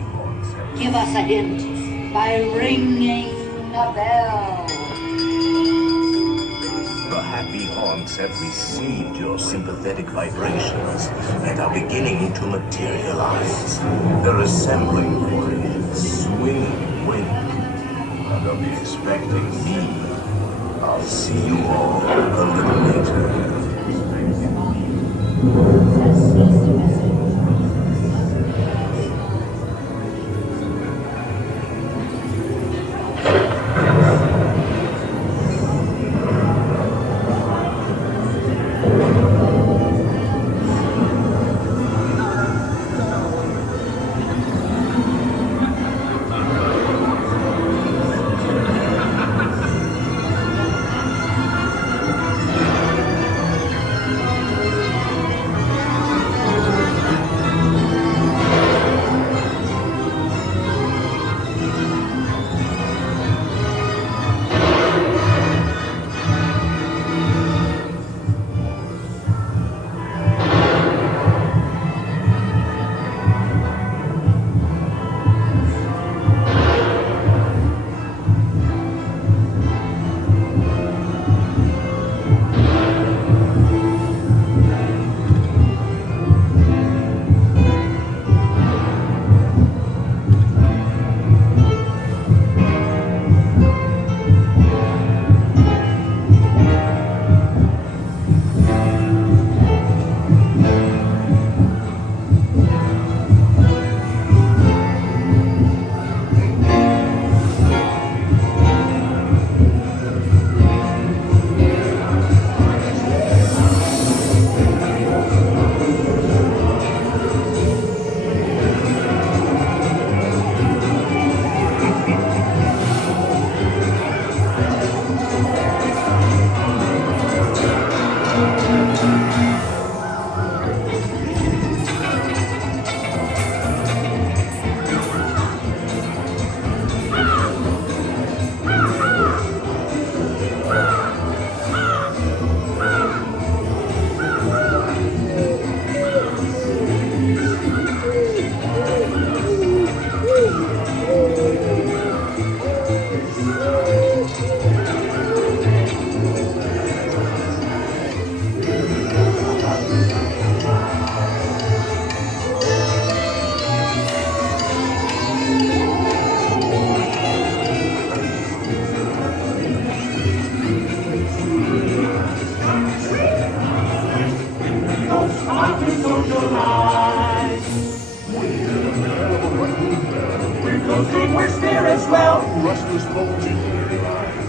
give us a hint by ringing a bell. The happy haunts have received your sympathetic vibrations and are beginning to materialize. They're assembling for a swinging wind. And they'll be expecting me. I'll see you all a little later.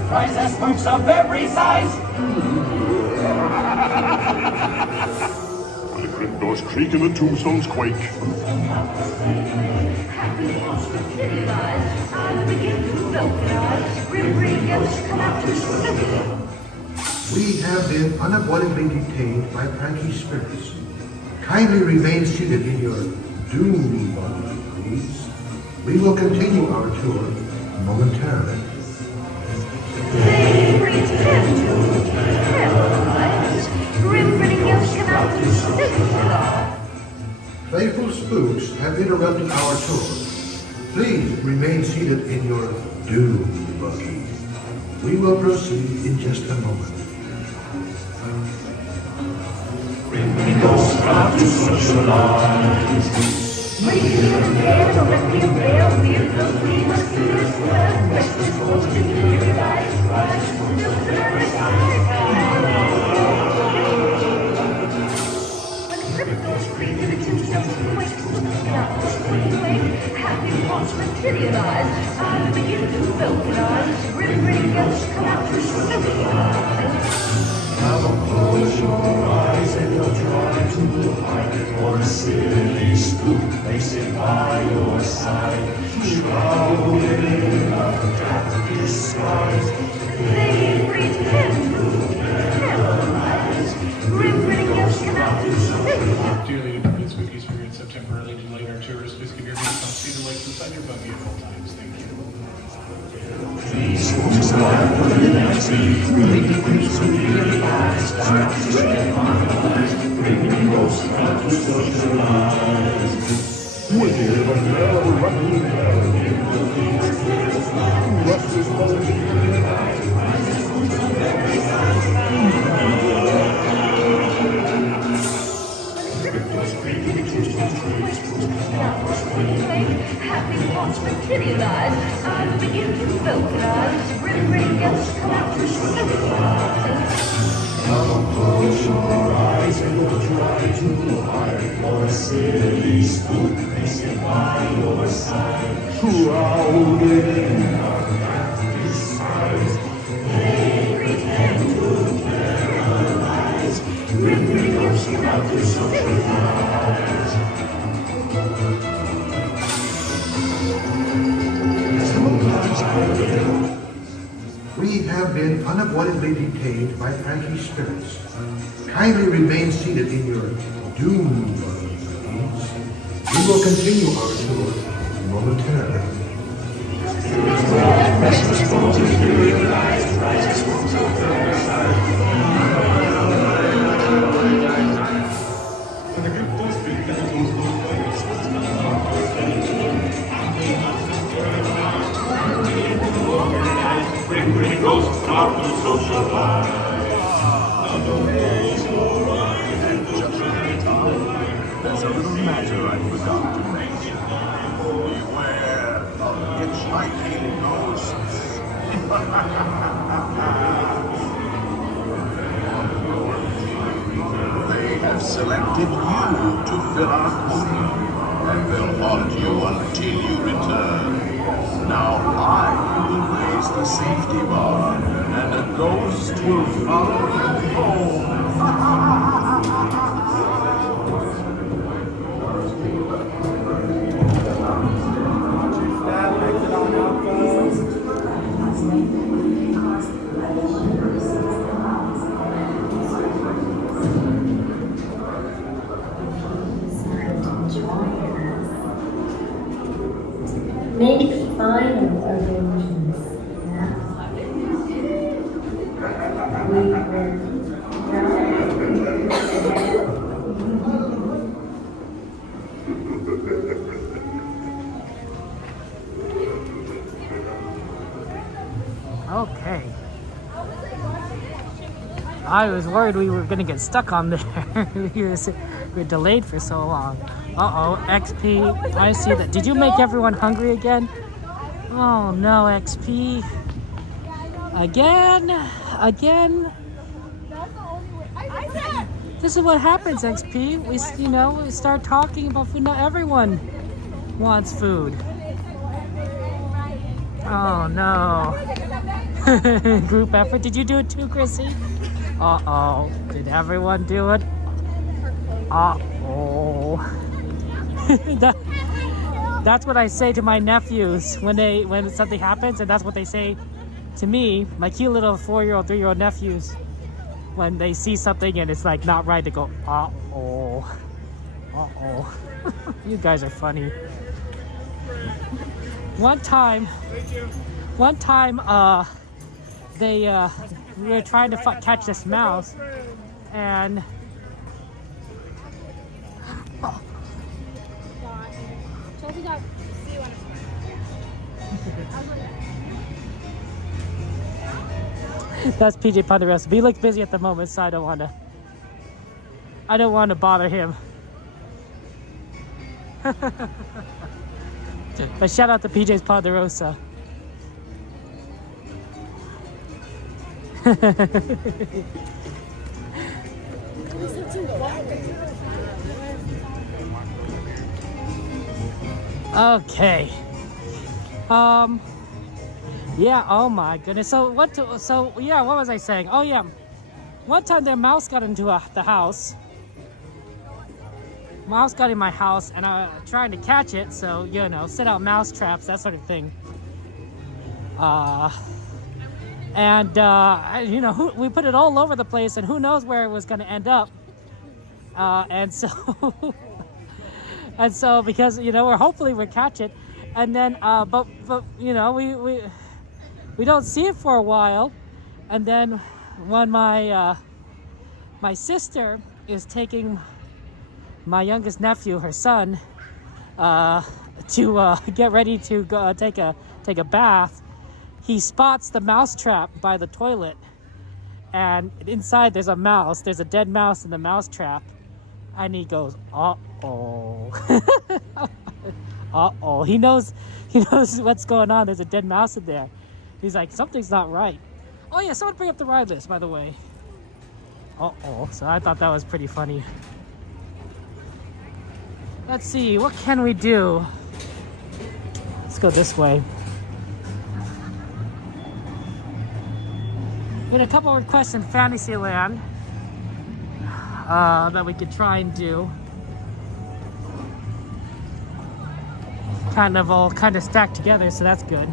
Prices boots of every size. The crypt doors creak and the tombstones quake. We have been unavoidably detained by cranky spirits. Kindly remain seated in your doom buggy, please. We will continue our tour momentarily. They pretend to terrorize. Grim-grinning yells come out to signal. Playful spooks have interrupted our tour. Please remain seated in your doom buggy. We will proceed in just a moment. Grim-grinning ghosts come out to socialize. Materialize. I begin to vocalize. Grim-grinning ghosts come out to socialize. Now close your eyes and don't try to hide it, or a silly spook may sit by your side, shrouded in a dark disguise. They pretend to terrorize. Grim-grinning ghosts come out to socialize. Dearly departed spookies, we are in September early to delay our tours. Please keep your hands on speed and lights inside your buggy at all times. Thank you. These spooks are dancing, really creeps with weird eyes, start to demonize, bringing ghosts out to socialize. Wicked but never running hell, rushes bones in your eyes, rises from every side. Happy thoughts materialize. I begin to vocalize. Grim-grinning ghosts come out to socialize. Now close your eyes and don't try to hide, or a silly spook may sit by your side, shrouded in a dark disguise. They pretend to terrorize. Grim-grinning ghosts come out to socialize. We have been unavoidably detained by cranky spirits. Kindly remain seated in your doom buggy, please. We will continue our tour momentarily. Restless bones and materialized, rises from the other side. And the crypt doors creak and the tombstones quake. Grim-grinning ghosts come out to socialize. There's a little matter I forgot to mention. Beware of hitchhiking ghosts. They have selected you to fill our company, and they'll haunt you until you return. Now I will raise the safety bar, and a ghost will follow you home. Make final arrangements now. We Okay. I was worried we were gonna get stuck on there. we were delayed for so long. Uh-oh, XP, I see that. Did you make everyone hungry again? Oh no, XP. Again? This is what happens, XP. We start talking about food. Now everyone wants food. Oh no. Group effort. Did you do it too, Chrissy? Uh-oh. Did everyone do it? Uh-oh. That's what I say to my nephews when something happens, and that's what they say to me, my cute little 4-year-old, 3-year-old nephews, when they see something and it's like not right, they go, uh-oh. Uh-oh. You guys are funny. One time, we were trying to catch this mouse, and that's PJ Ponderosa. But he looks busy at the moment, so I don't want to bother him. But shout out to PJ's Ponderosa. Okay. Yeah, oh my goodness. So what was I saying? Oh yeah. One time their mouse got into the house. Mouse got in my house and I was trying to catch it, so you know, set out mouse traps, that sort of thing. You know, we put it all over the place, and who knows where it was going to end up. And so because you know, hopefully we'll catch it, and then but you know, we don't see it for a while, and then when my sister is taking my youngest nephew, her son, to get ready to go take a bath, he spots the mouse trap by the toilet, and inside there's a mouse. There's a dead mouse in the mouse trap, and he goes, uh-oh. Uh-oh. He knows what's going on. There's a dead mouse in there. He's like, something's not right. Oh yeah, someone bring up the ride list, by the way. Uh-oh. So I thought that was pretty funny. Let's see, what can we do? Let's go this way. We had a couple of requests in Fantasyland that we could try and do. All stacked together, so that's good.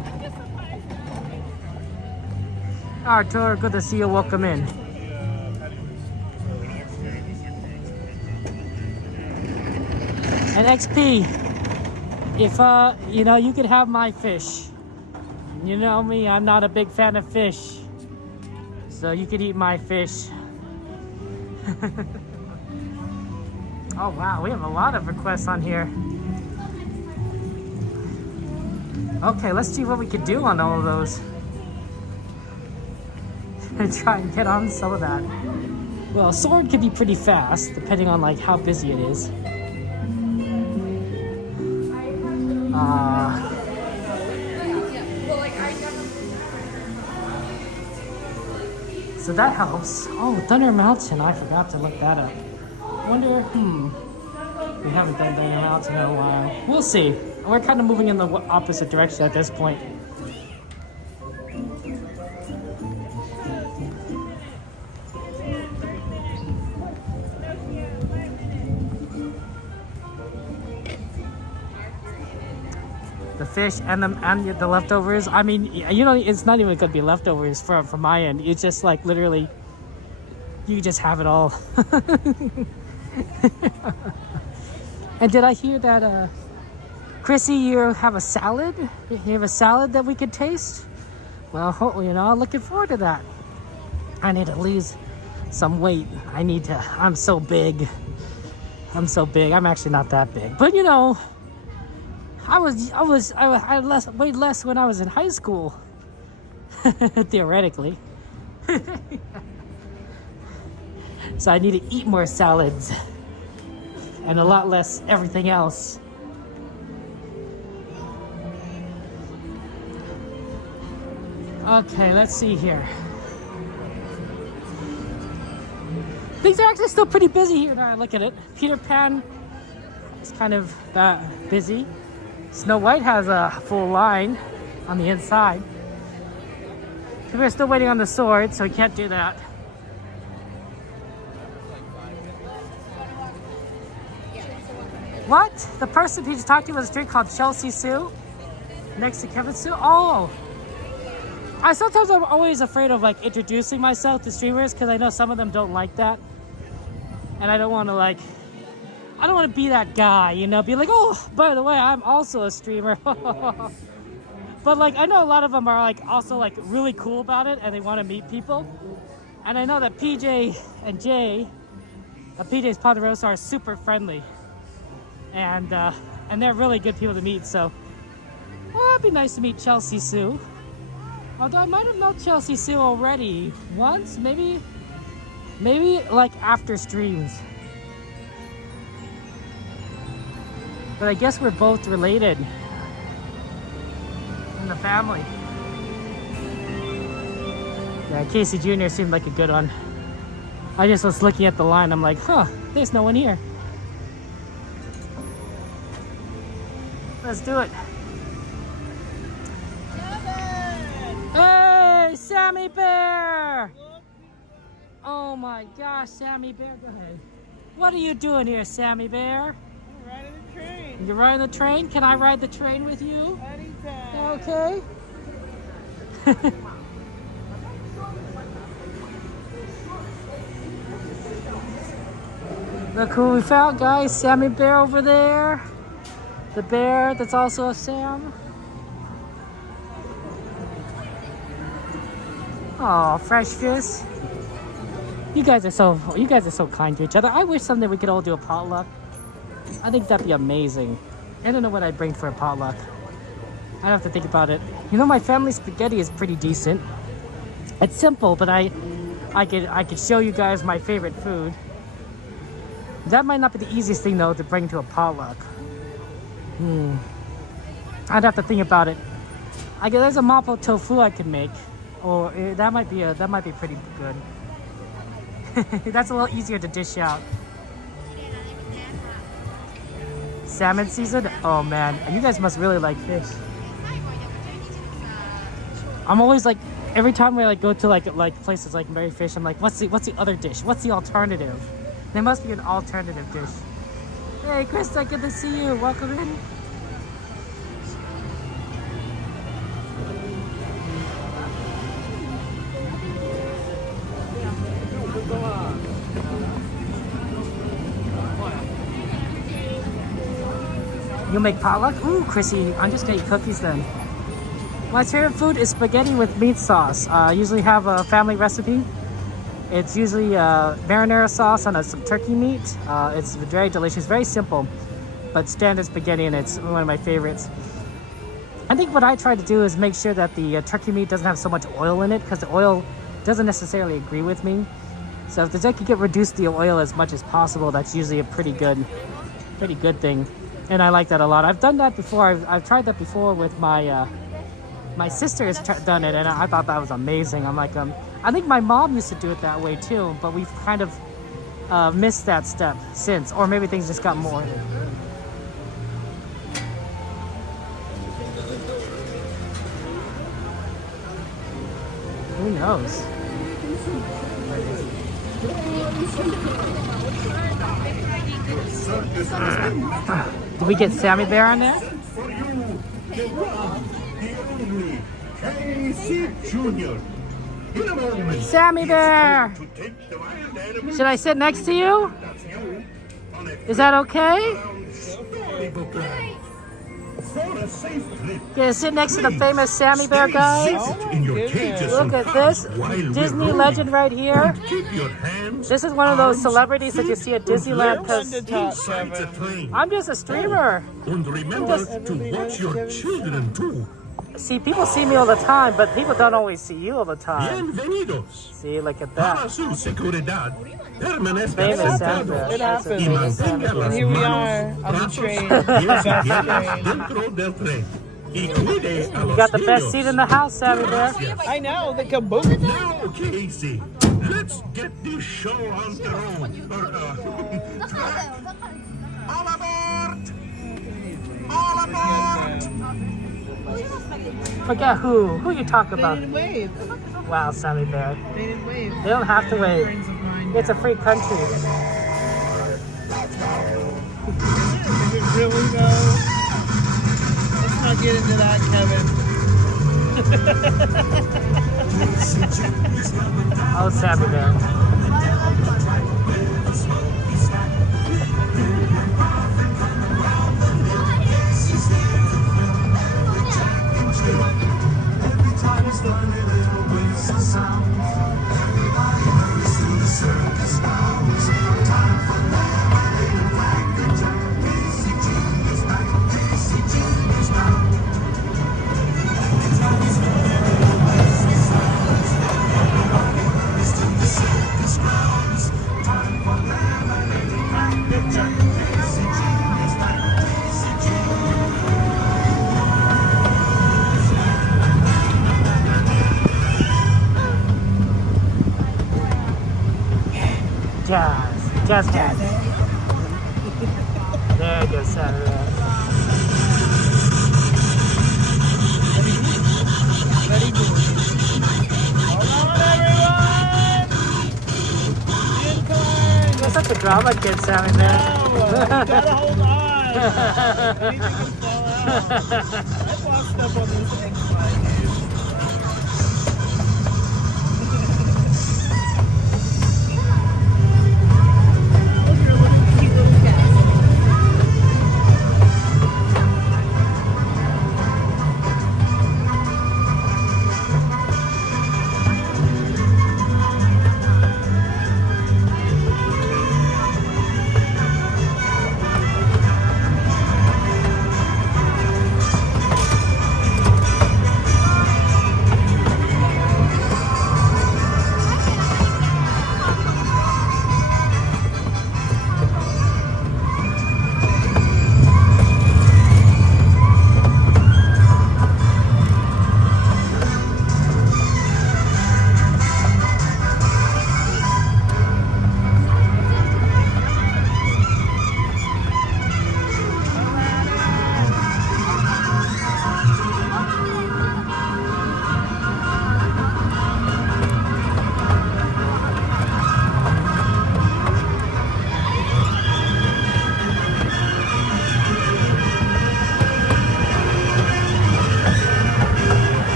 Arthur, good to see you. Welcome in. And XP, if you know, you could have my fish. You know me, I'm not a big fan of fish, so you could eat my fish. Oh wow, we have a lot of requests on here. Okay, let's see what we could do on all of those. Try and get on some of that. Well, sword could be pretty fast, depending on like how busy it is. So that helps. Oh, Thunder Mountain, I forgot to look that up. I wonder, we haven't done Thunder Mountain in a while. We'll see. We're kind of moving in the opposite direction at this point. The fish and the leftovers. I mean, you know, it's not even gonna be leftovers from my end. It's just like literally, you just have it all. And did I hear that, Chrissy, you have a salad? You have a salad that we could taste? Well, you know, I'm looking forward to that. I need to lose some weight. I'm so big. I'm actually not that big, but you know, I weighed less when I was in high school. Theoretically. So I need to eat more salads and a lot less everything else. Okay, let's see here. Things are actually still pretty busy here now I look at it. Peter Pan is kind of busy. Snow White has a full line. on the inside. So we're still waiting on the sword, so we can't do that. What? The person he just talked to was a street called Chelsea Sue? Next to Kevin Sue? Oh! I'm always afraid of like introducing myself to streamers because I know some of them don't like that. And I don't want to I don't want to be that guy, you know, be like, oh, by the way, I'm also a streamer. But like, I know a lot of them are like also like really cool about it and they want to meet people. And I know that PJ and Jay, PJ's Ponderosa, are super friendly. And they're really good people to meet, so it'd be nice to meet Chelsea Sue. Although I might have met Chelsea Sue already once, maybe like after streams. But I guess we're both related in the family. Yeah, Casey Jr. seemed like a good one. I just was looking at the line, I'm like, huh, there's no one here. Let's do it. Hey, Sammy Bear! Oh my gosh, Sammy Bear, go ahead. What are you doing here, Sammy Bear? I'm riding the train. You're riding the train? Can I ride the train with you? Anytime. Okay. Look who we found, guys. Sammy Bear over there. The bear that's also a Sam. Oh, fresh fish. You guys are so kind to each other. I wish someday we could all do a potluck. I think that'd be amazing. I don't know what I'd bring for a potluck. I'd have to think about it. You know, my family spaghetti is pretty decent. It's simple, but I could show you guys my favorite food. That might not be the easiest thing though to bring to a potluck. I'd have to think about it. I guess there's a mapo tofu I could make, or that might be pretty good. That's a little easier to dish out. Salmon season? Oh man, you guys must really like fish. I'm always like, every time we like go to like places like Merry Fish, I'm like, what's the other dish? What's the alternative? There must be an alternative dish. Hey Krista, good to see you. Welcome in. You make potluck? Ooh, Chrissy, I'm just gonna eat cookies then. My favorite food is spaghetti with meat sauce. I usually have a family recipe. It's usually marinara sauce on some turkey meat. It's very delicious, very simple, but standard spaghetti, and it's one of my favorites. I think what I try to do is make sure that the turkey meat doesn't have so much oil in it, because the oil doesn't necessarily agree with me. So if I could reduce the oil as much as possible, that's usually a pretty good thing. And I like that a lot. I've done that before. I've tried that before with my my sister has done it, and I thought that was amazing. I'm like, I think my mom used to do it that way too, but we've kind of missed that step since, or maybe things just got more. Who knows? Did we get Sammy Bear on there? Sammy Bear! Should I sit next to you? Is that okay? Gonna sit next to the famous Sammy Bear, guys? Look at this Disney legend right here. This is one of those celebrities that you see at Disneyland, because I'm just a streamer. And remember to watch your children too. See, people see me all the time, but people don't always see you all the time. Bienvenidos. See, look at that. Para su seguridad, permanezca Famous sentados It happens. y mantenga las And here we manos, are on the brazos train. y las piernas dentro del tren. Y cuide a You los got the best niños. seat in the house, Sammy Bear. I know, the caboose. Now, Casey, let's get this show on the road. All aboard! All aboard! Forget who you talk They about. didn't wave. Wow, Sammy Bear. They didn't wave. They don't have to wait. Friends of mine. It's a free country. Is it really though? Let's not get into that, Kevin. Oh, Sammy Bear. Every time it's done, it with some sound. Everybody hurries to the circus now. It's no time for lemonade and flag and jack. Casey Jr.'s back. Casey Jr.'s back. Every time he's done, everybody hurries to the circus grounds. Time for lemonade and flag and jack. Casey Jr.'s back. Casey Jr. Jazz hands. There you go, Sammy Bear. Ready, move. Hold on, everyone! Incline! You're such a drama kid, Sammy Bear. No, you gotta hold on. Anything can fall out. I lost up on this incline, dude.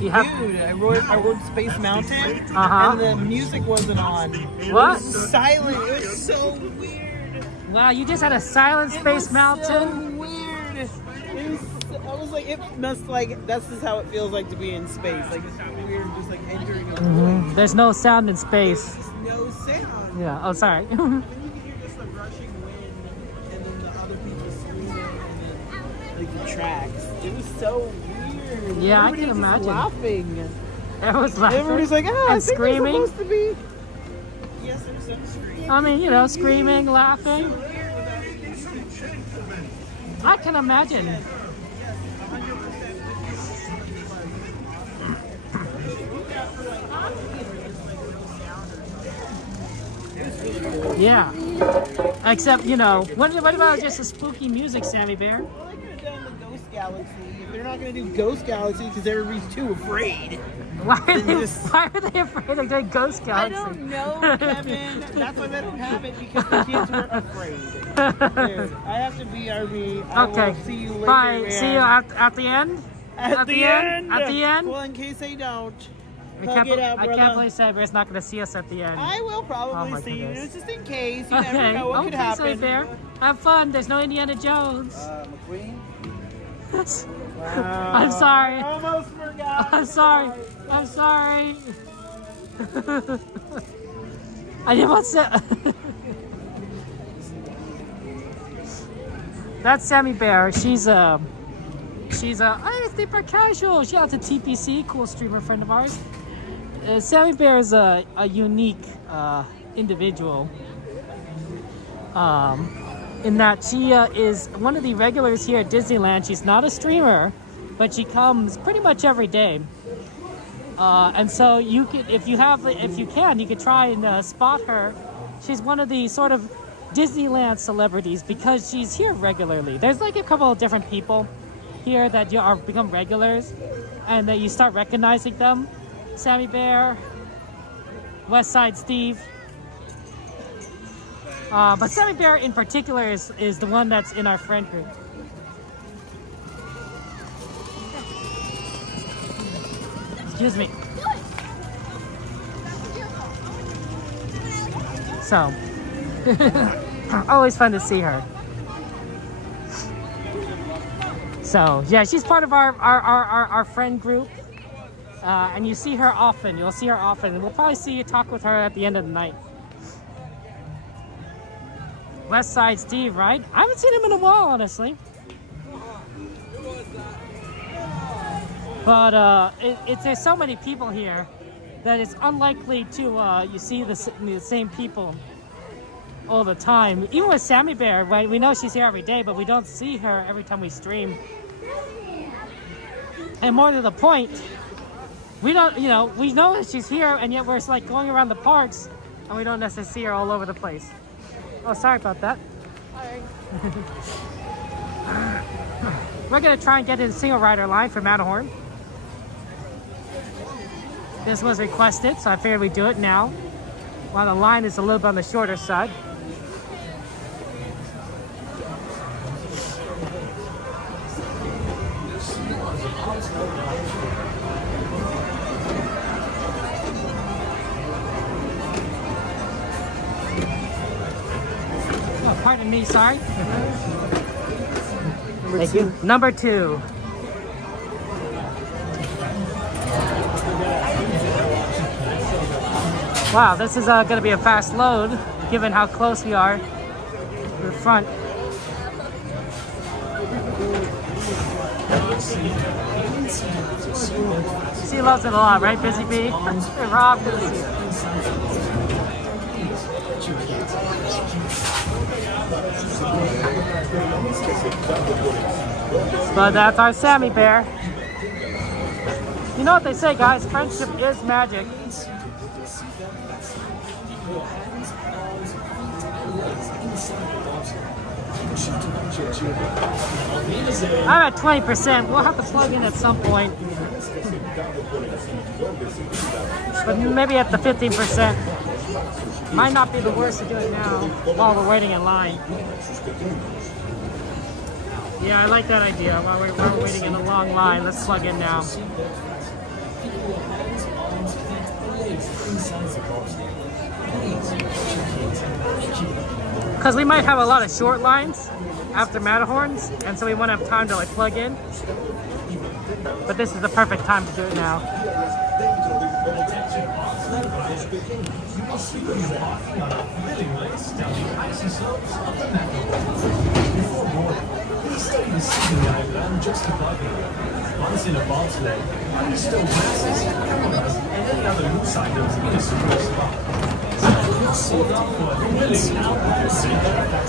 You have Dude, I rode Space Mountain, Uh-huh. and the music wasn't on. What? It was silent. It was so weird. Wow, you just had a silent Space Mountain? So weird. It was, I was like, it must like, that's just how it feels like to be in space. Like, it's weird, just like entering a void. There's no sound in space. There's no sound. Yeah, oh, sorry. And then you can hear just the rushing wind, and then the other people screaming, and then like the tracks. It was so weird. Yeah, I Everybody can was just imagine. laughing. Everyone's laughing. Everybody's like, and I think screaming. they're supposed to be. Yes, there's some screaming. I mean, you know, screaming, laughing. I can imagine. It was really cool. Yeah. Except, you know, what about just a spooky music, Sammy Bear? Well, they could have done the Ghost Galaxy. If they're not going to do Ghost Galaxy because everybody's too afraid. Why are they afraid of doing Ghost Galaxy? I don't know, Kevin. That's why they don't have it, because the kids were afraid. There. I have to be RV. I Okay. will see you later. Bye. Man. See you at the end? At the end? At the end? Well, in case they don't. I Hug it out, can't brother. believe Saber's not going to see us at the end. I will probably my see goodness. you, just in case. You never know what could happen. Okay, Bear. Have fun. There's no Indiana Jones. McQueen? I'm sorry. I almost forgot. I'm sorry. I'm sorry. I didn't want to. That's Sammy Bear. She's super casual. Shout out to TPC, cool streamer friend of ours. Sammy Bear is a unique individual. In that she is one of the regulars here at Disneyland. She's not a streamer, but she comes pretty much every day. And so you could, if you can, you could try and spot her. She's one of the sort of Disneyland celebrities because she's here regularly. There's like a couple of different people here that are become regulars, and that you start recognizing them. Sammy Bear, West Side Steve. But Sammy Bear in particular is the one that's in our friend group. Excuse me. So, always fun to see her. So, yeah, she's part of our friend group. And you see her often. You'll see her often. And we'll probably see you talk with her at the end of the night. West Side Steve, right? I haven't seen him in a while, honestly. But there's so many people here that it's unlikely to you see the same people all the time. Even with Sammy Bear, right? We know she's here every day, but we don't see her every time we stream. And more to the point, we don't, we know that she's here, and yet we're like going around the parks, and we don't necessarily see her all over the place. Oh, sorry about that. Sorry. We're gonna try and get in the single rider line for Matterhorn. This was requested, so I figured we'd do it now, while the line is a little bit on the shorter side. Oh, pardon me, sorry. Thank you. Number 2. Wow, this is going to be a fast load, given how close we are to the front. She loves it a lot, right, Busy Bee? Hey, Rob, good to see you. But that's our Sammy Bear. You know what they say, guys? Friendship is magic. I'm at 20%. We'll have to plug in at some point. But maybe at the 15%. Might not be the worst to do it now while we're waiting in line. Yeah, I like that idea. While we're waiting in a long line, let's plug in now. Because we might have a lot of short lines after Matterhorns, and so we won't have time to like plug in. But this is the perfect time to do it now. Just above you. Once in a bobsled, and still passes, cameras, and any other news items in a secure spot. Sold out for willing now to see that.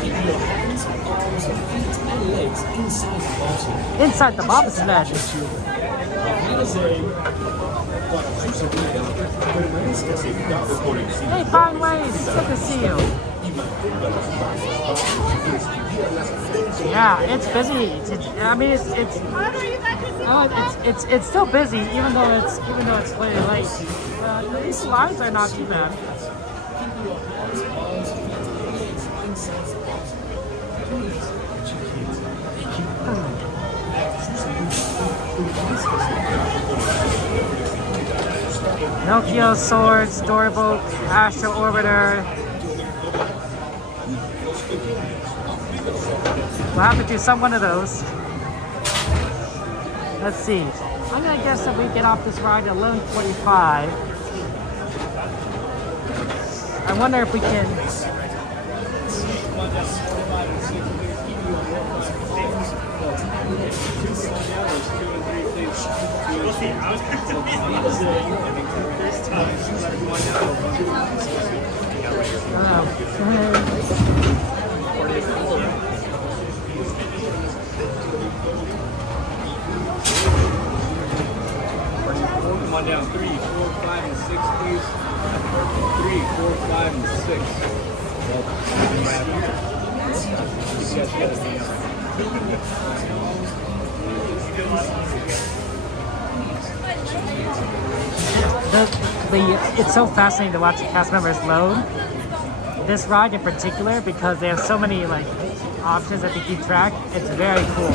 Keep your hands, arms, feet, and legs inside the bobsled. Inside the bobsled. Hey, Conway, it's good to see you. Yeah, it's busy. I mean, it's still busy, even though it's really late. These lines are not too bad. Nokia Swords, Storybook, Astro Orbiter. We'll have to do one of those. Let's see. I'm gonna guess that we get off this ride at 11:45. I wonder if we can. Come on down, 3, 4, 5, and 6, please. 3, 4, 5, and 6. It's so fascinating to watch the cast members load this ride in particular because they have so many like options that they keep track. It's very cool.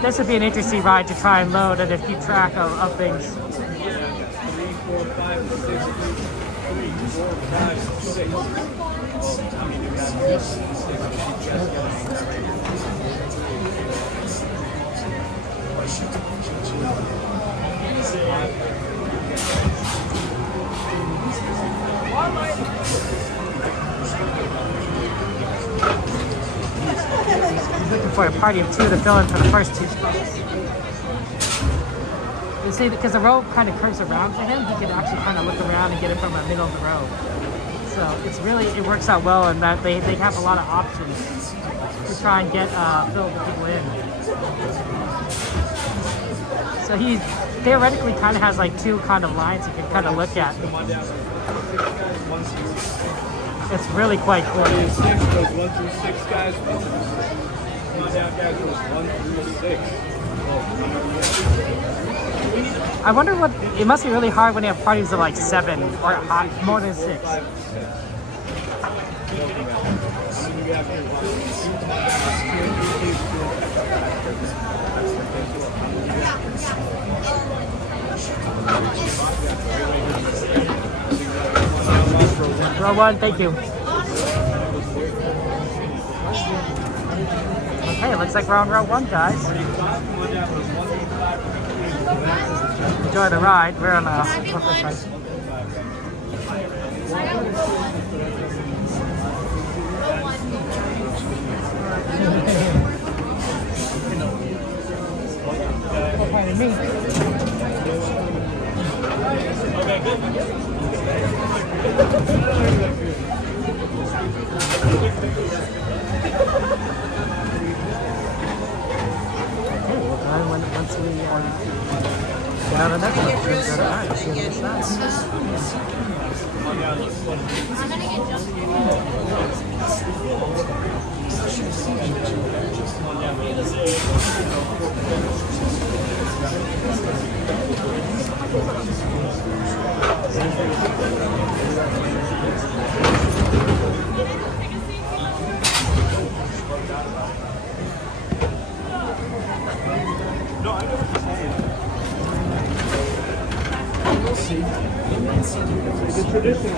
This would be an interesting ride to try and load and to keep track of things. 3, 4, 5, and 6, please. 3, 4, 5, 6. How many do we have? 6. He's looking for a party of 2 to fill in for the first 2 spots. You see, because the road kind of curves around for him, he can actually kind of look around and get it from the middle of the road. So it works out well in that they have a lot of options to try and get fill the people in. So he theoretically kind of has like 2 kind of lines you can kind of look at. It's really quite cool. 6 goes 1 through 6, guys. Come on down, guys. Goes 1 through 6. I wonder what it must be really hard when they have parties of like 7 or more than 6. Row 1, thank you. Okay, looks like we're on row 1, guys. Enjoy the ride. We're on a side. Once we get out of that one, we'll go to that. See what it's that. It's a tradition.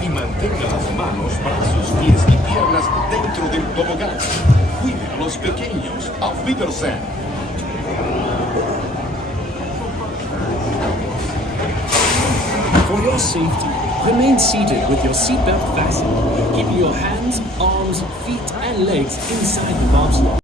Y mantenga las manos, brazos, pies y piernas dentro del tobogán. Cuide a los pequeños. Hypixel. For your safety, remain seated with your seatbelt fastened, keeping your hands, arms, feet, and legs inside the bob's lock.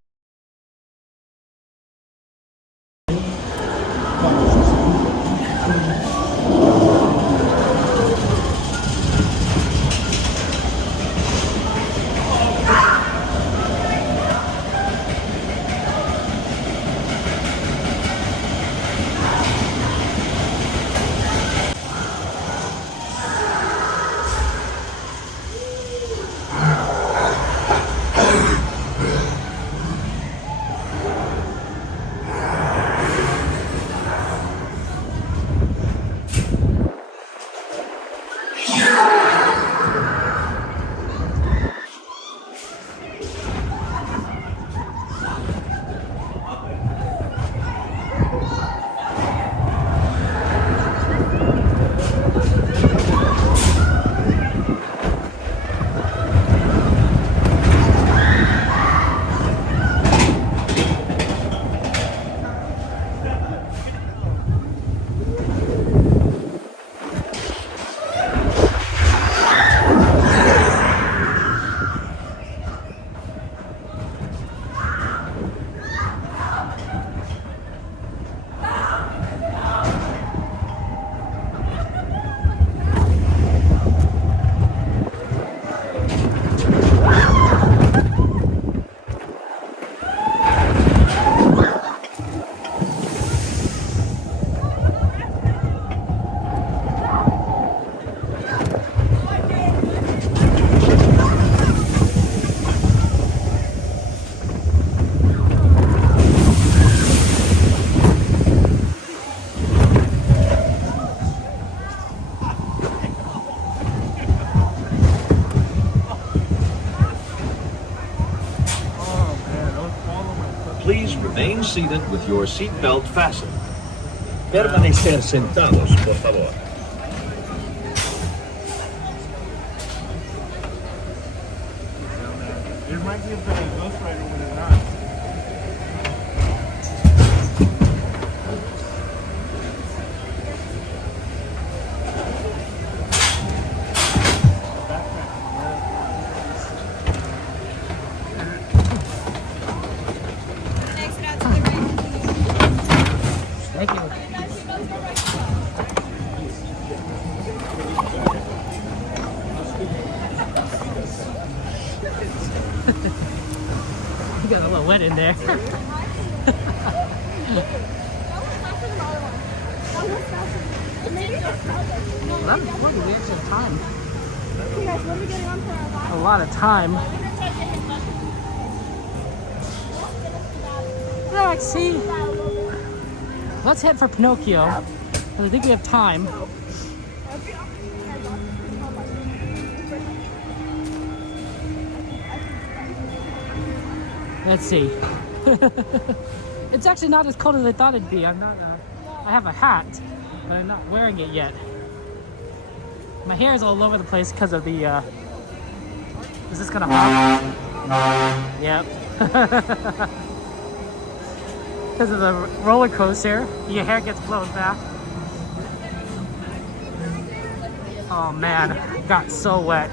please remain seated with your seatbelt fastened. Permanecer sentados, por favor. It reminds me of the Ghost Rider when it's not. Thank you. You got a little wet in there. What do we actually have time? A lot of time. Let's see. Let's head for Pinocchio. I think we have time. Let's see. It's actually not as cold as I thought it'd be. I have a hat, but I'm not wearing it yet. My hair is all over the place because of the, is this gonna hop? Yep. Because of the roller coaster, your hair gets blown back. Oh man, got so wet.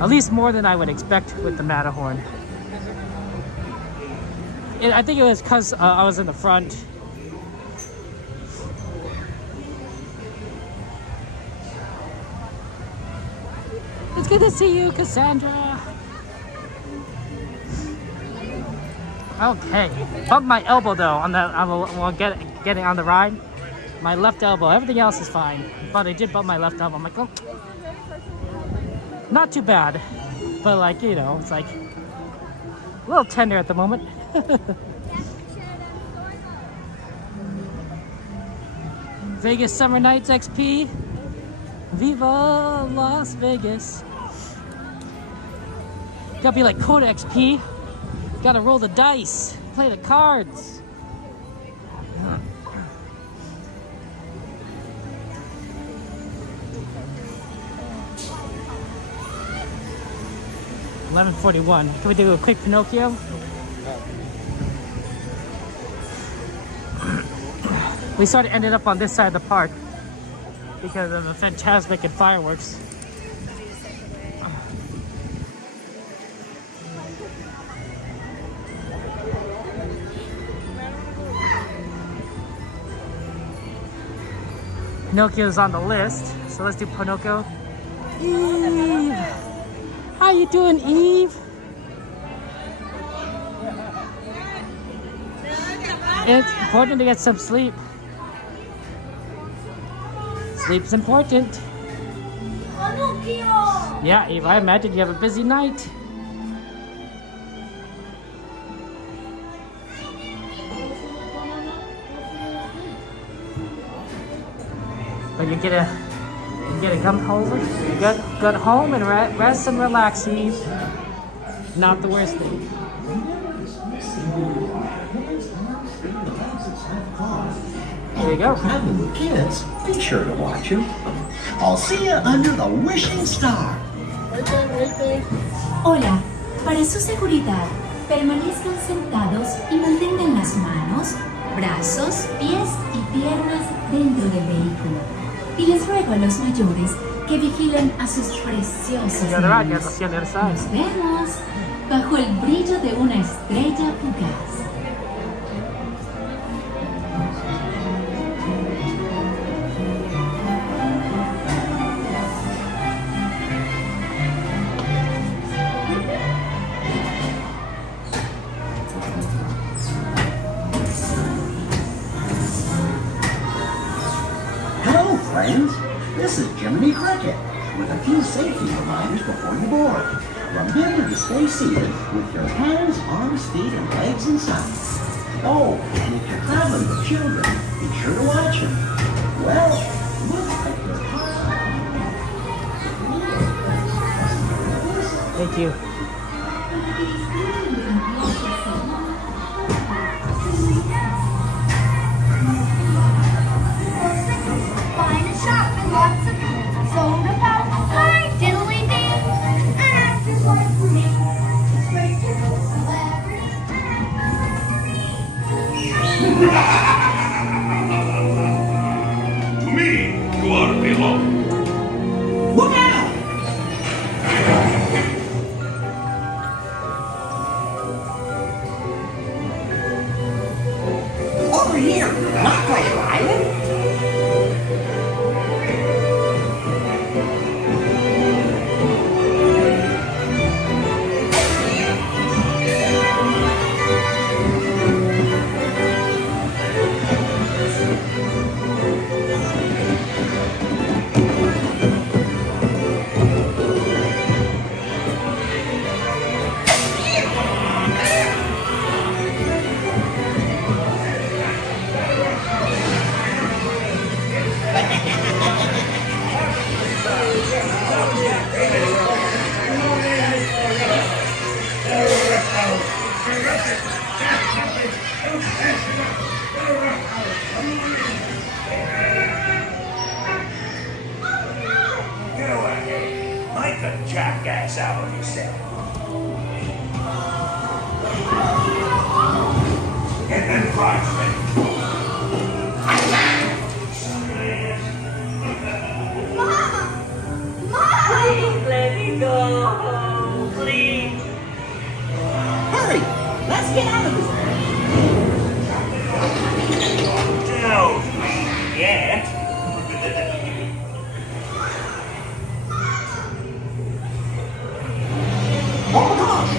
At least more than I would expect with the Matterhorn. I think it was because I was in the front. It's good to see you, Cassandra. Okay, bumped my elbow though on that. While getting on the ride. My left elbow. Everything else is fine, but I did bump my left elbow. I'm like, oh, not too bad, but like you know, it's like a little tender at the moment. Vegas Summer Nights XP. Viva Las Vegas. Gotta be like Coda XP. Gotta roll the dice, play the cards. $11.41. Can we do a quick Pinocchio? We sort of ended up on this side of the park because of the Fantasmic and fireworks. Pinocchio's on the list, so let's do Pinocchio. Eve! How you doing, Eve? It's important to get some sleep. Sleep's important. Yeah, Eve, I imagine you have a busy night. But you get a come home, get home and rest and relax, Eve. Not the worst thing. There you go. Having kids, be sure to watch them. I'll see you under the wishing star. Hola, para su seguridad, permanezcan sentados y mantengan las manos, brazos, pies y piernas dentro del vehículo. Y les ruego a los mayores que vigilen a sus preciosos niños. Nos vemos bajo el brillo de una estrella fugaz. This is Jiminy Cricket with a few safety reminders before you board. Remember to stay seated with your hands, arms, feet, and legs inside. Oh, and if you're traveling with children, be sure to watch them. Well, looks like your Thank you. To me, you all belong. Look out! Over here, not Treasure Island. Get away. Make a jackass out of yourself. Get them prize Please let me go. Please. Hurry! Let's get out of this. No, yet. Oh my gosh!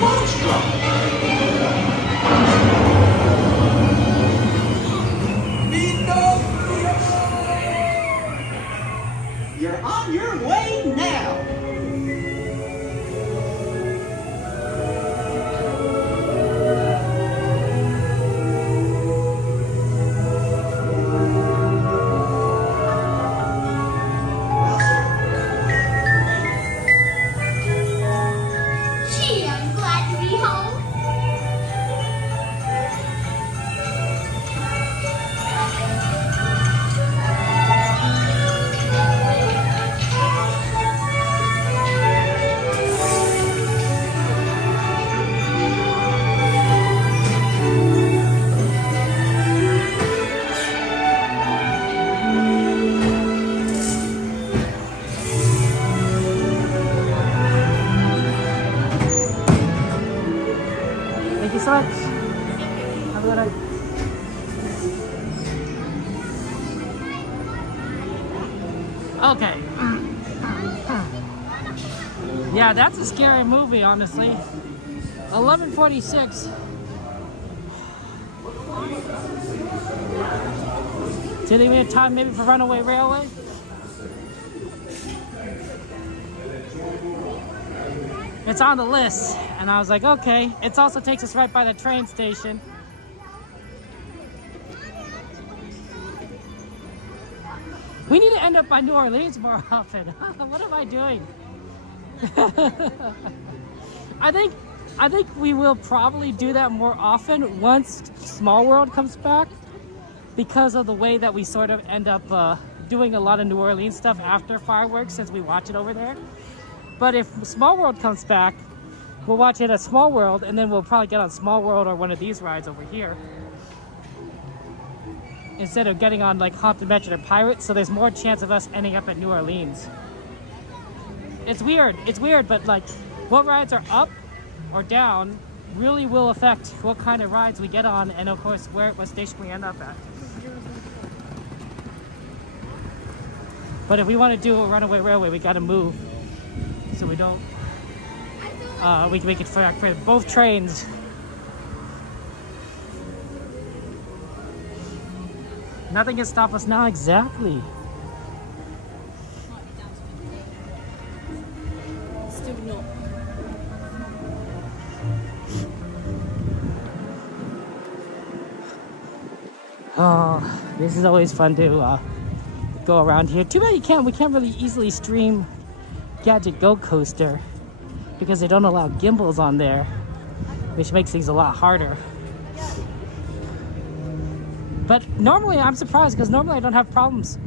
Monstro! You're on your way now! Gee, I'm glad to be home. Thank you so much. Have a good night. Okay. Yeah, that's a scary movie, honestly. 11:46. Do you think we have time maybe for Runaway Railway? It's on the list, and I was like, okay. It also takes us right by the train station. We need to end up by New Orleans more often. What am I doing? I think we will probably do that more often once Small World comes back, because of the way that we sort of end up doing a lot of New Orleans stuff after fireworks, since we watch it over there. But if Small World comes back, we'll watch it at Small World, and then we'll probably get on Small World or one of these rides over here, instead of getting on like Haunted Mansion or Pirates. So there's more chance of us ending up at New Orleans. It's weird, but like what rides are up or down really will affect what kind of rides we get on, and of course what station we end up at. But if we want to do a Runaway Railway, we got to move so we don't we can make it for both trains. Nothing can stop us now. Exactly. Still no. Oh, this is always fun to go around here. Too bad we can't really easily stream Gadget Go Coaster because they don't allow gimbals on there, which makes things a lot harder. But normally I'm surprised, because normally I don't have problems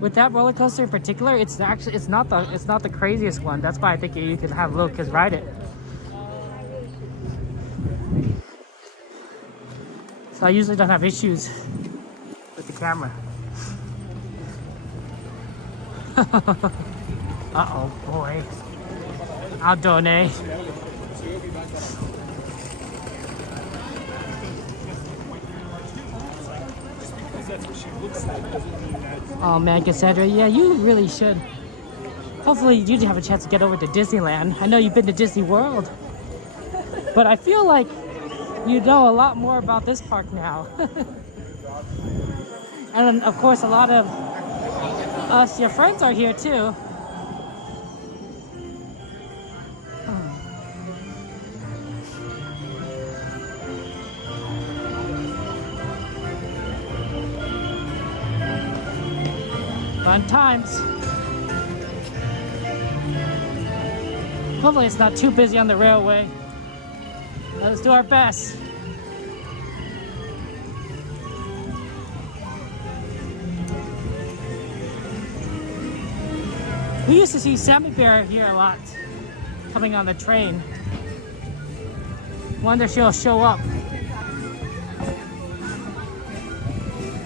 with that roller coaster in particular. It's not the craziest one. That's why I think you can have little kids ride it. So I usually don't have issues with the camera. Uh-oh, boy. I'll donate. Oh man, Cassandra, yeah, you really should. Hopefully you have a chance to get over to Disneyland. I know you've been to Disney World, but I feel like you know a lot more about this park now. And of course, a lot of us, your friends, are here too. Fun times. Hopefully it's not too busy on the railway. Let's do our best. We used to see Sammy Bear here a lot, coming on the train. Wonder if she'll show up.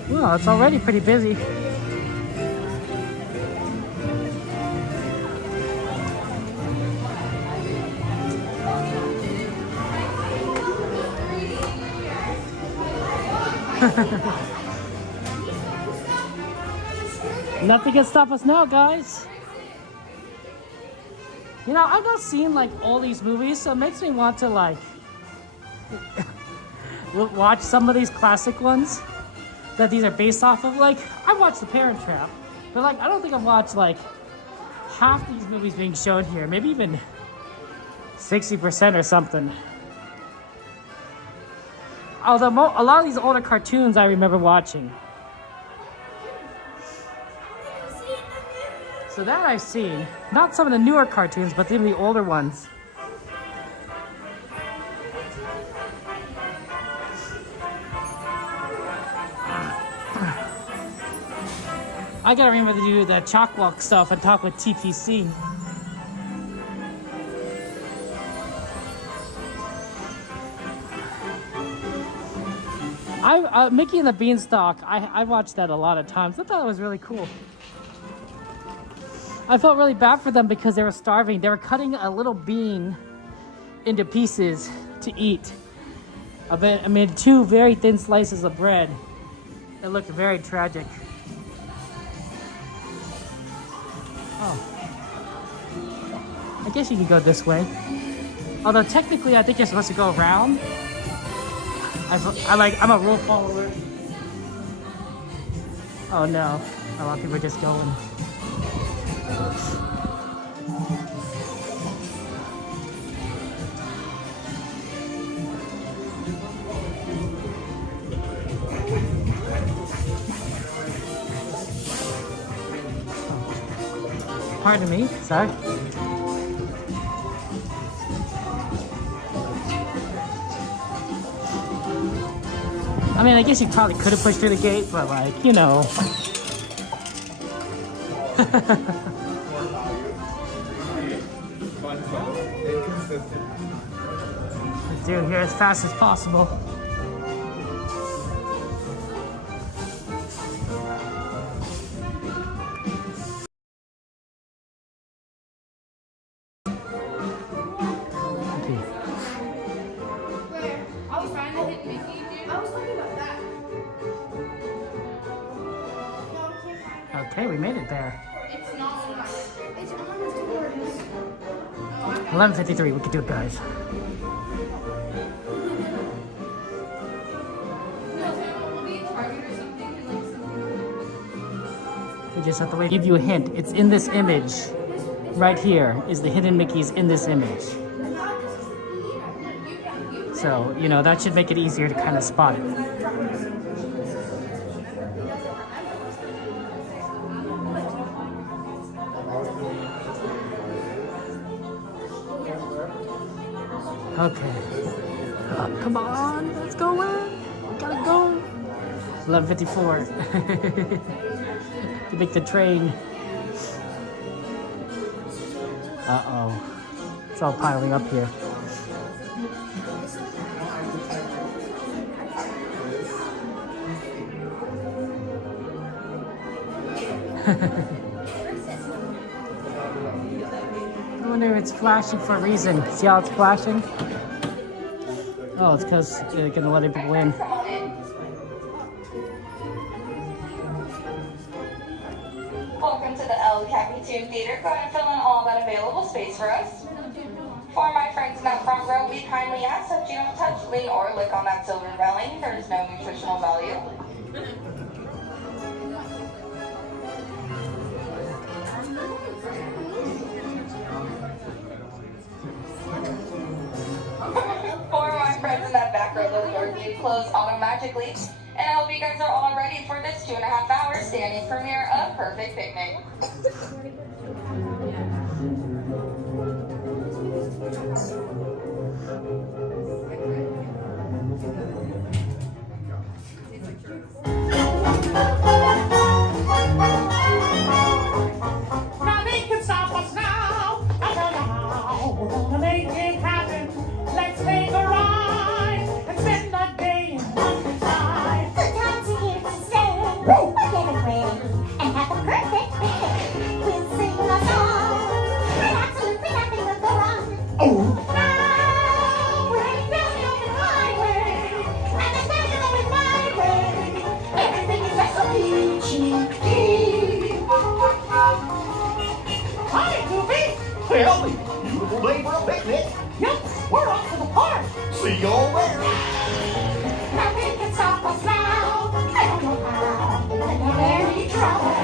Well, it's already pretty busy. Nothing can stop us now, guys. You know, I've not seen like all these movies, so it makes me want to like watch some of these classic ones that these are based off of. Like, I watched The Parent Trap, but like I don't think I've watched like half these movies being shown here. Maybe even 60% or something. Although a lot of these older cartoons I remember watching. So that I've seen. Not some of the newer cartoons, but even the older ones. I gotta remember to do the chalk walk stuff and talk with TPC. Mickey and the Beanstalk, I watched that a lot of times. I thought it was really cool. I felt really bad for them because they were starving. They were cutting a little bean into pieces to eat. I made 2 very thin slices of bread. It looked very tragic. Oh. I guess you could go this way. Although technically I think you're supposed to go around. I'm a rule follower. Oh no, a lot of people are just going. Pardon me, sorry. I mean, I guess you probably could have pushed through the gate, but like, you know. Let's do it here as fast as possible. Okay, we made it there. It's not. It's on the doors. 11:53, we can do it, guys. We just have to wait. Give you a hint. It's in this image. Right here is the hidden Mickeys in this image. So, you know, that should make it easier to kind of spot it. Okay. Come on, let's go in. We gotta go. 11:54. To make the train. Uh-oh. It's all piling up here. I wonder if it's flashing for a reason. See how it's flashing? Oh, it's because they're gonna let people in. Welcome to the El Capitan Theater. Go ahead and fill in all that available space for us. For my friends in that front row, we kindly ask that you don't touch, lean, or lick on that silver railing. There is no nutritional value. For my friends in that back row, those doors do close automatically. And I hope you guys are all ready for this 2.5 hour standing premiere of Perfect Picnic. Nothing can stop us now. We're gonna make it happen. Let's take a ride and spend the day in countryside. The times are here to stay. We're getting ready and have a perfect picnic. We'll sing a song and absolutely nothing will go wrong. Oh. Now we're heading down the open highway, and the stars are going my way. Everything is just so peachy. Hi, Goofy. Well, beautiful day for a picnic. Yep, we're off to the park. See y'all there. Nothing can stop us now. I don't know how, but never any trouble.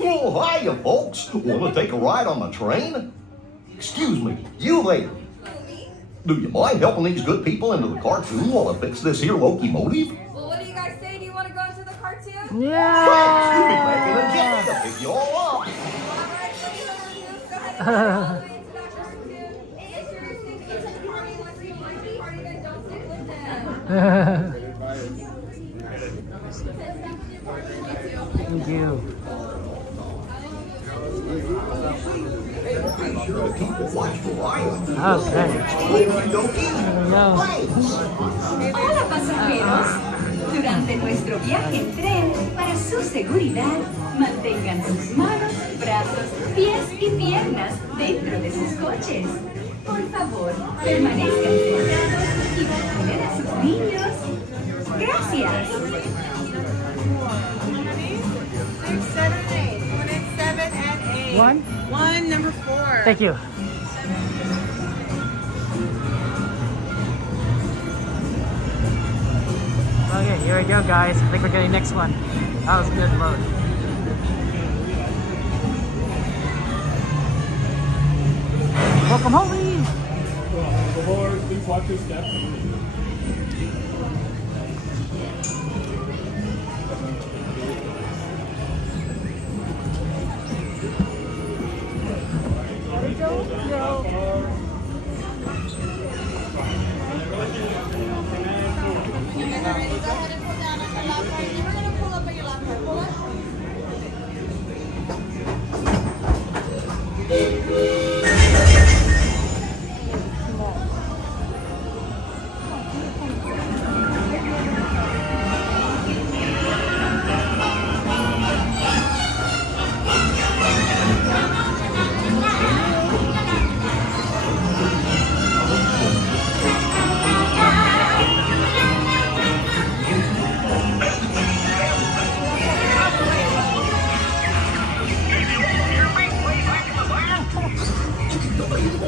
Oh, hiya, folks. Want to take a ride on the train? Excuse me, you there. Do you mind helping these good people into the cartoon while I fix this here locomotive? Well, what do you guys say? Do you want to go into the cartoon? Yeah! You'll be back in a jiffy to pick you all up. Thank you. Okay. Hola pasajeros. Durante nuestro viaje en tren, para su seguridad, mantengan sus manos, brazos, pies y piernas dentro de sus coches. Por favor, permanezcan sentados y vigilen a sus niños. Gracias. 6, 7, 8. 7 and 8. One? 1, number 4. Thank you. Okay, here we go, guys. I think we're getting next one. That was a good load. Welcome home, Lee. Please watch your step.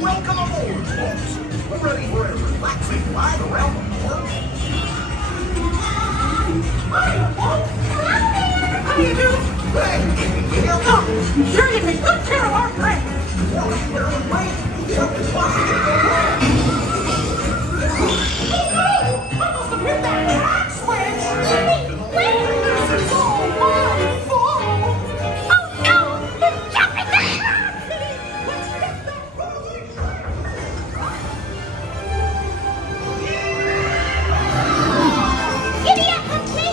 Welcome aboard, folks. We're ready for a relaxing ride around the park. How do you do? Hey, Sure, you take good care of our friends. I must have hit that rock switch. Wait, this is all my fault. Oh no! The jumping the truck! Let's get that rolling train. Giddy up, Humphrey!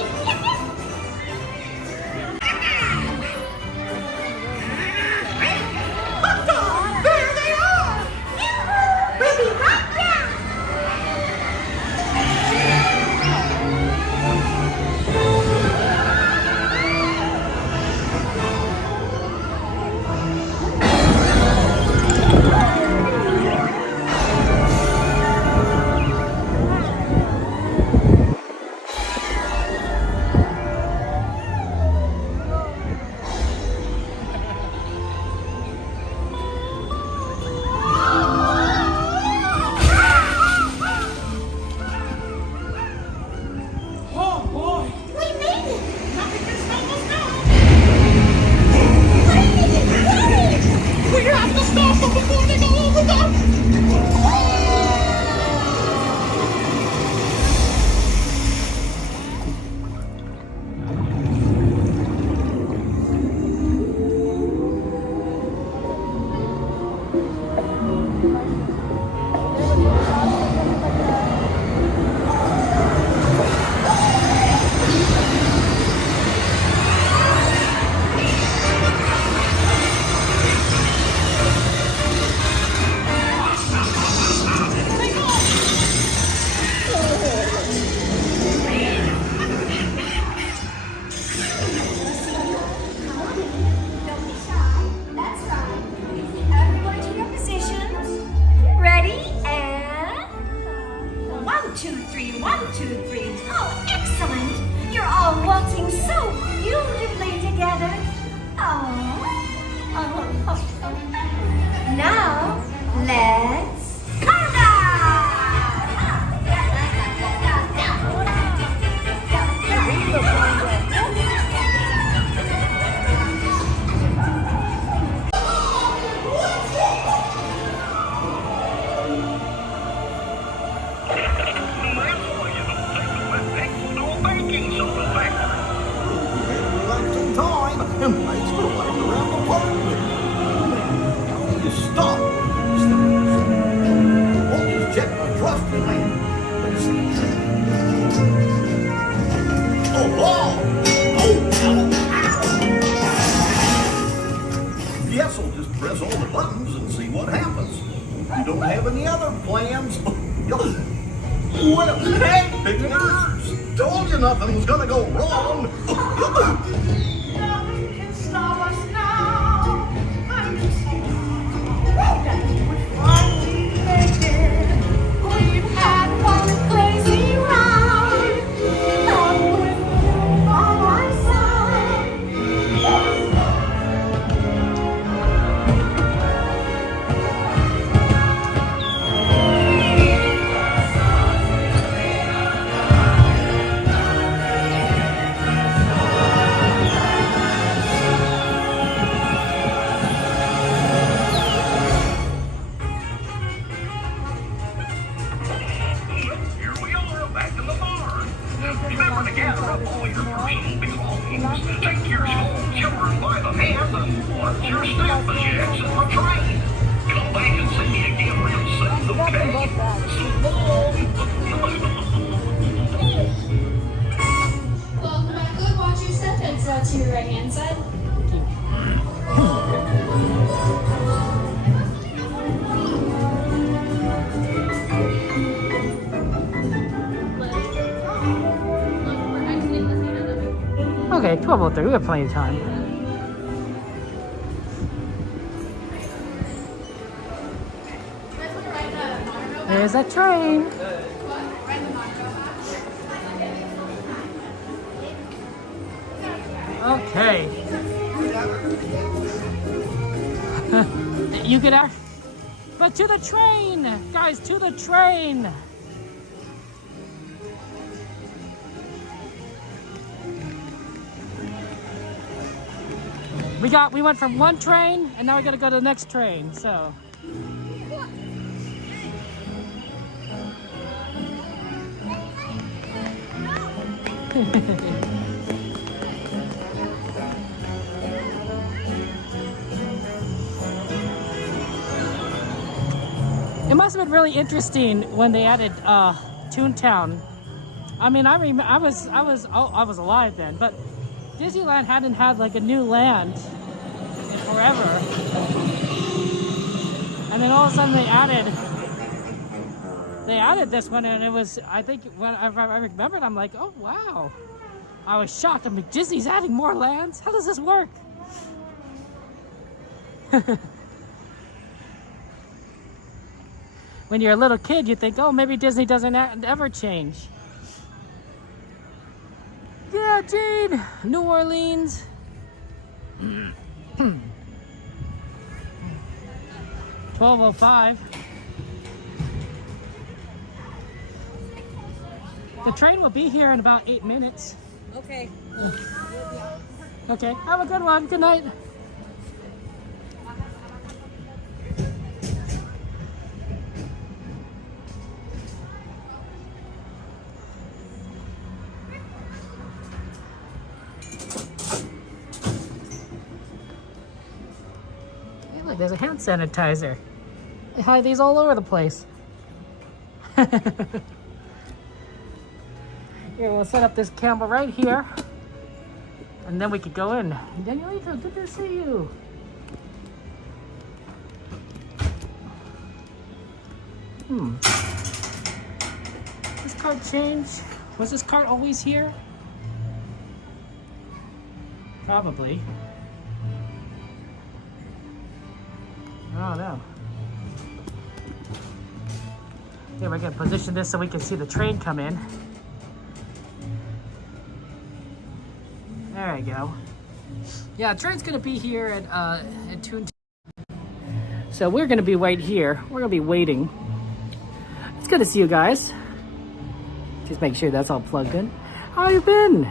Yes, I'll just press all the buttons and see what happens. You don't have any other plans? Well, hey, pictures! Told you nothing was gonna go wrong. Nothing can stop us now. I'm just so that we're finally making. We've had one crazy ride. I'm with you by my side. Here we are, back in the barn. Remember to gather up all your personal belongings. Take your small children by the hand and watch your step as you exit the train. Come back and see me again real soon, okay? So long. Welcome back. Good. Watch your step. It's out to your right hand side. Okay, 12:03. We got plenty of time. There's that train. Okay. You get out. But to the train! Guys, to the train! We went from one train and now we gotta go to the next train, so. It must have been really interesting when they added Toontown. I mean, I was alive then, but Disneyland hadn't had like a new land in forever. And then all of a sudden they added this one, and it was, I think when I remembered, I'm like, oh wow. I was shocked. I'm like, Disney's adding more lands? How does this work? When you're a little kid, you think, oh, maybe Disney doesn't ever change. Yeah, Jade, New Orleans. 12:05. The train will be here in about 8 minutes. Okay. Okay, have a good one. Good night. Hey, look, there's a hand sanitizer. They hide these all over the place. Here, we'll set up this camera right here, and then we could go in. Danielito, good to see you. This cart changed? Was this cart always here? Probably. I don't know. Here, we're gonna position this so we can see the train come in. There we go. Yeah, train's gonna be here at Toontown. So we're gonna be right here. We're gonna be waiting. It's good to see you guys. Just make sure that's all plugged in. How you been?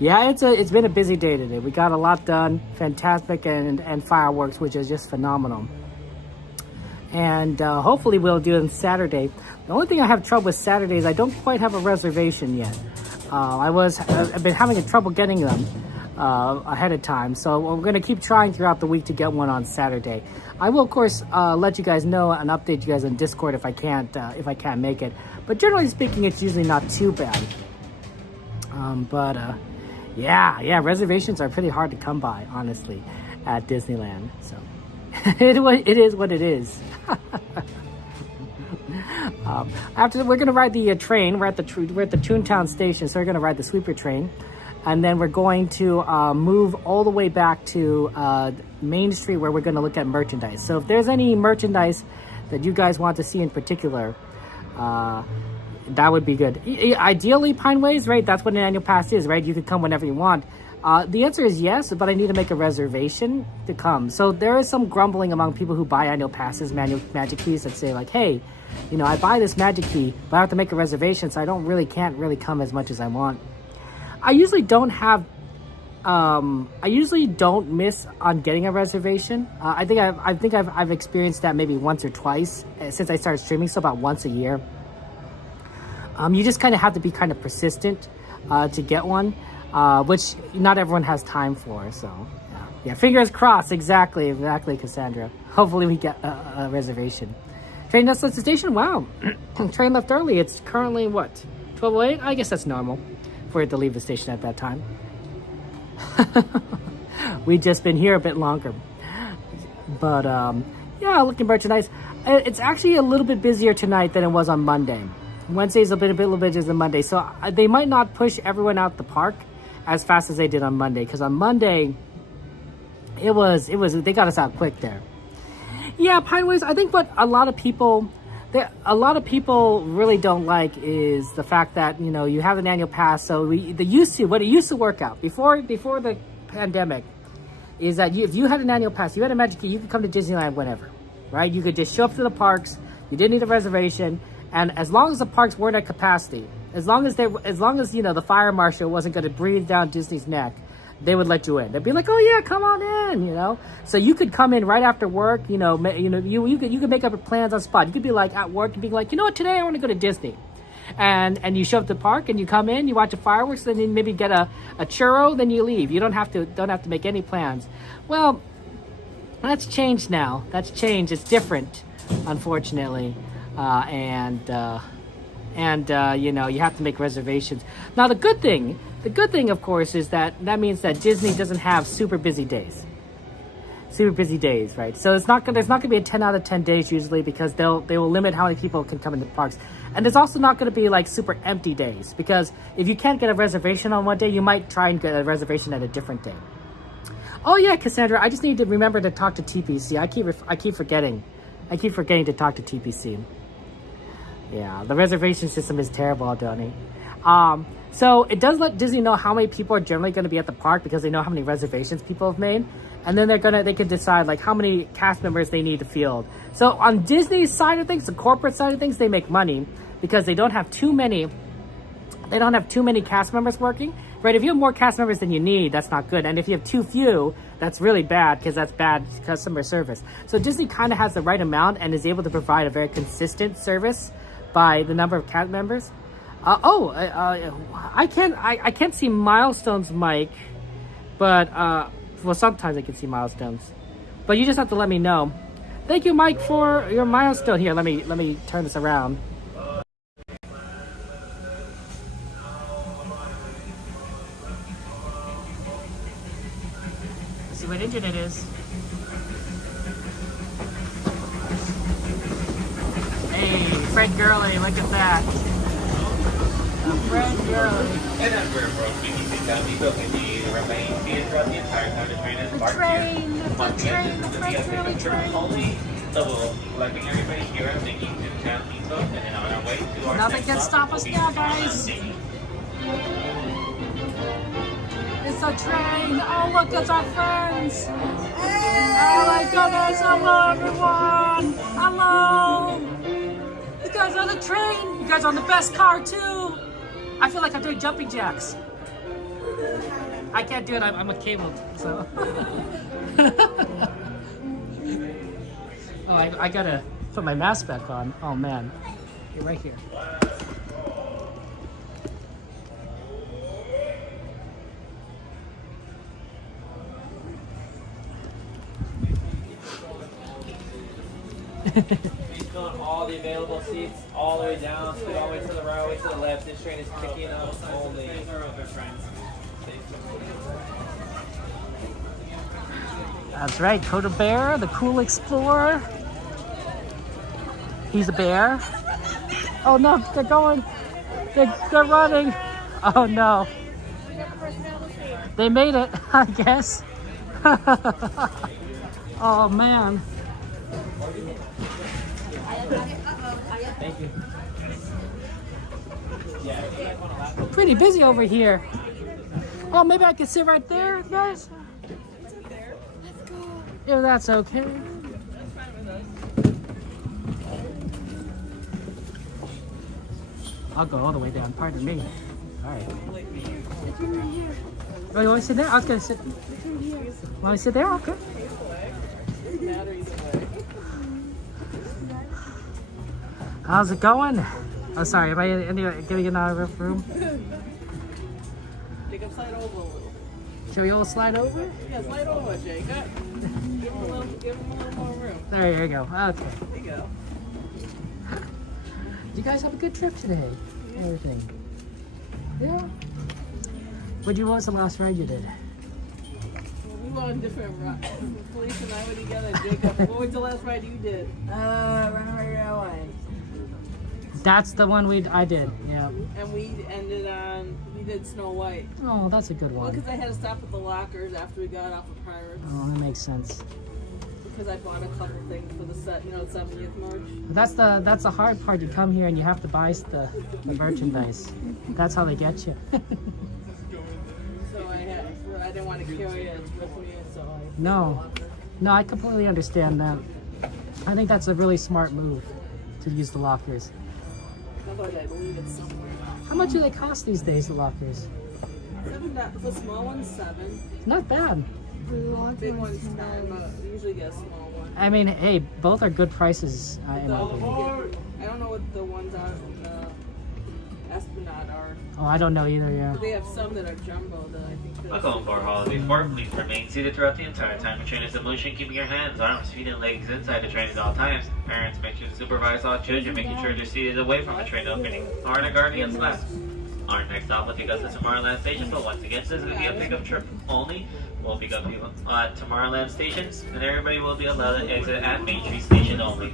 Yeah, it's been a busy day today. We got a lot done. Fantasmic and fireworks, which is just phenomenal. And hopefully we'll do it on Saturday. The only thing I have trouble with Saturday is I don't quite have a reservation yet. I've been having trouble getting them. ahead of time. So we're going to keep trying throughout the week to get one on Saturday. I will, of course, let you guys know and update you guys on Discord if I can't make it. But generally speaking, it's usually not too bad. Yeah, reservations are pretty hard to come by, honestly, at Disneyland. So it is what it is. We're gonna ride the train. We're at the Toontown station, so we're gonna ride the sweeper train, and then we're going to move all the way back to Main Street, where we're gonna look at merchandise. So if there's any merchandise that you guys want to see in particular, that would be good. Ideally, Pineways, right? That's what an annual pass is, right? You could come whenever you want. The answer is yes, but I need to make a reservation to come. So there is some grumbling among people who buy annual passes, magic keys, that say like, hey, you know, I buy this magic key, but I have to make a reservation, so I can't really come as much as I want. I usually don't miss on getting a reservation. I think I've experienced that maybe once or twice since I started streaming, so about once a year. You just kind of have to be kind of persistent to get one, which not everyone has time for. So yeah, fingers crossed. Exactly, Cassandra. Hopefully we get a reservation. Train just left the station. Wow, train left early. It's currently what, 12:08? I guess that's normal for it to leave the station at that time. We've just been here a bit longer, but yeah, looking merchandise. It's actually a little bit busier tonight than it was on Monday. Wednesday's a little bit busier than Monday, so they might not push everyone out the park as fast as they did on Monday, because on Monday it was they got us out quick there. Yeah, Pineways. I think what a lot of people really don't like is the fact that, you know, you have an annual pass. So what it used to work out before the pandemic is that if you had an annual pass, you had a magic key, you could come to Disneyland whenever, right? You could just show up to the parks. You didn't need a reservation, and as long as the parks weren't at capacity, as long as you know the fire marshal wasn't going to breathe down Disney's neck, they would let you in. They'd be like, "Oh yeah, come on in," you know. So you could come in right after work. You could make up plans on spot. You could be like at work and be like, "You know what, today I want to go to Disney," and you show up to the park and you come in, you watch the fireworks, then you maybe get a churro, then you leave. You don't have to make any plans. Well, that's changed now. That's changed. It's different, unfortunately, and you know, you have to make reservations. Now the good thing, of course, is that means that Disney doesn't have super busy days, right? So there's not gonna be a 10 out of 10 days usually, because they will limit how many people can come into the parks. And there's also not going to be like super empty days, because if you can't get a reservation on one day, you might try and get a reservation at a different day. Oh yeah, Cassandra, I just need to remember to talk to TPC. I keep forgetting to talk to TPC. Yeah, the reservation system is terrible, Donnie. So it does let Disney know how many people are generally going to be at the park, because they know how many reservations people have made, and then they can decide like how many cast members they need to field. So on Disney's side of things, the corporate side of things, they make money because they don't have too many cast members working, right? If you have more cast members than you need, that's not good, and if you have too few, that's really bad, because that's bad customer service. So Disney kind of has the right amount and is able to provide a very consistent service by the number of cast members. I can't see Milestone's mic, but well, sometimes I can see Milestone's, but you just have to let me know. Thank you, Mike, for your milestone. Here, let me turn this around. Let's see what engine it is. Hey, Fred Gurley, look at that. Fred Gurley. And as we're approaching Easy can you remain seated throughout the entire time the train is The parked train, here. the Once train, again, the this is Fred the Gurley Avengers train. only. So we'll collecting everybody here and thanking to Tram Pizza, and then on our way to our Nothing next can stop stop us will be now, guys. It's a train. Oh, look, it's our friends. Oh my goodness. Hello, everyone. Hello. You guys on the train. You guys are on the best car, too. I feel like I'm doing jumping jacks. I can't do it. I'm a cabled, so. Oh, I gotta put my mask back on. Oh, man. You're right here. Please fill in all the available seats all the way down, scoot all the way to the right, all the way to the left. This train is picking up only. That's right, Coda Bear, the cool explorer. He's a bear. Oh no, they're going. They're running. Oh no. They made it, I guess. Oh man. Thank you. Pretty busy over here. Oh, maybe I can sit right there, guys. Yeah, that's okay. I'll go all the way down. Pardon me. All right. Oh, you want to sit there? I was gonna sit. Want to sit there? Okay. How's it going? Oh, sorry. Am I getting another room? Jacob, slide over a little. Shall we all slide over? Yeah, slide over, Jacob. Give him a little more room. There you go. Okay. There you go. You guys have a good trip today. Everything. Yeah. What was the last ride you did? We were on different rides. Felicia and I were together. Jacob, what was the last ride you did? Runaway Railway. That's the one I did. Yeah. And we did Snow White. Oh, that's a good Well, one. because I had to stop at the lockers after we got off of Pirates. Oh, that makes sense. Because I bought a couple things for the set, 70th March. That's the hard part. You come here and you have to buy the merchandise. That's how they get you. So I didn't want to carry it with me, so I... No, I completely understand that. I think that's a really smart move to use the lockers. I thought I'd leave it somewhere. How much do they cost these days, the lockers? $7. The small one's $7. Not bad. The big one's $10, but we usually get a small one. I mean, hey, both are good prices. In my opinion. I don't know what the ones out in the Esplanade are. Oh, I don't know either. Yeah. But they have some that are jumbo that I think. Welcome aboard Holiday 4. Please remain seated throughout the entire time the train is in motion, keeping your hands, arms, feet, and legs inside the train at all times. Parents, make sure to supervise all children, making sure they're seated away from the train opening or in a guardian's lap. Our next stop will take us to Tomorrowland Station, but once again, this is going to be a pickup trip only. We'll pick up people at Tomorrowland Station, and everybody will be allowed to exit at Main Street Station only.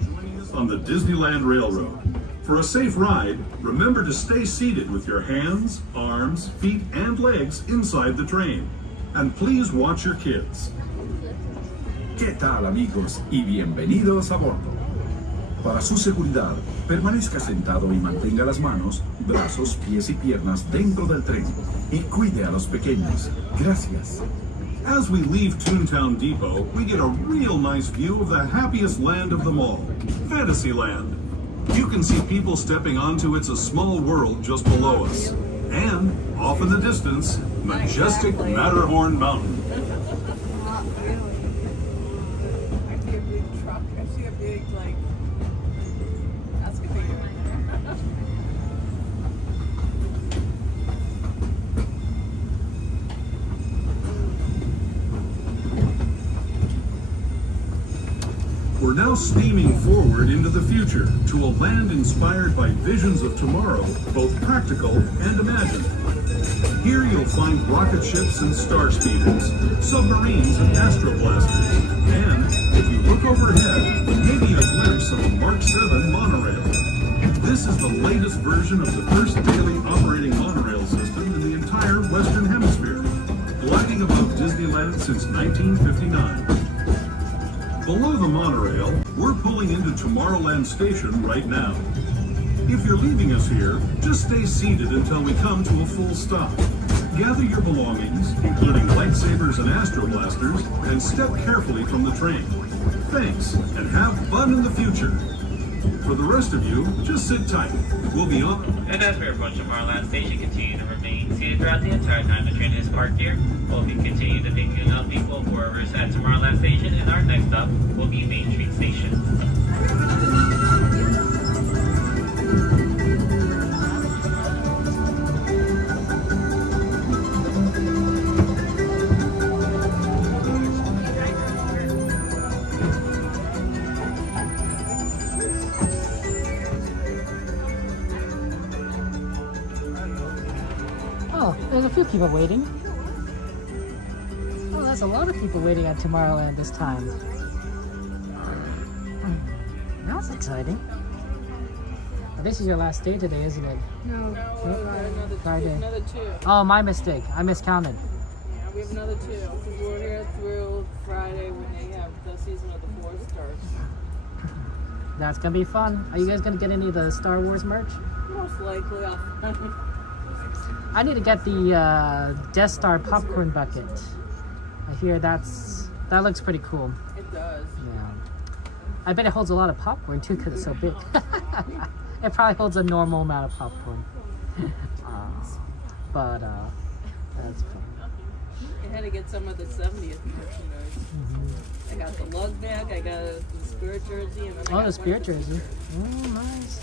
On the Disneyland Railroad. For a safe ride, remember to stay seated with your hands, arms, feet, and legs inside the train. And please watch your kids. ¿Qué tal, amigos? Y bienvenidos a bordo. Para su seguridad, permanezca sentado y mantenga las manos, brazos, pies y piernas dentro del tren. Y cuide a los pequeños. Gracias. As we leave Toontown Depot, we get a real nice view of the happiest land of them all, Fantasyland. You can see people stepping onto It's a Small World just below us. And, off in the distance, majestic Matterhorn Mountain. Not really. I see a big truck. I see a big, excavator. We're now steaming forward into the future to a land inspired by visions of tomorrow, both practical and imagined. Here you'll find rocket ships and star speeders, submarines and astroblasters, and if you look overhead, maybe a glimpse of a Mark 7 monorail. This is the latest version of the first daily operating monorail system in the entire Western Hemisphere, gliding above Disneyland since 1959. Below the monorail, we're pulling into Tomorrowland Station right now. If you're leaving us here, just stay seated until we come to a full stop. Gather your belongings, including lightsabers and astroblasters, and step carefully from the train. Thanks, and have fun in the future. For the rest of you, just sit tight. We'll be on. And as we approach Tomorrowland Station, continue to remain seated throughout the entire time the train is parked here. We'll be continuing to pick you up people wherever is at Tomorrowland Station, and our next stop will be Main Street Station. Oh, there's a few people waiting. Oh, there's a lot of people waiting at Tomorrowland this time. That's exciting. Oh, this is your last day today, isn't it? No, Friday. another 2. Oh, my mistake. I miscounted. Yeah, we have another 2. Because we're here through Friday when they have the season of the 4 starts. That's gonna be fun. Are you guys gonna get any of the Star Wars merch? Most likely, I need to get the Death Star popcorn bucket. I hear that looks pretty cool. It does. Yeah. I bet it holds a lot of popcorn too because it's so big. It probably holds a normal amount of popcorn. But that's fun. I had to get some of the 70th merchandise. I got the lug bag, I got the spirit jersey, and then I got the spirit jersey. Oh, nice.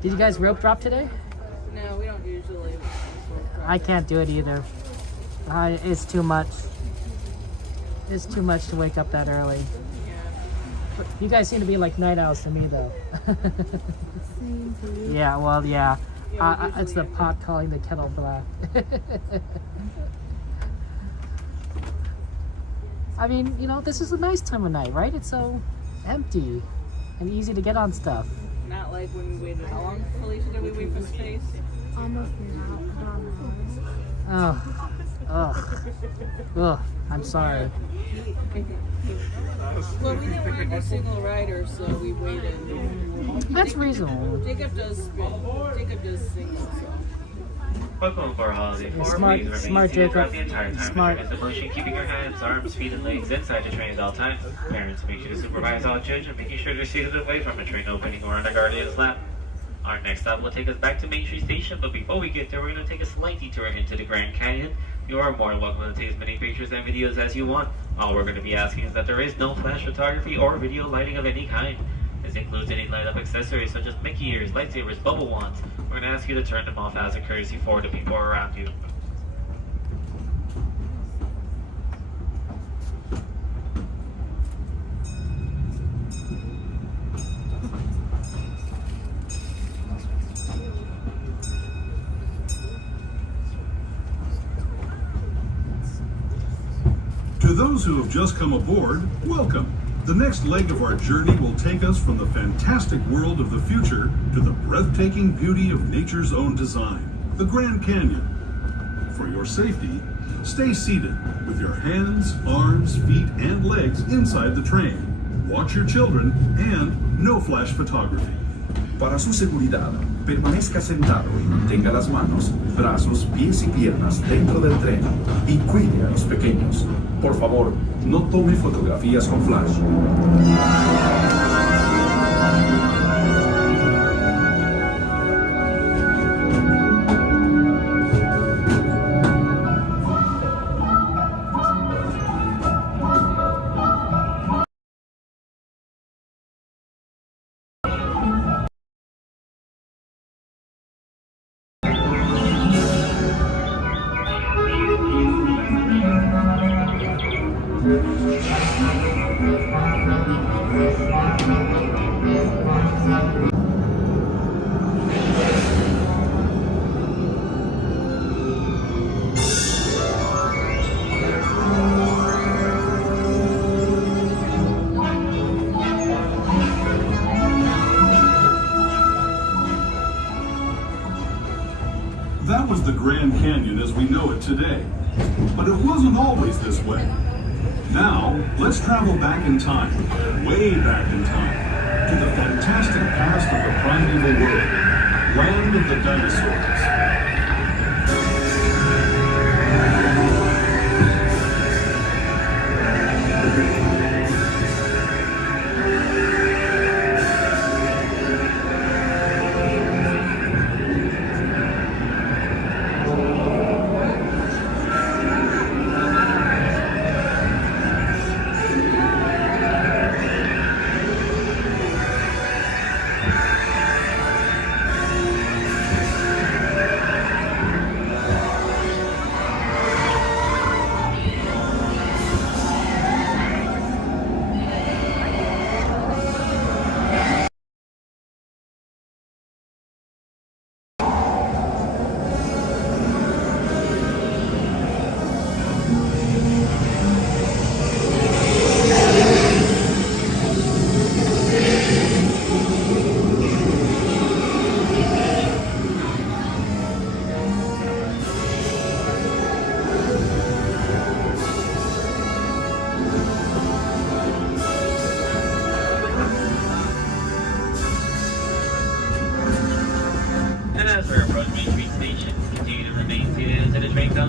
Did you guys rope drop today? No, we don't usually. I can't do it either. It's too much. It's too much to wake up that early. But you guys seem to be like night owls to me, though. Same to you. Yeah, well, yeah. It's the pot calling the kettle black. I mean, you know, this is a nice time of night, right? It's so empty and easy to get on stuff. Not like when we waited. How long, Felicia, did we wait for space? Almost an hour. Ugh. I'm sorry. Well, we didn't want to do single rider, so we waited. That's reasonable. Jacob does single, so. Welcome for holiday 4. Smart- Please remain smart seated Jacob. throughout the entire time. Smart. It's the motion, keeping your hands, arms, feet, and legs inside the train at all times. Parents, make sure to supervise all children, making sure they're seated away from a train opening or on a guardian's lap. Our next stop will take us back to Main Street Station, but before we get there, we're going to take a slight detour into the Grand Canyon. You are more than welcome to take as many pictures and videos as you want. All we're going to be asking is that there is no flash photography or video lighting of any kind. This includes any light-up accessories such as Mickey ears, lightsabers, bubble wands. We're going to ask you to turn them off as a courtesy for the people around you. To those who have just come aboard, welcome. The next leg of our journey will take us from the fantastic world of the future to the breathtaking beauty of nature's own design, the Grand Canyon. For your safety, stay seated with your hands, arms, feet, and legs inside the train. Watch your children and no flash photography. Para su seguridad, permanezca sentado y mantenga las manos, brazos, pies y piernas dentro del tren y cuide a los pequeños. Por favor, no tome fotografías con flash. That was the Grand Canyon as we know it today. But it wasn't always this way. Now, let's travel back in time, way back in time, to the fantastic past of the primeval world, land of the dinosaurs.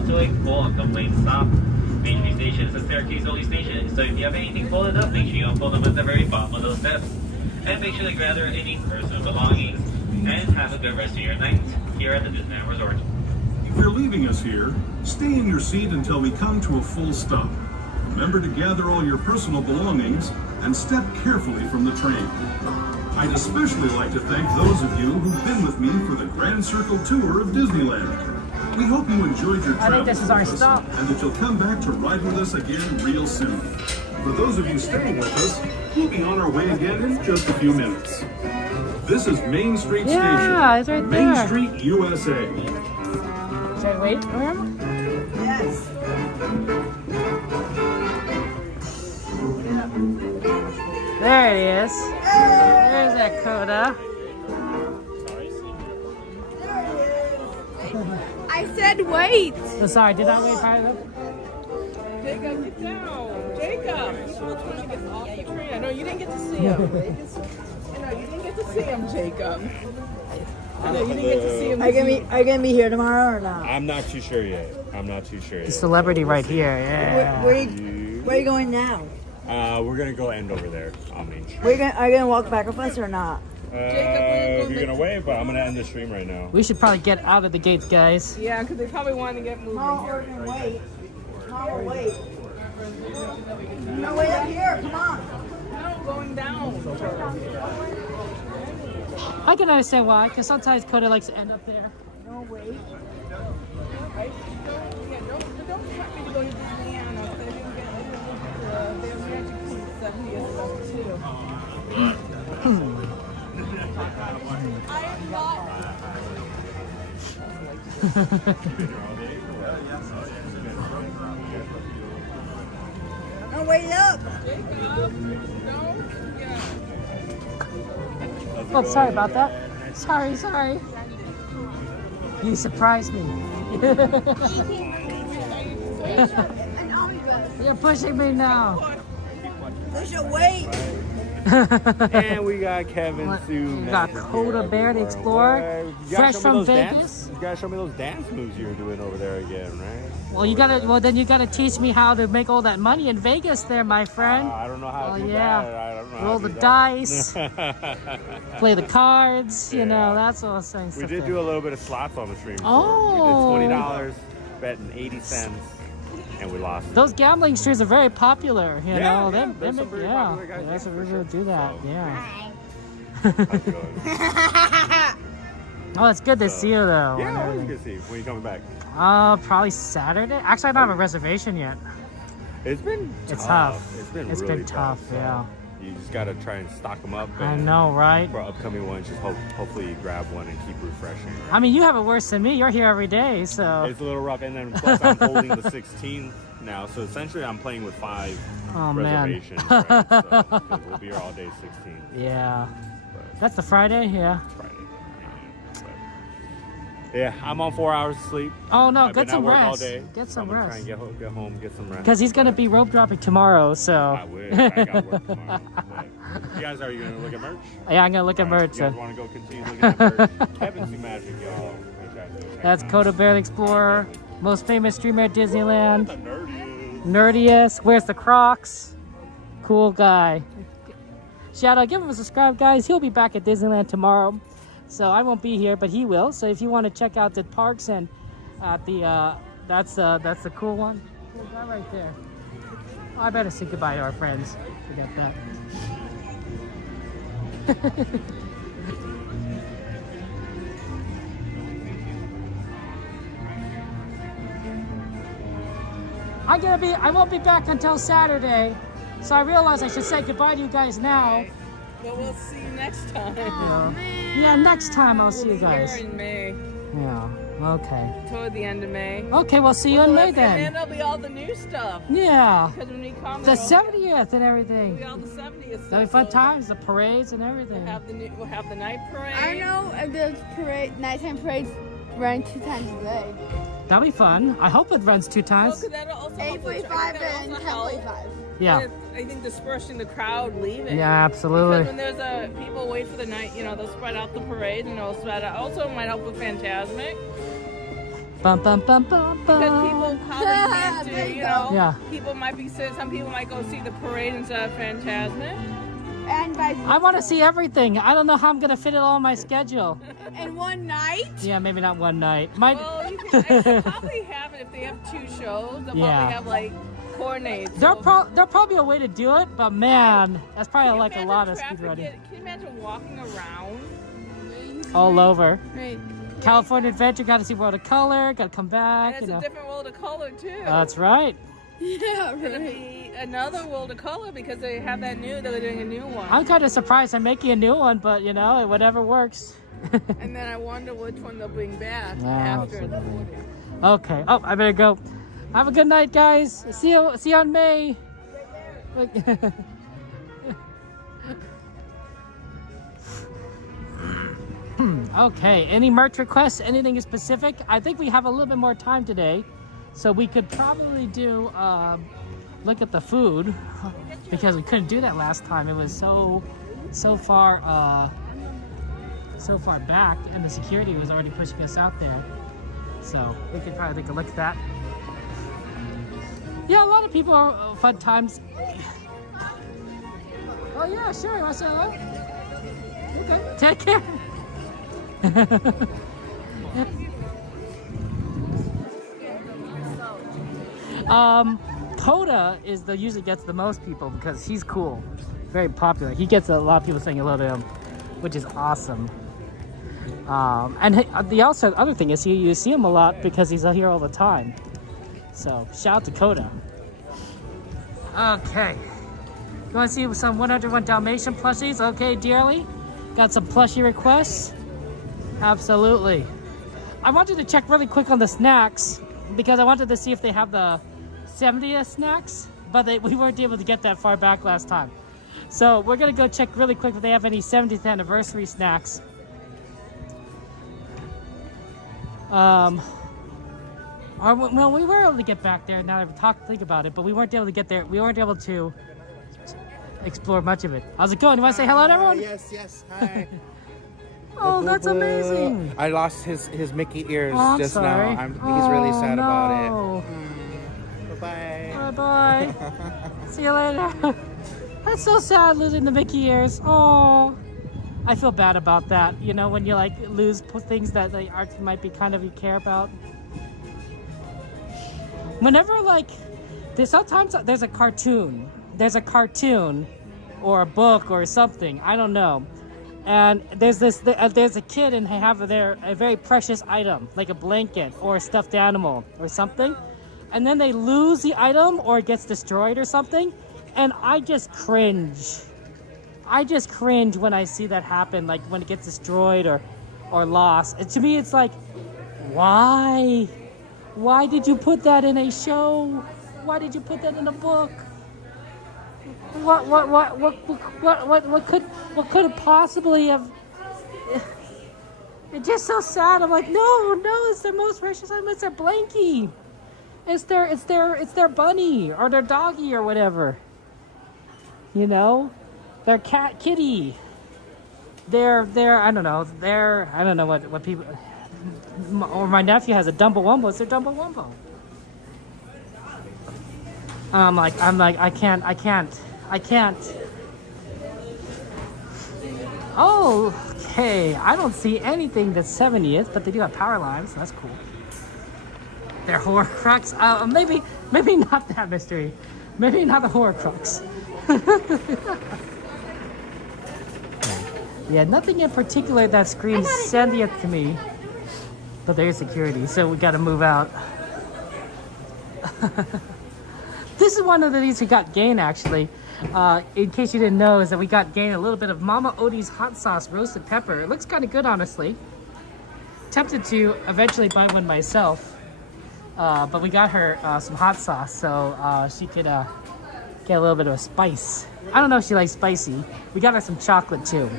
comes to a full and complete stop. Main Street Station is a staircase-only station, so if you have anything folded up, make sure you unfold them at the very bottom of those steps. And make sure to gather any personal belongings, and have a good rest of your night here at the Disneyland Resort. If you're leaving us here, stay in your seat until we come to a full stop. Remember to gather all your personal belongings and step carefully from the train. I'd especially like to thank those of you who've been with me for the Grand Circle Tour of Disneyland. We hope you enjoyed your I travel think this is our with us stop. and that you'll come back to ride with us again real soon. For those of you staying with us, we'll be on our way again in just a few minutes. This is Main Street Yeah, Station, it's right Main there. Street, USA. Should I wait for him? Yes. There it is. There's that Coda. I said wait. Oh, sorry, did I wait high enough? Jacob, get down. Jacob, you're supposed to get off the train. I know you didn't get to see him. I know you didn't get to see him, Jacob. I know you didn't get to see him. Are you gonna be here tomorrow or not? I'm not too sure yet. The celebrity right here, yeah. Where are you going now? We're gonna go end over there on Main Street. Are you gonna walk back with us or not? If you're gonna wave, but I'm gonna end the stream right now. We should probably get out of the gates, guys. Yeah, because they probably want to get moving. No, we're gonna wait. No, wait. No, wait up here. Come on. No, going down. I can understand why, because sometimes Coda likes to end up there. No, wait. Don't expect me to go to Disneyland. They're actually 70th stuff too. I am not. No, wait up. Oh, sorry about that. Sorry. You surprised me. You're pushing me now. They should wait. And we got Kevin Sue. We got Coda Bear the Explorer, fresh from Vegas. You gotta show me those dance moves you were doing over there again, right? Well, then you gotta teach me how to make all that money in Vegas, there, my friend. I don't know how to do yeah. that. I don't know Roll how to the do dice, that. play the cards. You know, that's all those things. We did do a little bit of slots on the stream. Oh. We did $20, betting 80 cents, and we lost. Those gambling streams are very popular. You know, there's some very popular guys. That's what we will do that. Yeah. Oh, it's good to see you though. Yeah, always good to see you. When are you coming back? Probably Saturday. Actually, I don't have a reservation yet. It's been tough. It's been really tough. So yeah. You just gotta try and stock them up. I know, right? For upcoming ones, just hopefully you grab one and keep refreshing. I mean, you have it worse than me. You're here every day, so it's a little rough. And then plus I'm holding the 16th now, so essentially I'm playing with 5 reservations. Right? So we'll be here all day 16. Yeah. That's the Friday, yeah. Friday. Yeah, I'm on 4 hours of sleep. Oh no, I've get been at some work rest. all day, Get so some I'm gonna rest. try and get home, get some rest. Because he's gonna be rope dropping tomorrow, so. I wish. I got work tomorrow. You guys, are you gonna look at merch? Yeah, I'm gonna look at merch. You guys want to go continue looking at merch? Kevin Sue Magic, y'all. That's Coda Bear the Explorer, most famous streamer at Disneyland. Nerdiest. Wears the Crocs. Cool guy. Shout out, give him a subscribe, guys. He'll be back at Disneyland tomorrow. So I won't be here, but he will. So if you want to check out the parks and that's the cool one. Cool guy right there. Oh, I better say goodbye to our friends. Forget that. I won't be back until Saturday. So I realized I should say goodbye to you guys now. Well, we'll see you next time. Yeah, next time I'll see you We'll be guys. here in May. Yeah, okay. Toward the end of May. Okay, we'll see you in May And then. then there'll be all the new stuff. Yeah. Because when we come, The 70th and everything. We'll be all the 70th stuff. There'll be fun times, the parades and everything. We'll have the night parade. I know the nighttime parades run 2 times a day. That'll be fun. I hope it runs 2 times. 8:45 and 10:45. Yeah. I think dispersing the crowd leaving. Yeah, absolutely. Because when there's people wait for the night, they'll spread out the parade and they'll spread out. Also, it might help with Fantasmic. Bum, bum, bum, bum, Because bum. people probably can't do, you know. Yeah. People might be sick. Some people might go see the parade instead of Fantasmic. And by I want to see everything. I don't know how I'm gonna fit it all in my schedule. in one night. Yeah, maybe not one night. Might. Well, you can they'll probably have it if they have 2 shows. They'll Yeah. probably have like coordinates. There'll probably a way to do it, but man, that's probably like a lot of speed running. Can you imagine walking around? All over. Right. California Adventure, got to see World of Color, got to come back. And it's you know. a different world of color too. That's right. Yeah, It'll be another world of color because they have that new. They're doing a new one. I'm kind of surprised I'm making a new one, but you know, whatever works. And then I wonder which one they'll bring back No, after the 40th. Okay. Oh, I better go. Have a good night, guys. See you on May. Okay. Any merch requests? Anything specific? I think we have a little bit more time today, so we could probably do look at the food because we couldn't do that last time. It was so far back, and the security was already pushing us out there. So we could probably take a look at that. Yeah, a lot of people are fun times. Oh yeah, sure. You want to say hello? Okay. Take care. Coda usually gets the most people because he's cool, very popular. He gets a lot of people saying hello to him, which is awesome. And the other thing is you see him a lot because he's here all the time. So shout out to Coda. Okay, you want to see some 101 Dalmatian plushies? Okay, dearly, got some plushie requests. Absolutely. I wanted to check really quick on the snacks because I wanted to see if they have the 70th snacks, but we weren't able to get that far back last time. So we're gonna go check really quick if they have any 70th anniversary snacks. Well, we were able to get back there now that I think about it, but we weren't able to get there. We weren't able to explore much of it. How's it going? You want to say hello to everyone? Yes, hi. Oh, that's amazing. I lost his Mickey ears Oh, just sorry. now. He's really sad about it. No. Bye-bye. Bye-bye. See you later. That's so sad losing the Mickey ears. Oh, I feel bad about that. You know, when you like lose things that the art might be kind of you care about. Whenever like, sometimes there's a cartoon or a book or something. I don't know. And there's a kid and they have a very precious item, like a blanket or a stuffed animal or something. And then they lose the item or it gets destroyed or something. And I just cringe. I just cringe when I see that happen, like when it gets destroyed or lost. And to me, it's like, why? Why did you put that in a show? Why did you put that in a book? What could it possibly have? It's just so sad. I'm like, no, it's their most precious item. It's their blankie. It's their bunny or their doggy or whatever. You know, their kitty. I don't know what people. Or my nephew has a Dumbo Wumbo. It's their Dumbo Wumbo. I'm like, I can't. Oh, okay. I don't see anything that's 70th, but they do have power lines. So that's cool. They're Horcrux. Maybe not that mystery. Maybe not the Horcrux. Yeah, nothing in particular that screams 70th to me. But there's security, so we gotta move out. This is one of these we got gain actually. In case you didn't know, is that we got gain a little bit of Mama Odie's hot sauce roasted pepper. It looks kind of good, honestly. Tempted to eventually buy one myself, but we got her some hot sauce so she could get a little bit of a spice. I don't know if she likes spicy. We got her some chocolate too.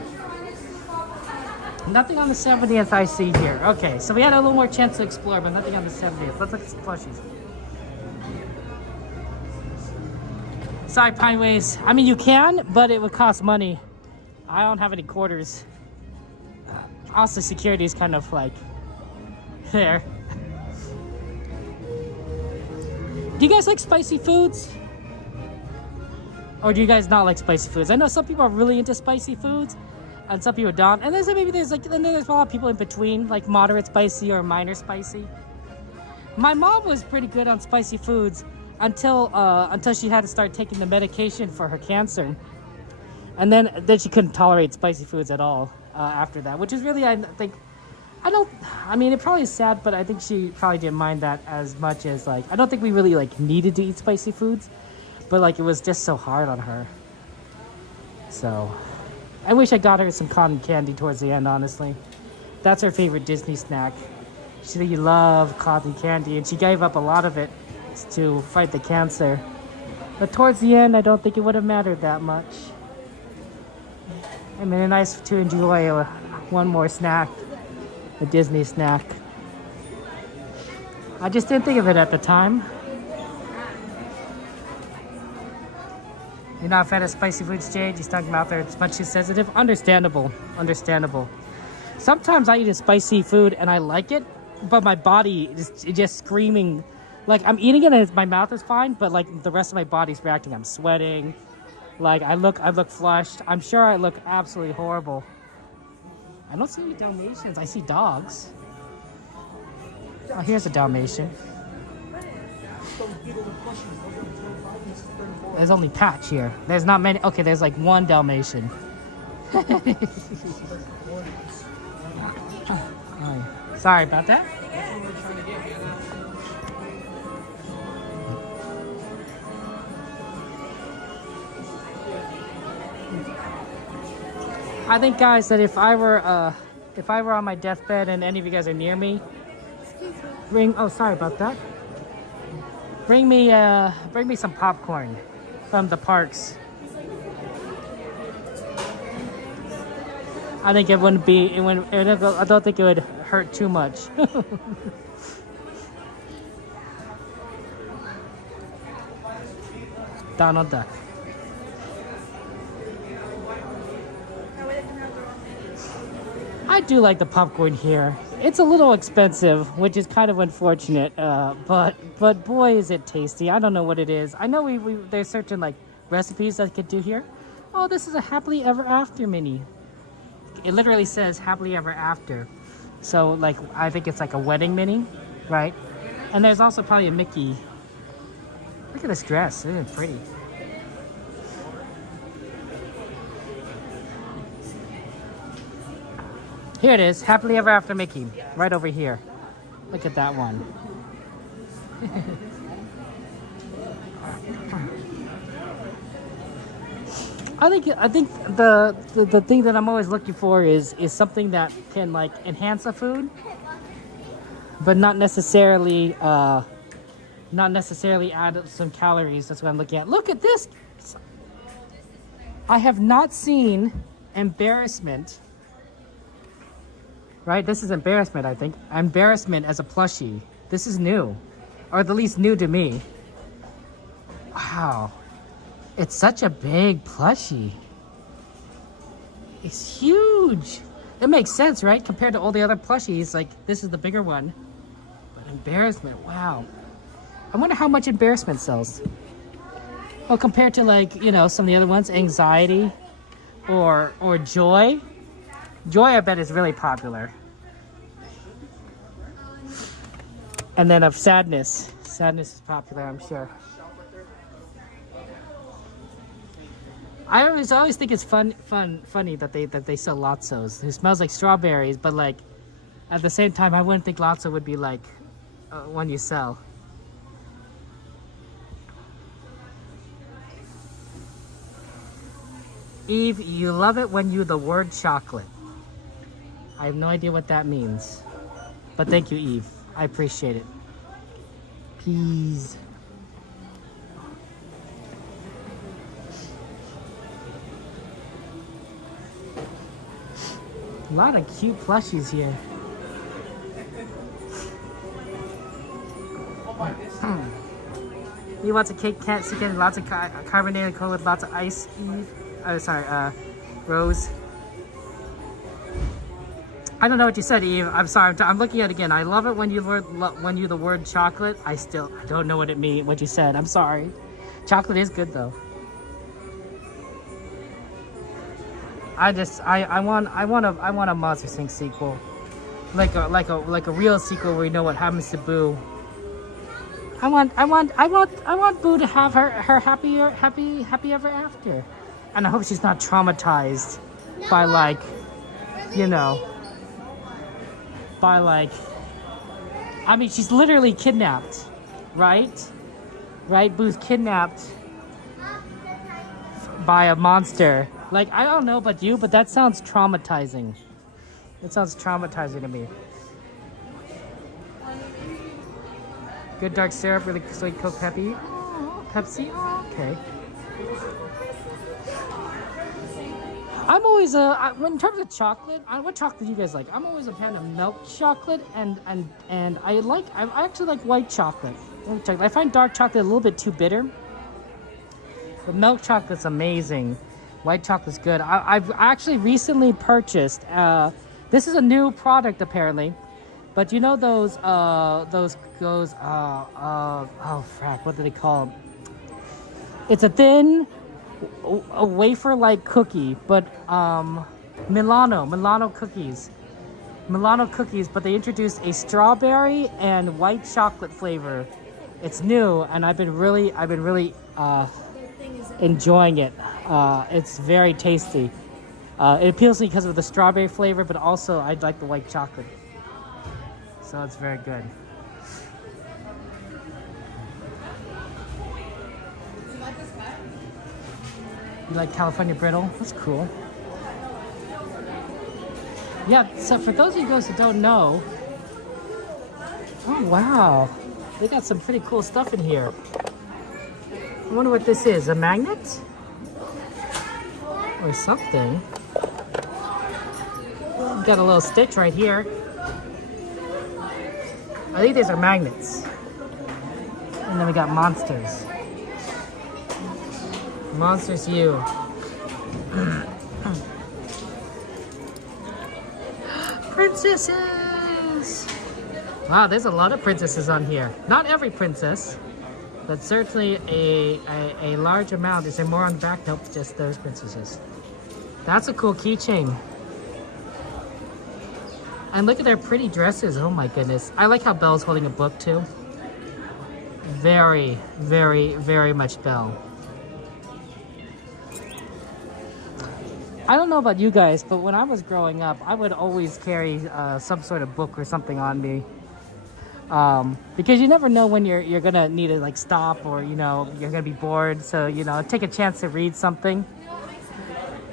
Nothing on the 70th I see here. Okay, so we had a little more chance to explore, but nothing on the 70th. Let's look at some plushies. Sorry, Pineways. I mean, you can, but it would cost money. I don't have any quarters. Also, security is kind of like there. Do you guys like spicy foods? Or do you guys not like spicy foods? I know some people are really into spicy foods, and some people don't. And there's a lot of people in between, like moderate spicy or minor spicy. My mom was pretty good on spicy foods until she had to start taking the medication for her cancer, and then she couldn't tolerate spicy foods at all after that, which is really, I think, I mean, it probably is sad, but I think she probably didn't mind that as much as, like, I don't think we really, like, needed to eat spicy foods, but, like, it was just so hard on her. So, I wish I got her some cotton candy towards the end, honestly. That's her favorite Disney snack. She loved cotton candy, and she gave up a lot of it to fight the cancer. But towards the end, I don't think it would have mattered that much. I mean, it's nice to enjoy one more snack. A Disney snack. I just didn't think of it at the time. You're not a fan of spicy foods, Jade? You stuck mouth there. It's much too sensitive. Understandable. Understandable. Sometimes I eat a spicy food and I like it, but my body is just screaming. Like, I'm eating it and my mouth is fine, but like the rest of my body's reacting. I'm sweating. Like, I look flushed. I'm sure I look absolutely horrible. I don't see any Dalmatians. I see dogs. Oh, here's a Dalmatian. There's only Patch here. There's not many. Okay, there's like one Dalmatian. Sorry about that. I think, guys, that if I were on my deathbed and any of you guys are near me, oh, sorry about that. Bring me some popcorn from the parks. I think it wouldn't be. I don't think it would hurt too much. Donald Duck. I do like the popcorn here. It's a little expensive, which is kind of unfortunate, but boy, is it tasty. I don't know what it is. I know there's certain like recipes that I could do here. Oh, this is a happily ever after mini. It literally says happily ever after. So like, I think it's like a wedding mini, right? And there's also probably a Mickey. Look at this dress, isn't it pretty? Here it is, Happily Ever After Mickey, right over here. Look at that one. I think the thing that I'm always looking for is something that can like enhance a food, but not necessarily add some calories. That's what I'm looking at. Look at this. I have not seen embarrassment. Right, this is embarrassment, I think. Embarrassment as a plushie. This is new. Or at least new to me. Wow. It's such a big plushie. It's huge. It makes sense, right? Compared to all the other plushies, like, this is the bigger one. But embarrassment, wow. I wonder how much embarrassment sells. Oh, compared to, like, you know, some of the other ones. Anxiety. Or joy. Joy, I bet, is really popular. And then of sadness. Sadness is popular, I'm sure. I always think it's funny that they sell Lotsos. It smells like strawberries, but like at the same time, I wouldn't think Lotso would be like one you sell. Eve, you love it when you the word chocolate. I have no idea what that means. But thank you, Eve. I appreciate it. Please. A lot of cute plushies here. He wants a cake, cat, chicken, lots of carbonated cola with lots of ice, Eve. Oh, sorry, Rose. I don't know what you said, Eve. I'm sorry. I'm looking at it again. I love it when you the word chocolate. I don't know what it means. What you said. I'm sorry. Chocolate is good though. I want a Monsters Inc. sequel, like a real sequel where you know what happens to Boo. I want Boo to have her happy ever after, and I hope she's not traumatized by like, you know, by like. I mean, she's literally kidnapped, right? Right? Boo's kidnapped by a monster. Like, I don't know about you, but that sounds traumatizing. It sounds traumatizing to me. Good dark syrup, really sweet Coke Pepsi. Oh, Pepsi? Oh, okay. I'm always in terms of chocolate, what chocolate do you guys like? I'm always a fan of milk chocolate, and I actually like white chocolate. I find dark chocolate a little bit too bitter, but milk chocolate's amazing. White chocolate's good. I've actually recently purchased, this is a new product apparently, but you know those, oh frack, what do they call them? It's a thin, a wafer-like cookie, but Milano cookies. Milano cookies, but they introduced a strawberry and white chocolate flavor. It's new, and I've been really enjoying it. It's very tasty. It appeals to me because of the strawberry flavor, but also I like the white chocolate. So it's very good. You like California Brittle? That's cool. Yeah, so for those of you guys who don't know, oh wow, they got some pretty cool stuff in here. I wonder what this is, a magnet? Or something. Got a little stitch right here. I think these are magnets. And then we got monsters. Monsters U. Princesses! Wow, there's a lot of princesses on here. Not every princess, but certainly a large amount. Is there more on the back? Nope, just those princesses. That's a cool keychain. And look at their pretty dresses. Oh my goodness. I like how Belle's holding a book too. Very, very, very much Belle. I don't know about you guys, but when I was growing up, I would always carry some sort of book or something on me. Because you never know when you're gonna need to like stop, or you know you're gonna be bored, so you know take a chance to read something.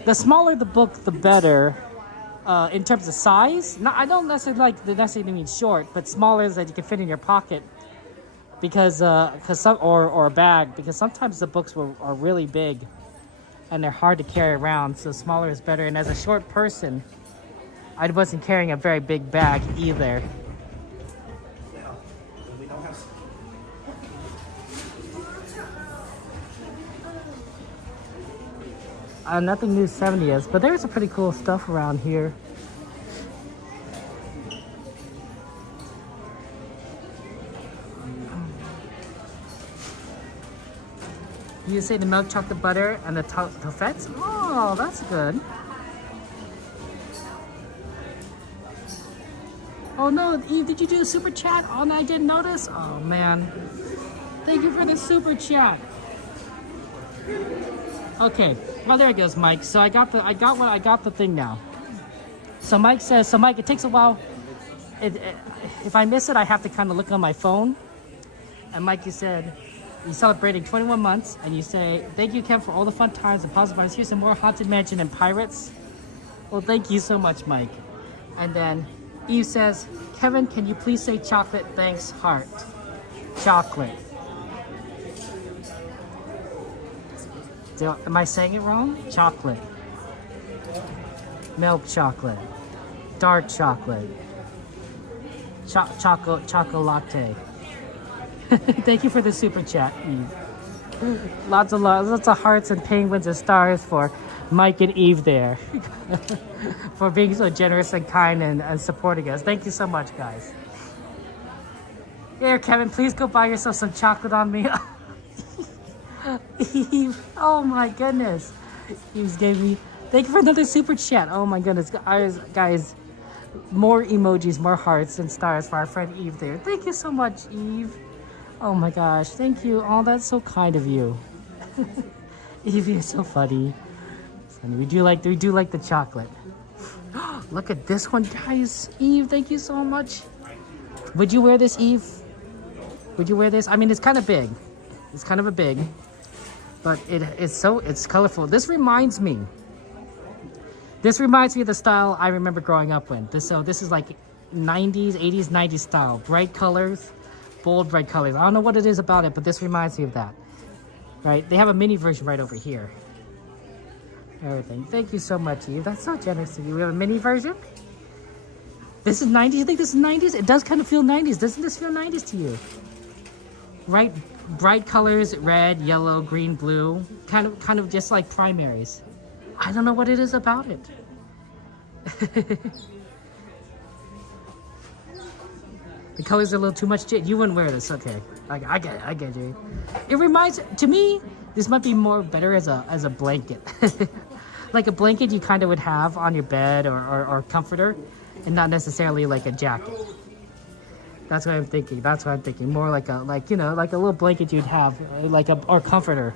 The smaller the book, the better. In terms of size, no, I don't necessarily mean short, but smaller is that you can fit in your pocket, because some or a bag, because sometimes the books are really big, and they're hard to carry around. So smaller is better. And as a short person, I wasn't carrying a very big bag either. Nothing new 70s, but there's some pretty cool stuff around here. You say the milk chocolate butter and the toffees? Oh, that's good. Oh no, Eve, did you do the super chat? Oh, and I didn't notice? Oh man. Thank you for the super chat. Okay, well there it goes, Mike. So I got the thing now. So Mike says, Mike, it takes a while. If I miss it, I have to kind of look on my phone. And Mike, you said you're celebrating 21 months, and you say, thank you, Kev, for all the fun times and positive vibes. Here's some more Haunted Mansion and Pirates. Well, thank you so much, Mike. And then Eve says, Kevin, can you please say chocolate? Thanks, heart. Chocolate. Am I saying it wrong? Chocolate. Milk chocolate. Dark chocolate. Chocolate. Thank you for the super chat, Eve. Lots of hearts and penguins and stars for Mike and Eve there for being so generous and kind and supporting us. Thank you so much, guys. Here, Kevin, please go buy yourself some chocolate on me. Eve, oh my goodness. Eve gave me, thank you for another super chat. Oh my goodness, guys, more emojis, more hearts and stars for our friend Eve there. Thank you so much, Eve. Oh my gosh, thank you. Oh, that's so kind of you. Eve, you're so funny. We do like the chocolate. Look at this one, guys. Eve, thank you so much. Would you wear this, Eve? Would you wear this? I mean, it's kind of big. It's kind of a big, but it's colorful. This reminds me of the style I remember growing up with. This is like 90s, 80s, 90s style. Bright colors, bold bright colors. I don't know what it is about it, but this reminds me of that. Right? They have a mini version right over here. Everything. Thank you so much, Eve. That's so generous of you. We have a mini version. This is 90s. You think this is 90s? It does kind of feel 90s. Doesn't this feel 90s to you? Right? Bright colors, red, yellow, green, blue. Kind of just like primaries. I don't know what it is about it. The colors are a little too much. You wouldn't wear this, okay? I get you. It reminds, to me, this might be more better as a blanket. Like a blanket you kind of would have on your bed or comforter, and not necessarily like a jacket. That's what I'm thinking. More like a little blanket you'd have, or comforter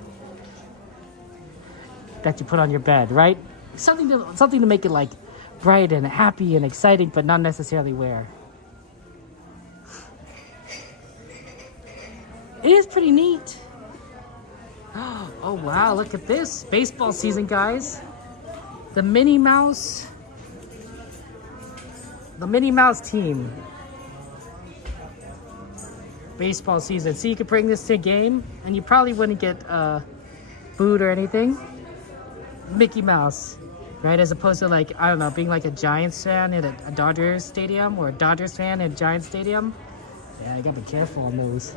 that you put on your bed, right? Something to make it like bright and happy and exciting, but not necessarily wear. It is pretty neat. Oh wow, look at this. Baseball season, guys. The Minnie Mouse team. Baseball season. So you could bring this to a game and you probably wouldn't get booed or anything. Mickey Mouse, right? As opposed to like, I don't know, being like a Giants fan at a Dodgers stadium or a Dodgers fan at a Giants stadium. Yeah, you gotta be careful on those.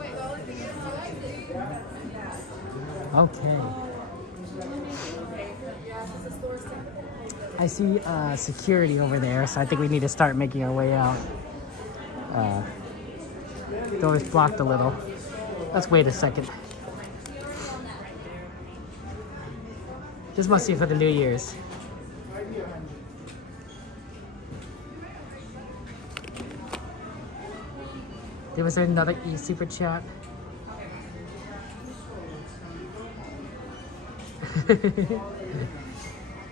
Okay. I see security over there, so I think we need to start making our way out. Door's blocked a little. Let's wait a second. This must be for the New Year's. Was there another super chat?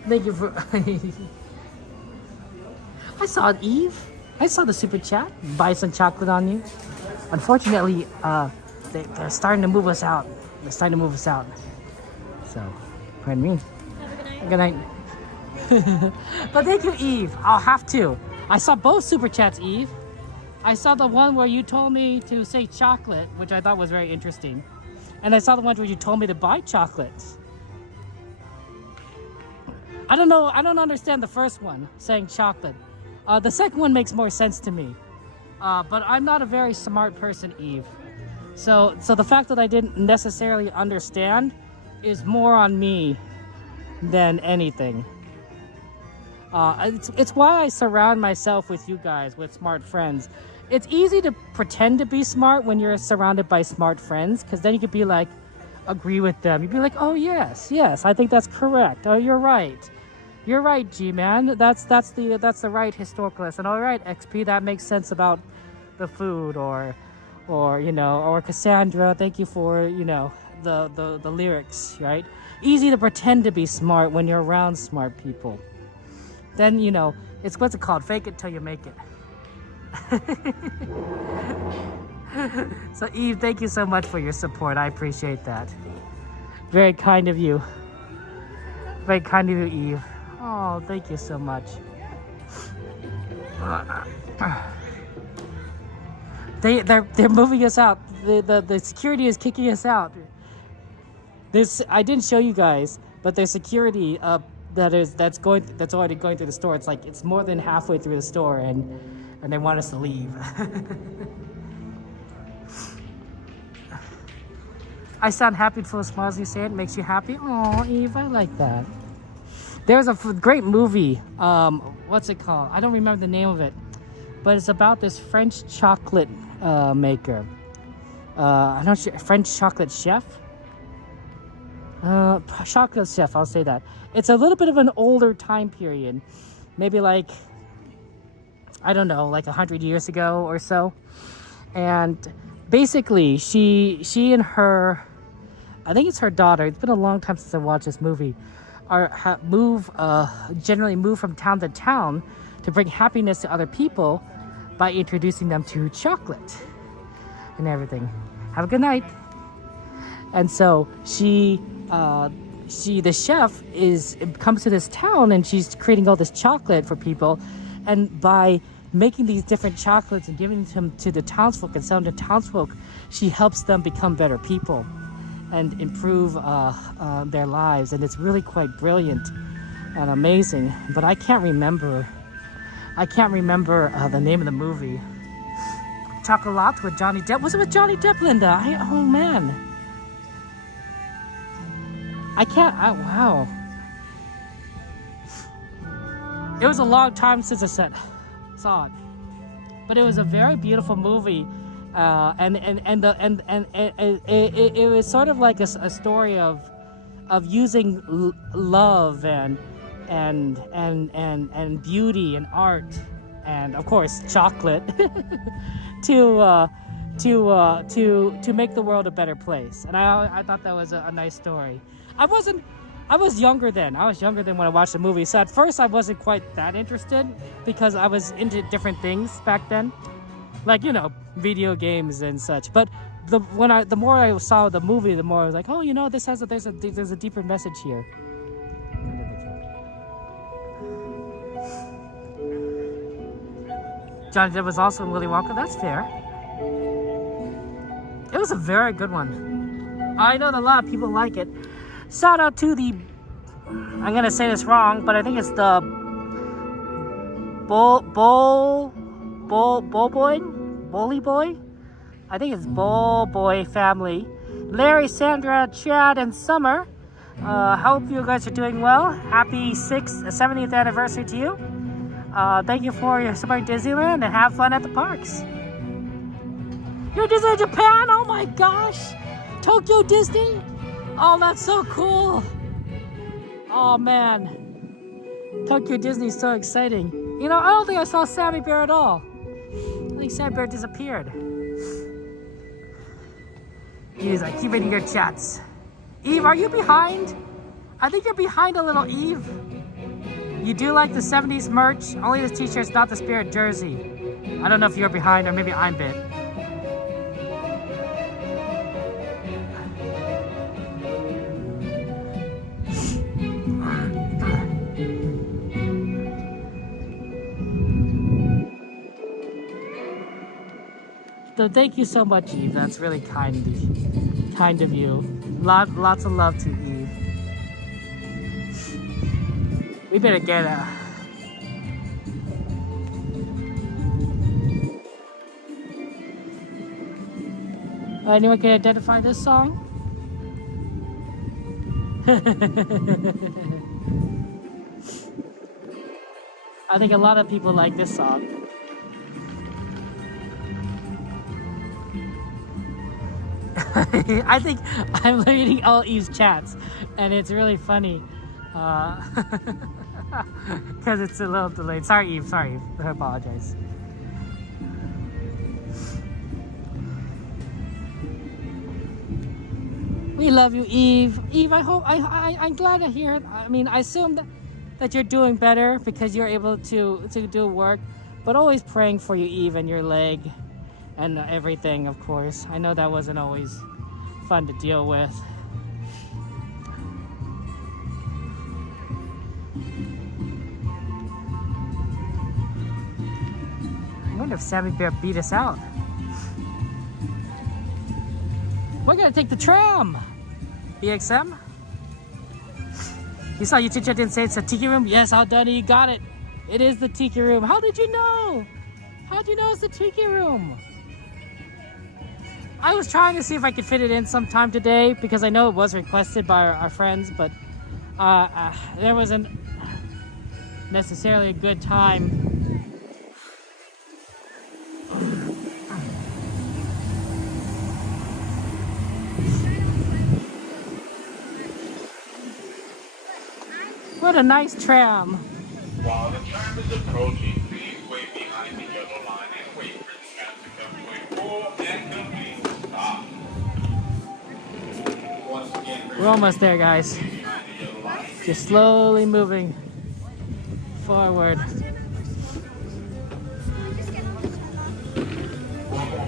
Thank you for... I saw it, Eve. I saw the super chat. Buy some chocolate on you. Unfortunately, they're starting to move us out. So, pardon me. Good night. But thank you, Eve. I'll have to. I saw both super chats, Eve. I saw the one where you told me to say chocolate, which I thought was very interesting. And I saw the one where you told me to buy chocolates. I don't know. I don't understand the first one, saying chocolate. The second one makes more sense to me. But I'm not a very smart person, Eve. So the fact that I didn't necessarily understand is more on me than anything. It's why I surround myself with you guys, with smart friends. It's easy to pretend to be smart when you're surrounded by smart friends, because then you could be like, agree with them. You'd be like, oh yes, I think that's correct. Oh, you're right, G-Man. That's the right historical lesson. All right, XP, that makes sense about the food, or Cassandra, thank you for the lyrics, right? Easy to pretend to be smart when you're around smart people. Then, it's what's it called? Fake it till you make it. So, Eve, thank you so much for your support. I appreciate that. Very kind of you. Very kind of you, Eve. Oh, thank you so much. They're moving us out. The security is kicking us out. I didn't show you guys, but there's security that's already going through the store. It's more than halfway through the store, and they want us to leave. I sound happy and full of smiles. You say it makes you happy. Oh, Eve, I like that. There's a great movie. What's it called? I don't remember the name of it, but it's about this French chocolate maker. I'm not sure. French chocolate chef. Chocolate chef. I'll say that. It's a little bit of an older time period, maybe like, I don't know, like 100 years ago or so. And basically, she and her, I think it's her daughter. It's been a long time since I watched this movie. Generally move from town to town to bring happiness to other people by introducing them to chocolate and everything. Have a good night. And so the chef comes to this town and she's creating all this chocolate for people, and by making these different chocolates and giving them to the townsfolk and selling to townsfolk, she helps them become better people and improve their lives. And it's really quite brilliant and amazing, but I can't remember the name of the movie. Chocolat with Johnny Depp. Was it with Johnny Depp, Linda? Oh man, I can't. Wow. It was a long time since I saw it, but it was a very beautiful movie, and it was sort of like a story of using love and beauty and art and of course chocolate to make the world a better place. And I thought that was a nice story. I was younger then. I was younger than when I watched the movie. So at first I wasn't quite that interested because I was into different things back then, like, you know, video games and such. But the more I saw the movie, the more I was like, oh, you know, there's a deeper message here. Johnny Depp was also in Willy Wonka. That's fair. It was a very good one. I know that a lot of people like it. Shout out to the, I'm gonna say this wrong, but I think it's the Bully Boy. I think it's Bull Boy family. Larry, Sandra, Chad, and Summer. Hope you guys are doing well. Happy 70th anniversary to you. Thank you for your supporting Disneyland and have fun at the parks. You're at Disneyland Japan? Oh my gosh! Tokyo Disney? Oh, that's so cool. Oh man. Tokyo Disney is so exciting. You know, I don't think I saw Sammy Bear at all. I think Sammy Bear disappeared. Jeez, I keep reading your chats. Eve, are you behind? I think you're behind a little, Eve. You do like the 70s merch, only the t-shirts, not the Spirit jersey. I don't know if you're behind or maybe I'm bit. So thank you so much, Eve. That's really kind of you. Lots of love to Eve. We better get anyone can identify this song? I think a lot of people like this song. I think I'm reading all Eve's chats, and it's really funny because it's a little delayed. Sorry, Eve. Sorry, Eve. I apologize. We love you, Eve. Eve, I'm glad to hear it. I mean, I assume that you're doing better because you're able to do work, but always praying for you, Eve, and your leg and everything, of course. I know that wasn't always fun to deal with. I wonder if Sammy Bear beat us out. We're gonna take the tram! BXM? You saw YouTube chat didn't say it's a tiki room? Yes, how done you got it. It is the tiki room. How did you know? How did you know it's the tiki room? I was trying to see if I could fit it in sometime today because I know it was requested by our friends, but there wasn't. necessarily a good time. What a nice tram. While the tram is approaching, please wait behind the yellow line and wait for the tram to come to a full and complete stop. Once again, We're almost there, guys. Just slowly moving forward.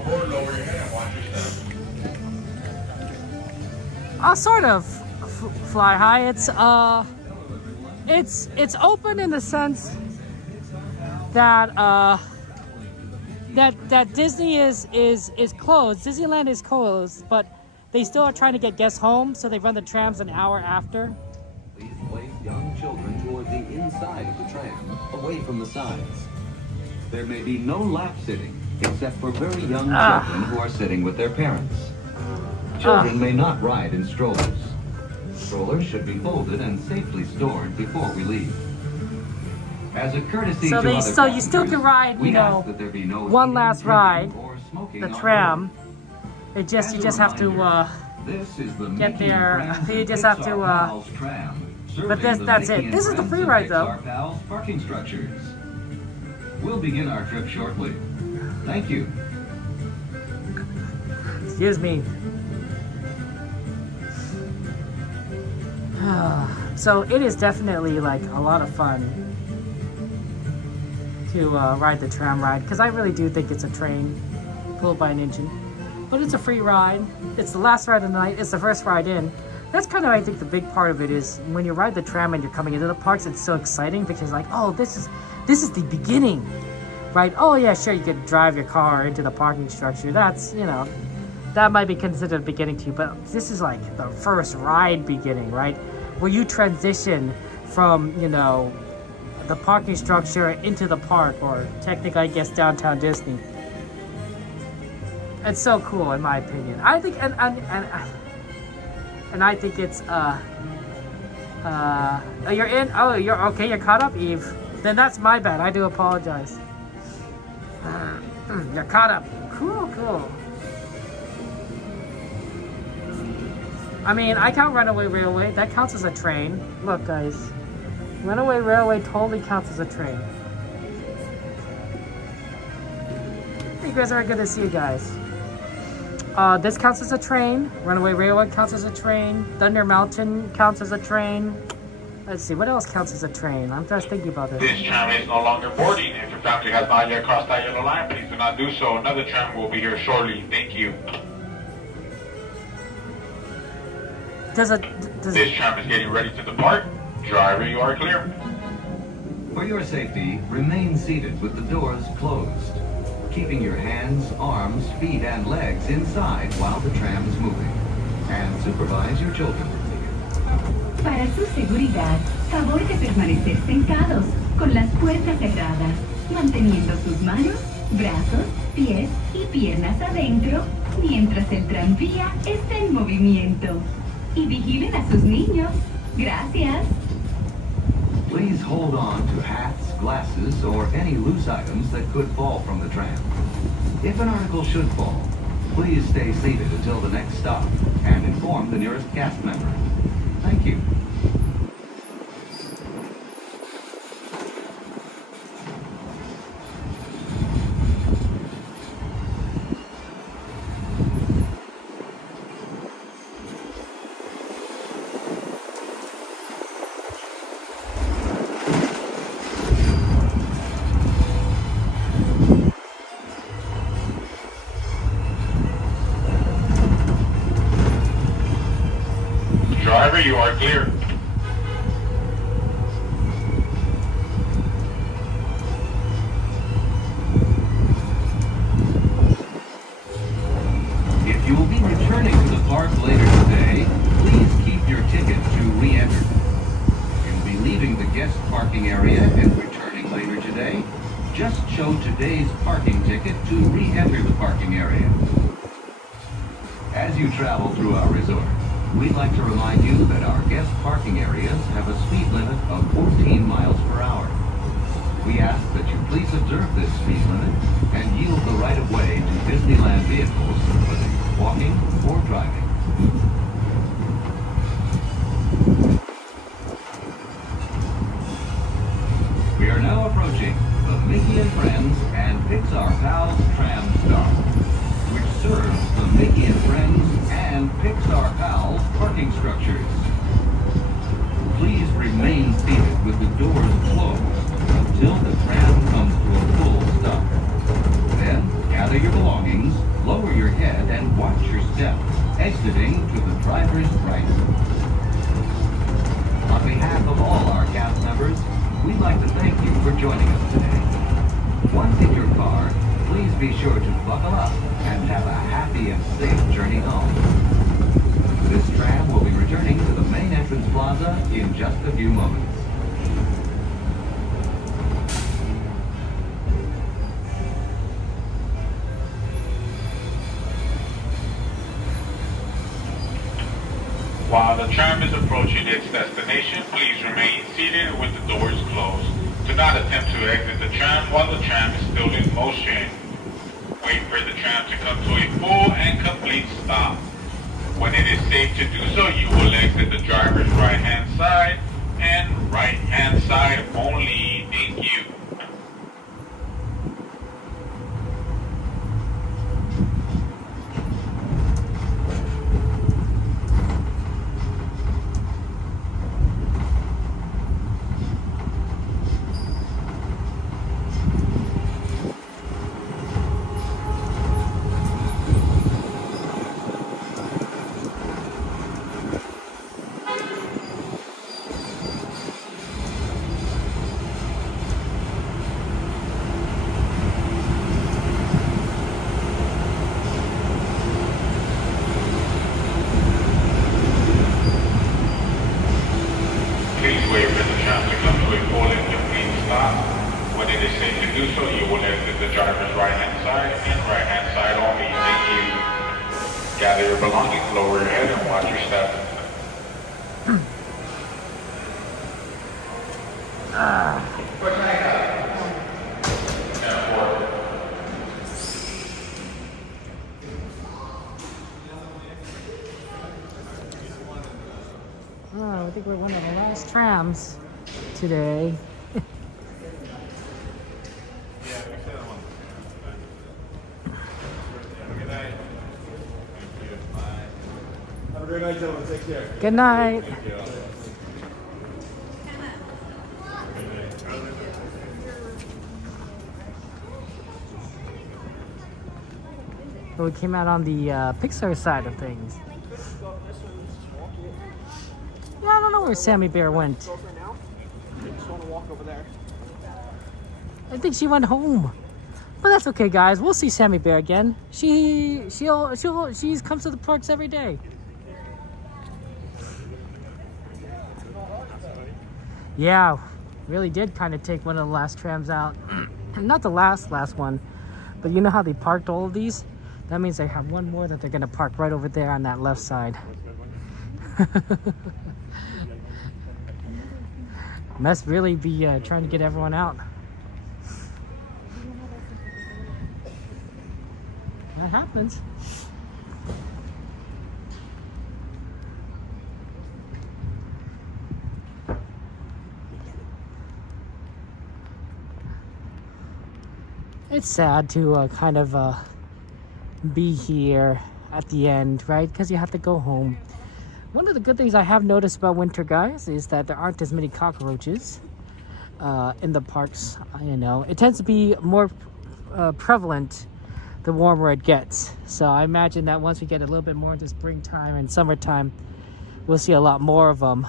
Lower your head and watch your step. I'll sort of fly high. It's open in the sense that that Disney is closed. Disneyland is closed, but they still are trying to get guests home, so they run the trams an hour after. Please place young children toward the inside of the tram, away from the sides. There may be no lap sitting, except for very young children who are sitting with their parents. Children may not ride in strollers. Strollers should be folded and safely stored before we leave. As a courtesy So to so you still can ride, you know, one last ride, the tram. You just have to get there. You just have to. But that's it. This is the free ride though. Parking structures. We'll begin our trip shortly. Thank you. Excuse me. So it is definitely like a lot of fun to ride the tram ride, because I really do think it's a train pulled by an engine. But it's a free ride. It's the last ride of the night. It's the first ride in. That's kind of, I think, the big part of it is when you ride the tram and you're coming into the parks, it's so exciting because like, oh, this is the beginning, right? Oh yeah, sure, you could drive your car into the parking structure. That's, you know, that might be considered a beginning to you, but this is like the first ride beginning, right? Where you transition from, you know, the parking structure into the park, or technically, I guess, downtown Disney. It's so cool, in my opinion. I think, and I think it's, you're in, oh, you're, okay, you're caught up, Eve. Then that's my bad, I do apologize. You're caught up. Cool. I mean, I count Runaway Railway. That counts as a train. Look, guys. Runaway Railway totally counts as a train. You guys are good to see you guys. This counts as a train. Runaway Railway counts as a train. Thunder Mountain counts as a train. Let's see, what else counts as a train? I'm just thinking about this. This tram is no longer boarding. If your family has not yet crossed that yellow line, please do not do so. Another tram will be here shortly. Thank you. This tram is getting ready to depart. Driver, you are clear. For your safety, remain seated with the doors closed, keeping your hands, arms, feet, and legs inside while the tram is moving. And supervise your children. Para su seguridad, favor de permanecer sentados, con las puertas cerradas, manteniendo sus manos, brazos, pies y piernas adentro, mientras el tranvía está en movimiento. Y vigilen a sus niños. Gracias. Please hold on to hats, glasses, or any loose items that could fall from the tram. If an article should fall, please stay seated until the next stop and inform the nearest cast member. Thank you. Driver, you are clear. If you will be returning to the park later today, please keep your ticket to re-enter. You'll be leaving the guest parking area and returning later today. Just show today's parking ticket to re-enter the parking area. As you travel through our resort, we'd like to remind you that our guest parking areas have a speed limit of 14 miles per hour. We ask that you please observe this speed limit and yield the right of way to Disneyland vehicles, whether you're walking or driving. We are now approaching the Mickey and Friends and Pixar Pals Tram Stop, which serves the Mickey and Friends and Pixar Pals parking structures. Please remain seated with the doors closed until the tram comes to a full stop. Then, gather your belongings, lower your head, and watch your step, exiting to the driver's right. On behalf of all our cast members, we'd like to thank you for joining us today. Once in your car, please be sure to buckle up and have a happy and safe journey home. This tram will be returning to the main entrance plaza in just a few moments. While the tram is approaching its destination, please remain seated with the doors closed. Do not attempt to exit the tram while the tram is still in motion. Wait for the tram to come to a full and complete stop. When it is safe to do so, you will exit the driver's right-hand side and right-hand side only. Thank you. Oh, I think we're one of the last trams today. Have a great night, gentlemen. Take care. Good night. Thank you. So we came out on the Pixar side of things. Yeah, I don't know where Sammy Bear went. Just want to walk over there. I think she went home. But that's okay, guys. We'll see Sammy Bear again. She comes to the parks every day. Yeah, really did kind of take one of the last trams out. Not the last one, but you know how they parked all of these? That means they have one more that they're gonna park right over there on that left side. Must really be trying to get everyone out. That happens. It's sad to kind of be here at the end, right? Because you have to go home. One of the good things I have noticed about winter, guys, is that there aren't as many cockroaches in the parks. You know, it tends to be more prevalent the warmer it gets. So I imagine that once we get a little bit more into springtime and summertime, we'll see a lot more of them.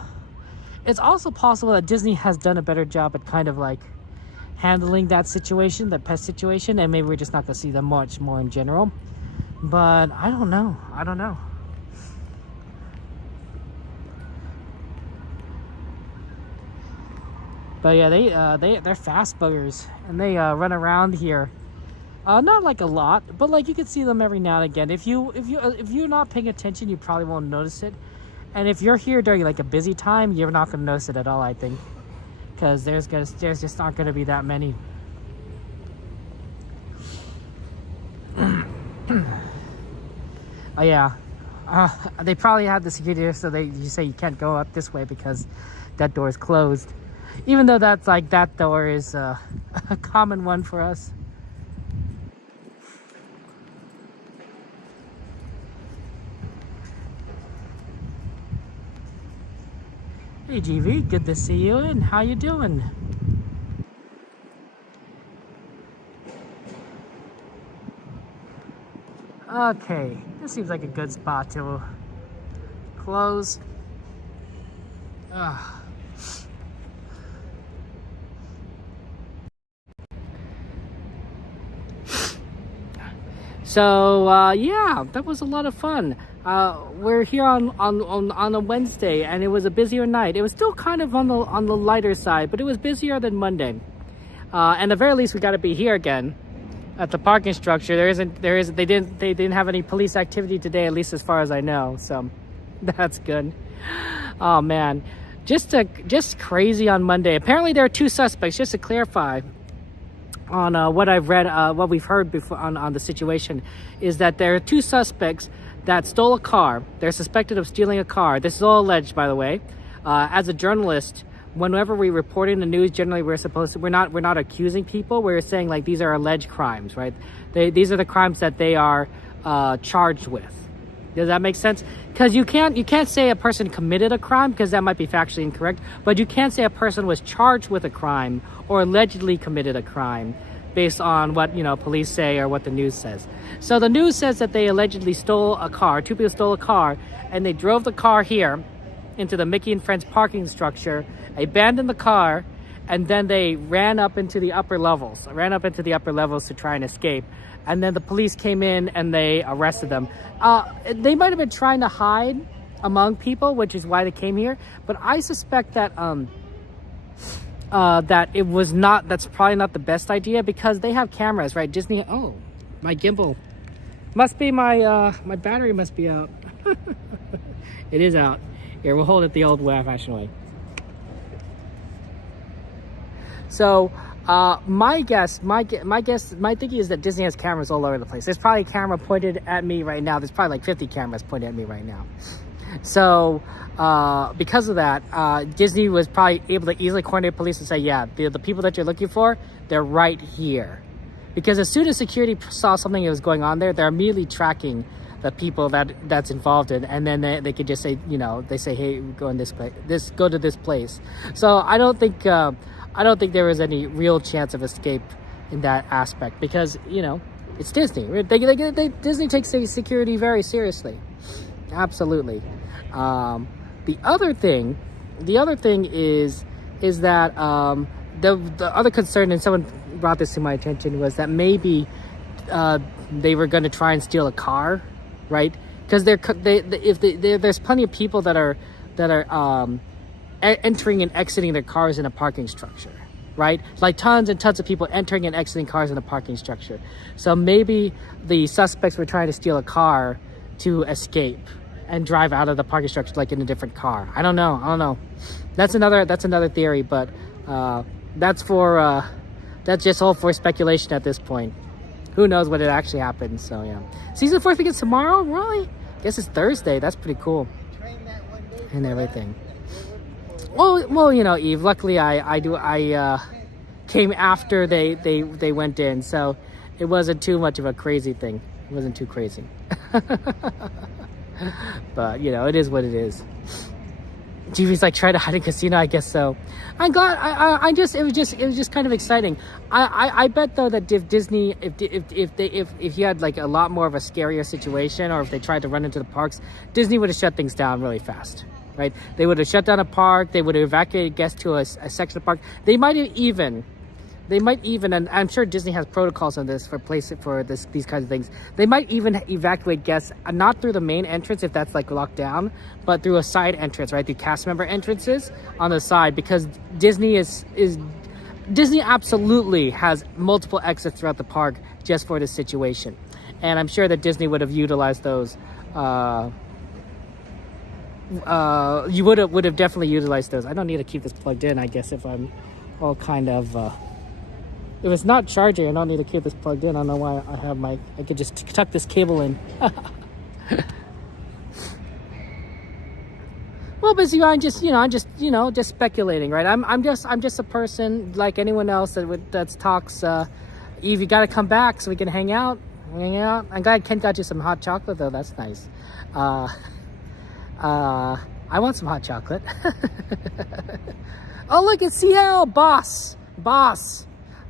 It's also possible that Disney has done a better job at kind of like handling that situation, that pest situation, and maybe we're just not going to see them much more in general. But I don't know. I don't know. But yeah, they're fast buggers, and they run around here. Not like a lot, but like you can see them every now and again. If you're not paying attention, you probably won't notice it. And if you're here during like a busy time, you're not going to notice it at all, I think. because there's just not gonna be that many. Oh yeah, they probably had the security there, so you say you can't go up this way because that door is closed. Even though that's like, that door is a common one for us. Hey GV, good to see you, and how you doing? Okay, this seems like a good spot to close. So yeah, that was a lot of fun. We're here on a Wednesday, and it was a busier night. It was still kind of on the lighter side, but it was busier than Monday. And at the very least, we got to be here again at the parking structure. They didn't have any police activity today, at least as far as I know. So that's good. Oh man, just crazy on Monday. Apparently there are 2 suspects. Just to clarify on what I've read, what we've heard before on the situation, is that there are 2 suspects that stole a car. They're suspected of stealing a car. This is all alleged, by the way. As a journalist, whenever we report in the news, generally we're not accusing people. We're saying like these are alleged crimes, right? These are the crimes that they are charged with. Does that make sense? Because you can't say a person committed a crime, because that might be factually incorrect, but you can say a person was charged with a crime or allegedly committed a crime based on what, you know, police say or what the news says. So the news says that they allegedly stole a car. 2 people stole a car, and they drove the car here into the Mickey and Friends parking structure, abandoned the car, and then they ran up into the upper levels to try and escape. And then the police came in and they arrested them. They might have been trying to hide among people, which is why they came here. But I suspect that it was not. That's probably not the best idea, because they have cameras, right? Disney. Oh, my gimbal must be my battery must be out. It is out. Here, we'll hold it the old fashioned way. So. My thinking is that Disney has cameras all over the place. There's probably a camera pointed at me right now. There's probably like 50 cameras pointed at me right now. So, because of that, Disney was probably able to easily coordinate police and say, yeah, the people that you're looking for, they're right here. Because as soon as security saw something that was going on there, they're immediately tracking the people that's involved in, and then they could just say, you know, they say, hey, go in this place, go to this place. So I don't think there was any real chance of escape in that aspect, because, you know, it's Disney. Disney takes security very seriously. Absolutely. The other thing is that the other concern, and someone brought this to my attention, was that maybe they were going to try and steal a car, right? Because there's plenty of people that are entering and exiting their cars in a parking structure, right? Like tons and tons of people entering and exiting cars in a parking structure. So maybe the suspects were trying to steal a car to escape and drive out of the parking structure, like in a different car. I don't know. That's another theory, but that's just all for speculation at this point. Who knows what it actually happened? So yeah, season 4 begins tomorrow. Really? Guess it's Thursday. That's pretty cool. And everything. Well, you know, Eve, luckily I came after they went in, so it wasn't too much of a crazy thing. It wasn't too crazy. But, you know, it is what it is. GV's like, try to hide in casino, I guess so. It was just kind of exciting. I bet though that if Disney, if you had like a lot more of a scarier situation, or if they tried to run into the parks, Disney would have shut things down really fast. Right? They would have shut down a park. They would have evacuated guests to a section of the park. They might even, and I'm sure Disney has protocols on this for these kinds of things. They might even evacuate guests, not through the main entrance if that's like locked down, but through a side entrance, right? Through cast member entrances on the side, because Disney Disney absolutely has multiple exits throughout the park just for this situation, and I'm sure that Disney would have utilized those. You would have definitely utilized those. I don't need to keep this plugged in, I guess, if I'm all kind of. If it's not charging, I don't need to keep this plugged in. I don't know why I have my. I could just tuck this cable in. Well, but I'm just speculating, right? I'm just a person like anyone else that talks. Eve, you got to come back so we can hang out. I'm glad Ken got you some hot chocolate though. That's nice. I want some hot chocolate. Oh, look, it's CL, boss. I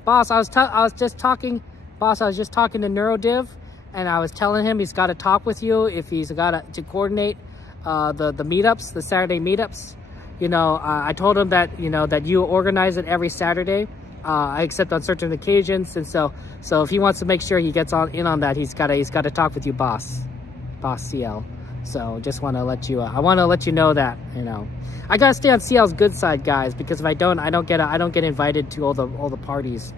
was just talking to NeuroDiv, and I was telling him he's got to talk with you if he's got to coordinate the meetups, the Saturday meetups. I told him that that you organize it every Saturday, except on certain occasions, and so if he wants to make sure he gets in on that, he's got to talk with you, boss CL. So just want to let you. I want to let you know that I gotta stay on CL's good side, guys, because if I don't get invited to all the parties.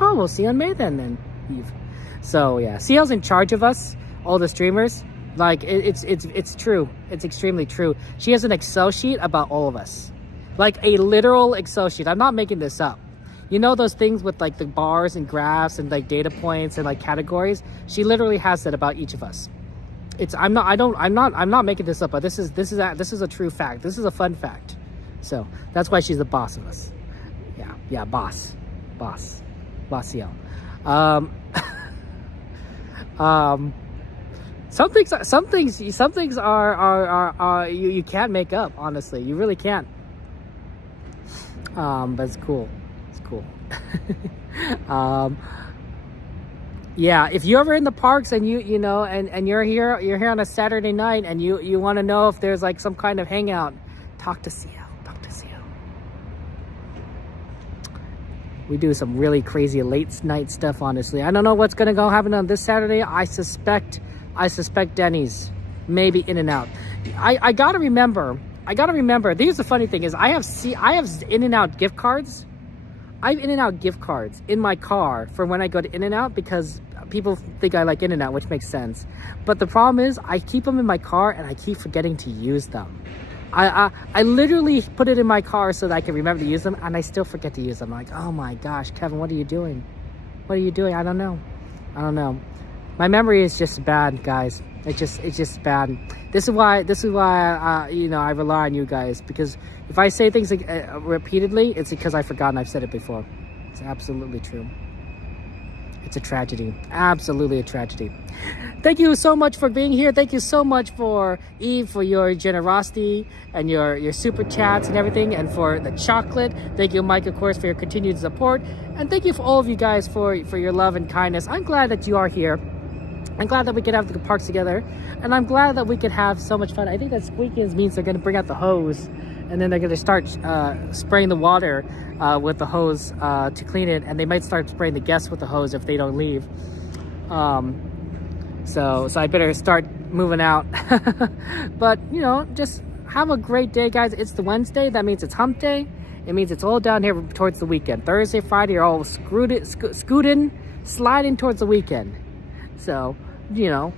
Oh, we'll see you on May then, Eve. So yeah, CL's in charge of us, all the streamers. Like it's true. It's extremely true. She has an Excel sheet about all of us, like a literal Excel sheet. I'm not making this up. Those things with like the bars and graphs and like data points and like categories. She literally has that about each of us. I'm not making this up, but this is a true fact. This is a fun fact. So that's why she's the boss of us. Yeah, boss CL. Some things are you can't make up, honestly. You really can't. But it's cool. Yeah, if you're ever in the parks and you're here on a Saturday night and you want to know if there's like some kind of hangout, talk to CL. We do some really crazy late night stuff, honestly. I don't know what's gonna go happen on this Saturday. I suspect Denny's, maybe In-N-Out. I gotta remember. Here's the funny thing is I have In-N-Out gift cards. I have In-N-Out gift cards in my car for when I go to In-N-Out because people think I like In-N-Out, which makes sense. But the problem is I keep them in my car and I keep forgetting to use them. I literally put it in my car so that I can remember to use them, and I still forget to use them. I'm like, oh my gosh, Kevin, what are you doing? I don't know. My memory is just bad, guys. It's just bad. This is why I rely on you guys, because if I say things repeatedly, it's because I've forgotten I've said it before. It's absolutely true. It's a tragedy. Absolutely a tragedy. Thank you so much for being here. Thank you so much for Eve, for your generosity and your super chats and everything, and for the chocolate. Thank you, Mike, of course, for your continued support. And thank you for all of you guys for your love and kindness. I'm glad that you are here. I'm glad that we could have the parks together, and I'm glad that we could have so much fun. I think that Squeakins means they're going to bring out the hose, and then they're going to start spraying the water with the hose to clean it, and they might start spraying the guests with the hose if they don't leave. So I better start moving out. But just have a great day, guys. It's the Wednesday. That means it's hump day. It means it's all down here towards the weekend. Thursday, Friday are all sliding towards the weekend. So, you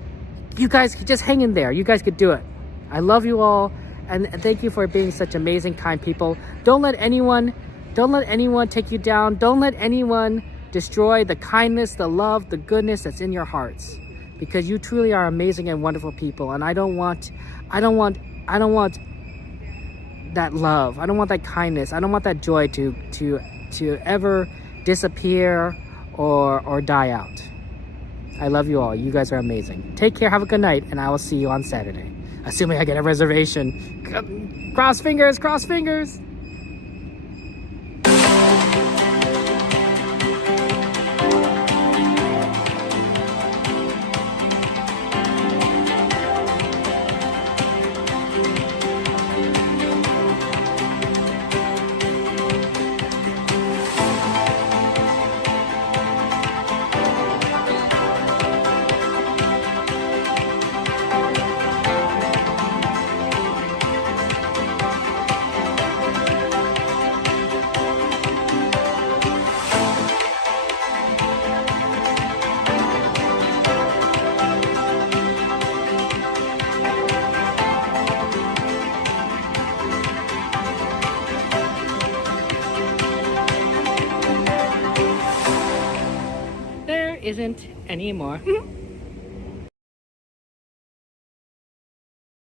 guys just hang in there. You guys could do it. I love you all, and thank you for being such amazing, kind people. Don't let anyone take you down. Don't let anyone destroy the kindness, the love, the goodness that's in your hearts, because you truly are amazing and wonderful people. And I don't want that love. I don't want that kindness. I don't want that joy to ever disappear or die out. I love you all. You guys are amazing. Take care. Have a good night, and I will see you on Saturday. Assuming I get a reservation. Cross fingers, cross fingers. isn't anymore.